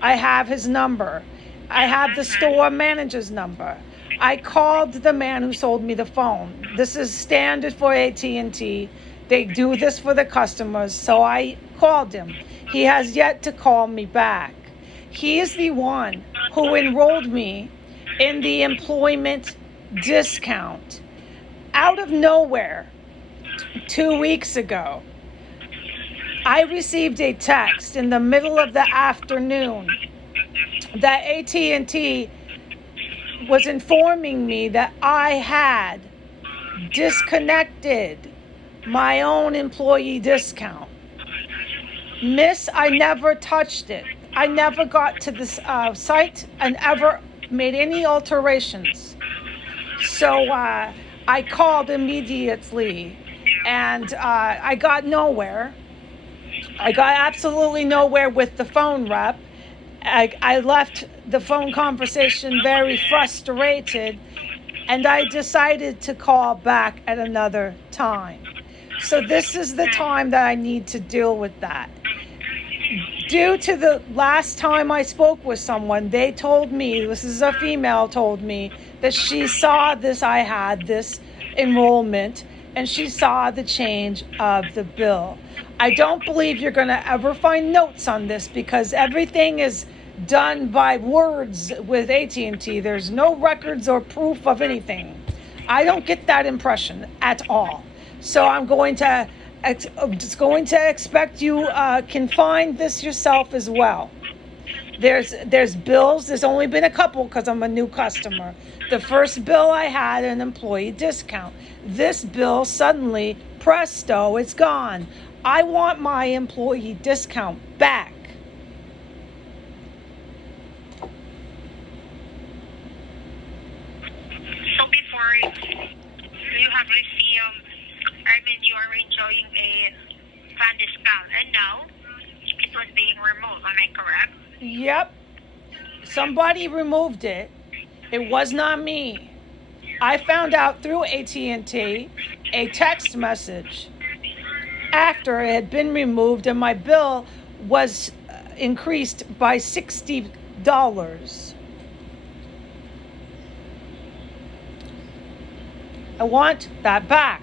I have his number. I have the store manager's number. I called the man who sold me the phone. This is standard for AT&T. They do this for the customers. So I called him. He has yet to call me back. He is the one who enrolled me in the employment discount. Out of nowhere, 2 weeks ago, I received a text in the middle of the afternoon that AT&T was informing me that I had disconnected my own employee discount. Miss, I never touched it. I never got to this site and ever made any alterations. So I called immediately and I got nowhere. I got absolutely nowhere with the phone rep. I left the phone conversation very frustrated, and I decided to call back at another time. So this is the time that I need to deal with that. Due to the last time I spoke with someone, they told me, this is a female told me, that she saw this, I had this enrollment, and she saw the change of the bill. I don't believe you're going to ever find notes on this because everything is done by words with AT&T. There's no records or proof of anything. I don't get that impression at all. So I'm just going to expect you can find this yourself as well. There's bills. There's only been a couple because I'm a new customer. The first bill I had an employee discount. This bill suddenly, presto, it's gone. I want my employee discount back. So before you have received, you are enjoying a fan discount, and now it was being removed. Am I correct? Yep. Somebody removed it. It was not me. I found out through AT&T a text message after it had been removed and my bill was increased by $60. I want that back.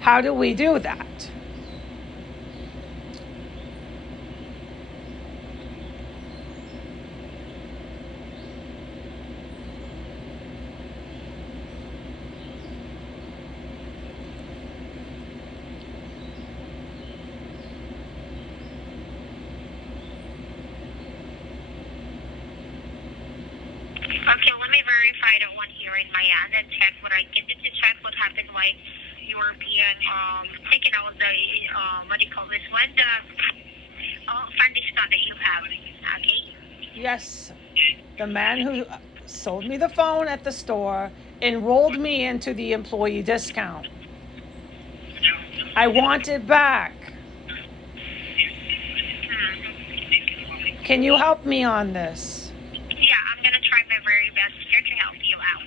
How do we do that? in my end and check what I can do to check what happened, why you were being taken out the what do you call this one, the fund discount that you have. Okay. Yes, the man who sold me the phone at the store enrolled me into the employee discount. I want it back. Can you help me on this? Yeah, I'm gonna try my very best here to help you out.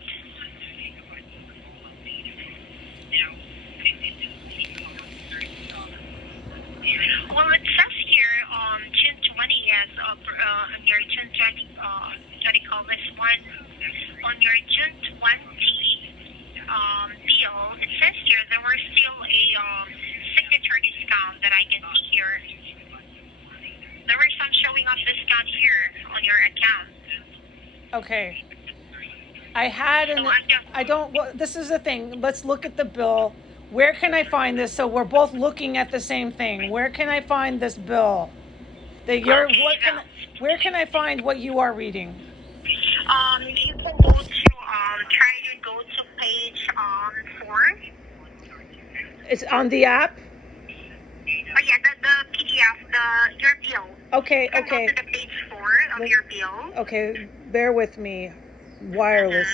Well, it says here June 20th on your June 20, what do you call this one? On your June 20 bill, it says here there were still a signature discount that I can see here. There were some showing off discount here on your account. Okay. This is the thing. Let's look at the bill. Where can I find this? So we're both looking at the same thing. Where can I find this bill? Where can I find what you are reading? You can go to try to go to page 4. It's on the app? Oh yeah, the PDF, your bill. Okay, you can okay. Go to the page 4 of your bill. Okay, bear with me. Wireless.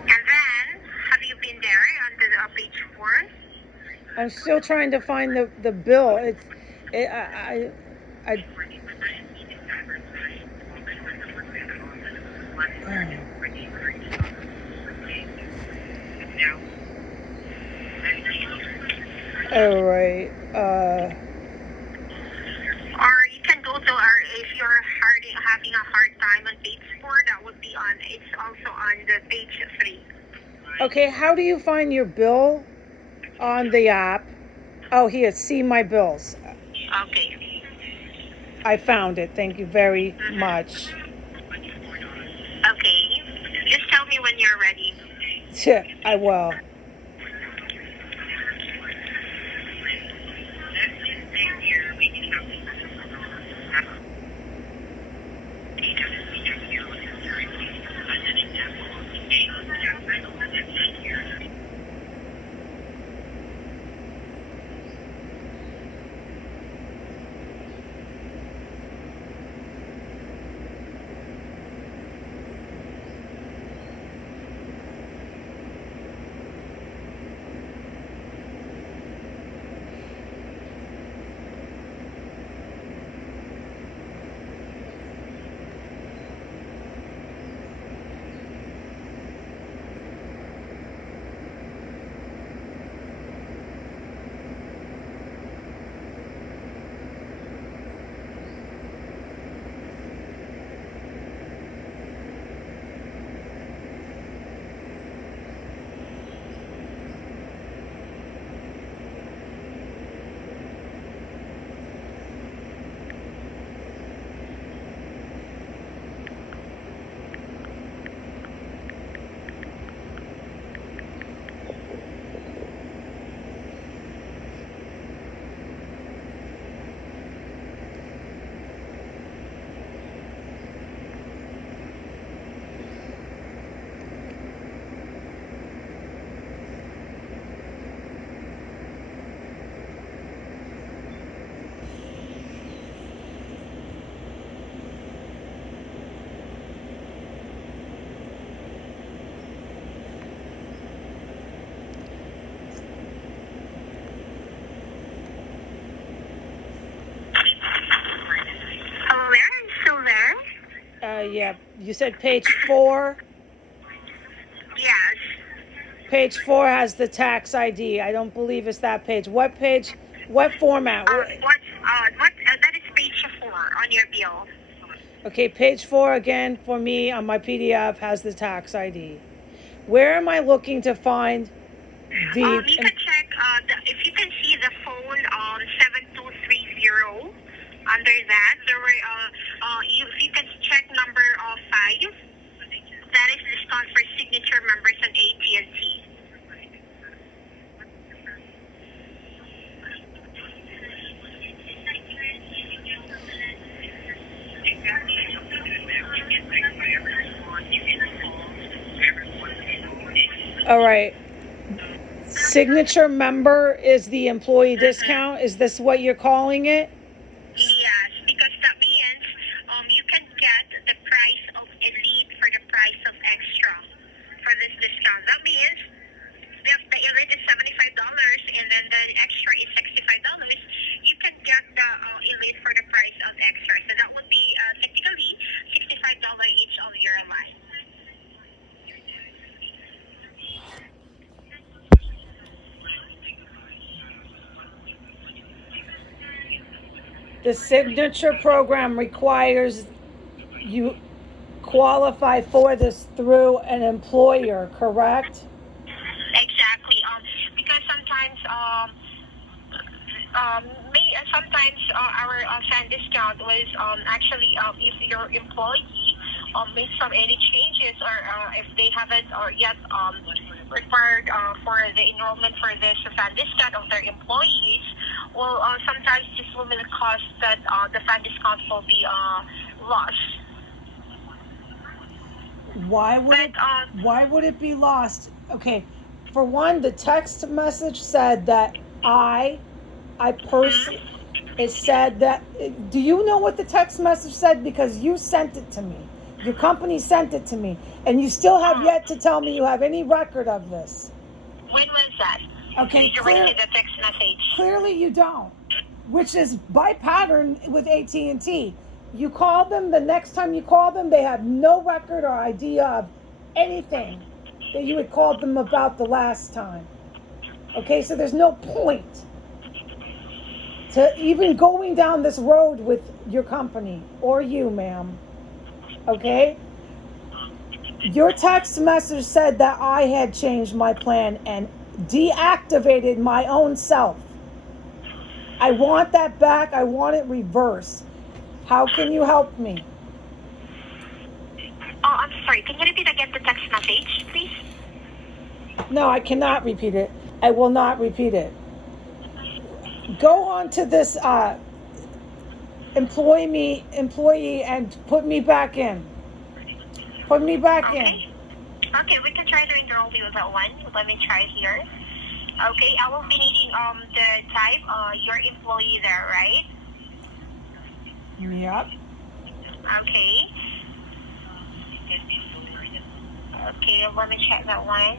And then, have you been there on the page 4? I'm still trying to find the bill. All right. Or you can go to, or if you're having a hard time on page 4, that would be on. It's also on the page 3. Okay, how do you find your bill on the app? Oh, here, see my bills. Okay. I found it. Thank you very much. Okay. Just tell me when you're ready. I will. Hello there, I'm still there. Yeah, you said page 4? Yes. Page 4 has the tax ID. I don't believe it's that page. What page? What format? That is page 4 on your bill. Okay, page 4 again for me on my PDF has the tax ID. Where am I looking to find the... You can check, if you can see the phone 7230, under that, there were, if you can check number 5, that is discount for signature members on AT&T. All right. Signature member is the employee discount. Is this what you're calling it? Yes, because that means you can get the price of elite for the price of extra for this discount. That means if the elite is $75 and then the extra is $65, you can get the elite for the price of extra. So that would be technically $65 each of your line. The signature program requires you qualify for this through an employer, correct? Exactly. Because sometimes sometimes our fan discount was actually if your employee made some any changes or if they haven't yet required for the enrollment for this fan discount of their employees, well sometimes this will cause that the fan discount will be lost. Why would it be lost? Okay, for one, the text message said that I personally, it said that, do you know what the text message said? Because you sent it to me. Your company sent it to me. And you still have yet to tell me you have any record of this. When was that? Okay, Did you receive the text message? Clearly you don't, which is by pattern with AT&T. You call them, the next time you call them, they have no record or idea of anything that you had called them about the last time. Okay, so there's no point to even going down this road with your company or you, ma'am. Okay? Your text message said that I had changed my plan and deactivated my own self. I want that back. I want it reversed. How can you help me? Oh, I'm sorry. Can you repeat again the text message, please? No, I cannot repeat it. I will not repeat it. Go on to this employee and put me back in. Put me back in. Okay, we can try to enroll you with that one. Let me try here. Okay, I will be needing the type, your employee there, right? Yep. Okay. Okay, let me check that one.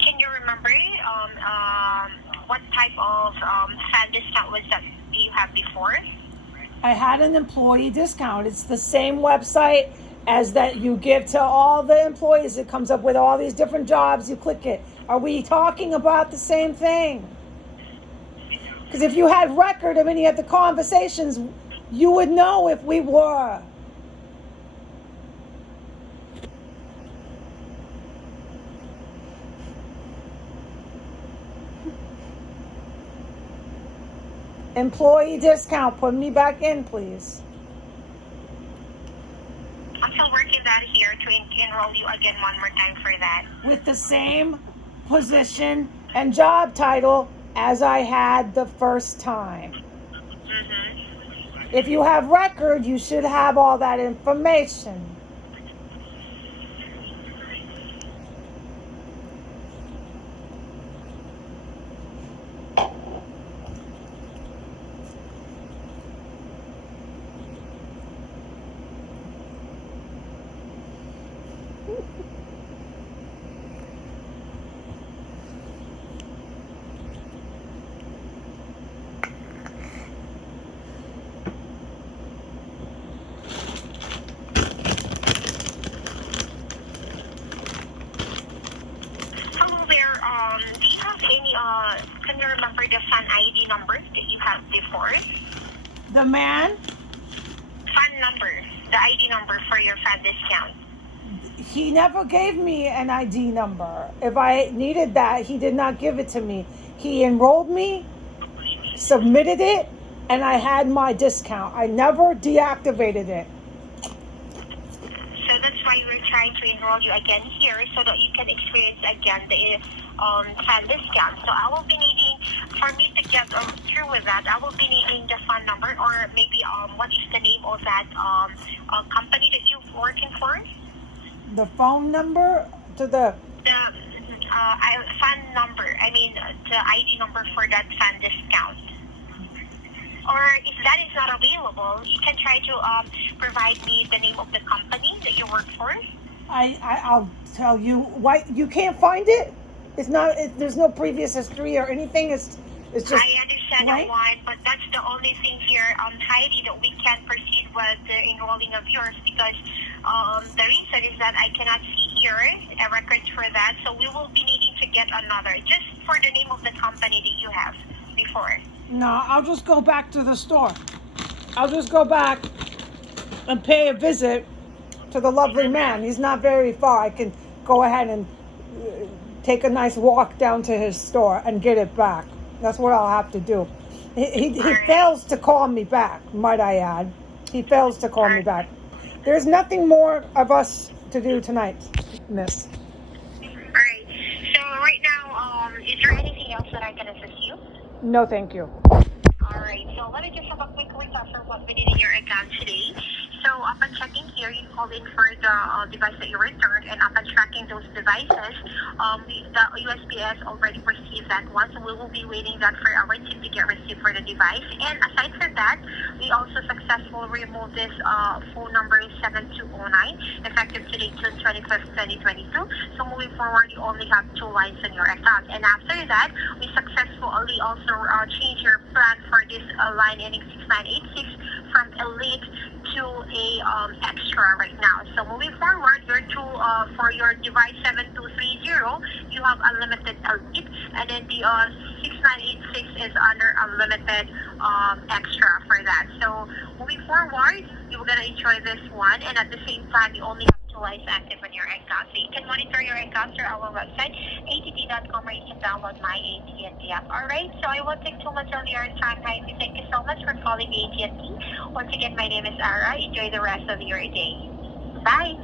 Can you remember what type of fan discount was that you had before? I had an employee discount. It's the same website as that you give to all the employees. It comes up with all these different jobs. You click it. Are we talking about the same thing? Because if you had record of any of the conversations, you would know if we were. Employee discount. Put me back in, please. I'm still working that here to enroll you again one more time for that. With the same position and job title as I had the first time. Mm-hmm. If you have record, you should have all that information. Hello there. Do you have any, can you remember the fan ID number that you had before? The man, Fan number, the ID number for your fan discount. he never gave me an ID number. If I needed that, he did not give it to me. He enrolled me, submitted it, and I had my discount. I never deactivated it. So that's why we're trying to enroll you again here so that you can experience again the fan discount. So I will be needing, for me to get through with that, I will be needing the phone number or maybe what is the name of that company that you're working for? The phone number, to the. fan number. I mean, the ID number for that fan discount. Or if that is not available, you can try to provide me the name of the company that you work for. I'll tell you. Why you can't find it? It's not. There's no previous history or anything. It's just. I understand blank? that one, but that's the only thing here, Heidi, that we can't proceed with the enrolling of yours because the reason is that I cannot see here a record for that, so we will be needing to get another, just for the name of the company that you have before. No, I'll just go back to the store. I'll just go back and pay a visit to the lovely man. He's not very far. I can go ahead and take a nice walk down to his store and get it back. That's what I'll have to do. He fails to call me back, might I add. He fails to call me back. There's nothing more of us to do tonight, miss. Alright, so right now, is there anything else that I can assist you? No, thank you. Alright, so let me just have a quick recap for what we did in your account today. So upon checking here, you called in for the device that you returned, and upon tracking those devices, the USPS already received that one, so we will be waiting that for our team to get received for the device. And aside from that, we also successfully removed this phone number 7209, effective today, June 25th, 2022. So moving forward, you only have 2 lines on your account. And after that, we successfully also changed your plan for this line ending 6986 from Elite to a extra right now. So moving forward, your for your device 7230, you have unlimited Elite, and then the 6986 is under unlimited extra for that. So moving forward, you're gonna enjoy this one, and at the same time, you only have 2 lines active on your account. So you can monitor your account through our website, att.com, or you can download my AT&T app. Alright, so I won't take too much of your time, Heidi. Thank you so much for calling AT&T. Once again, my name is Ara. Enjoy the rest of your day. Bye!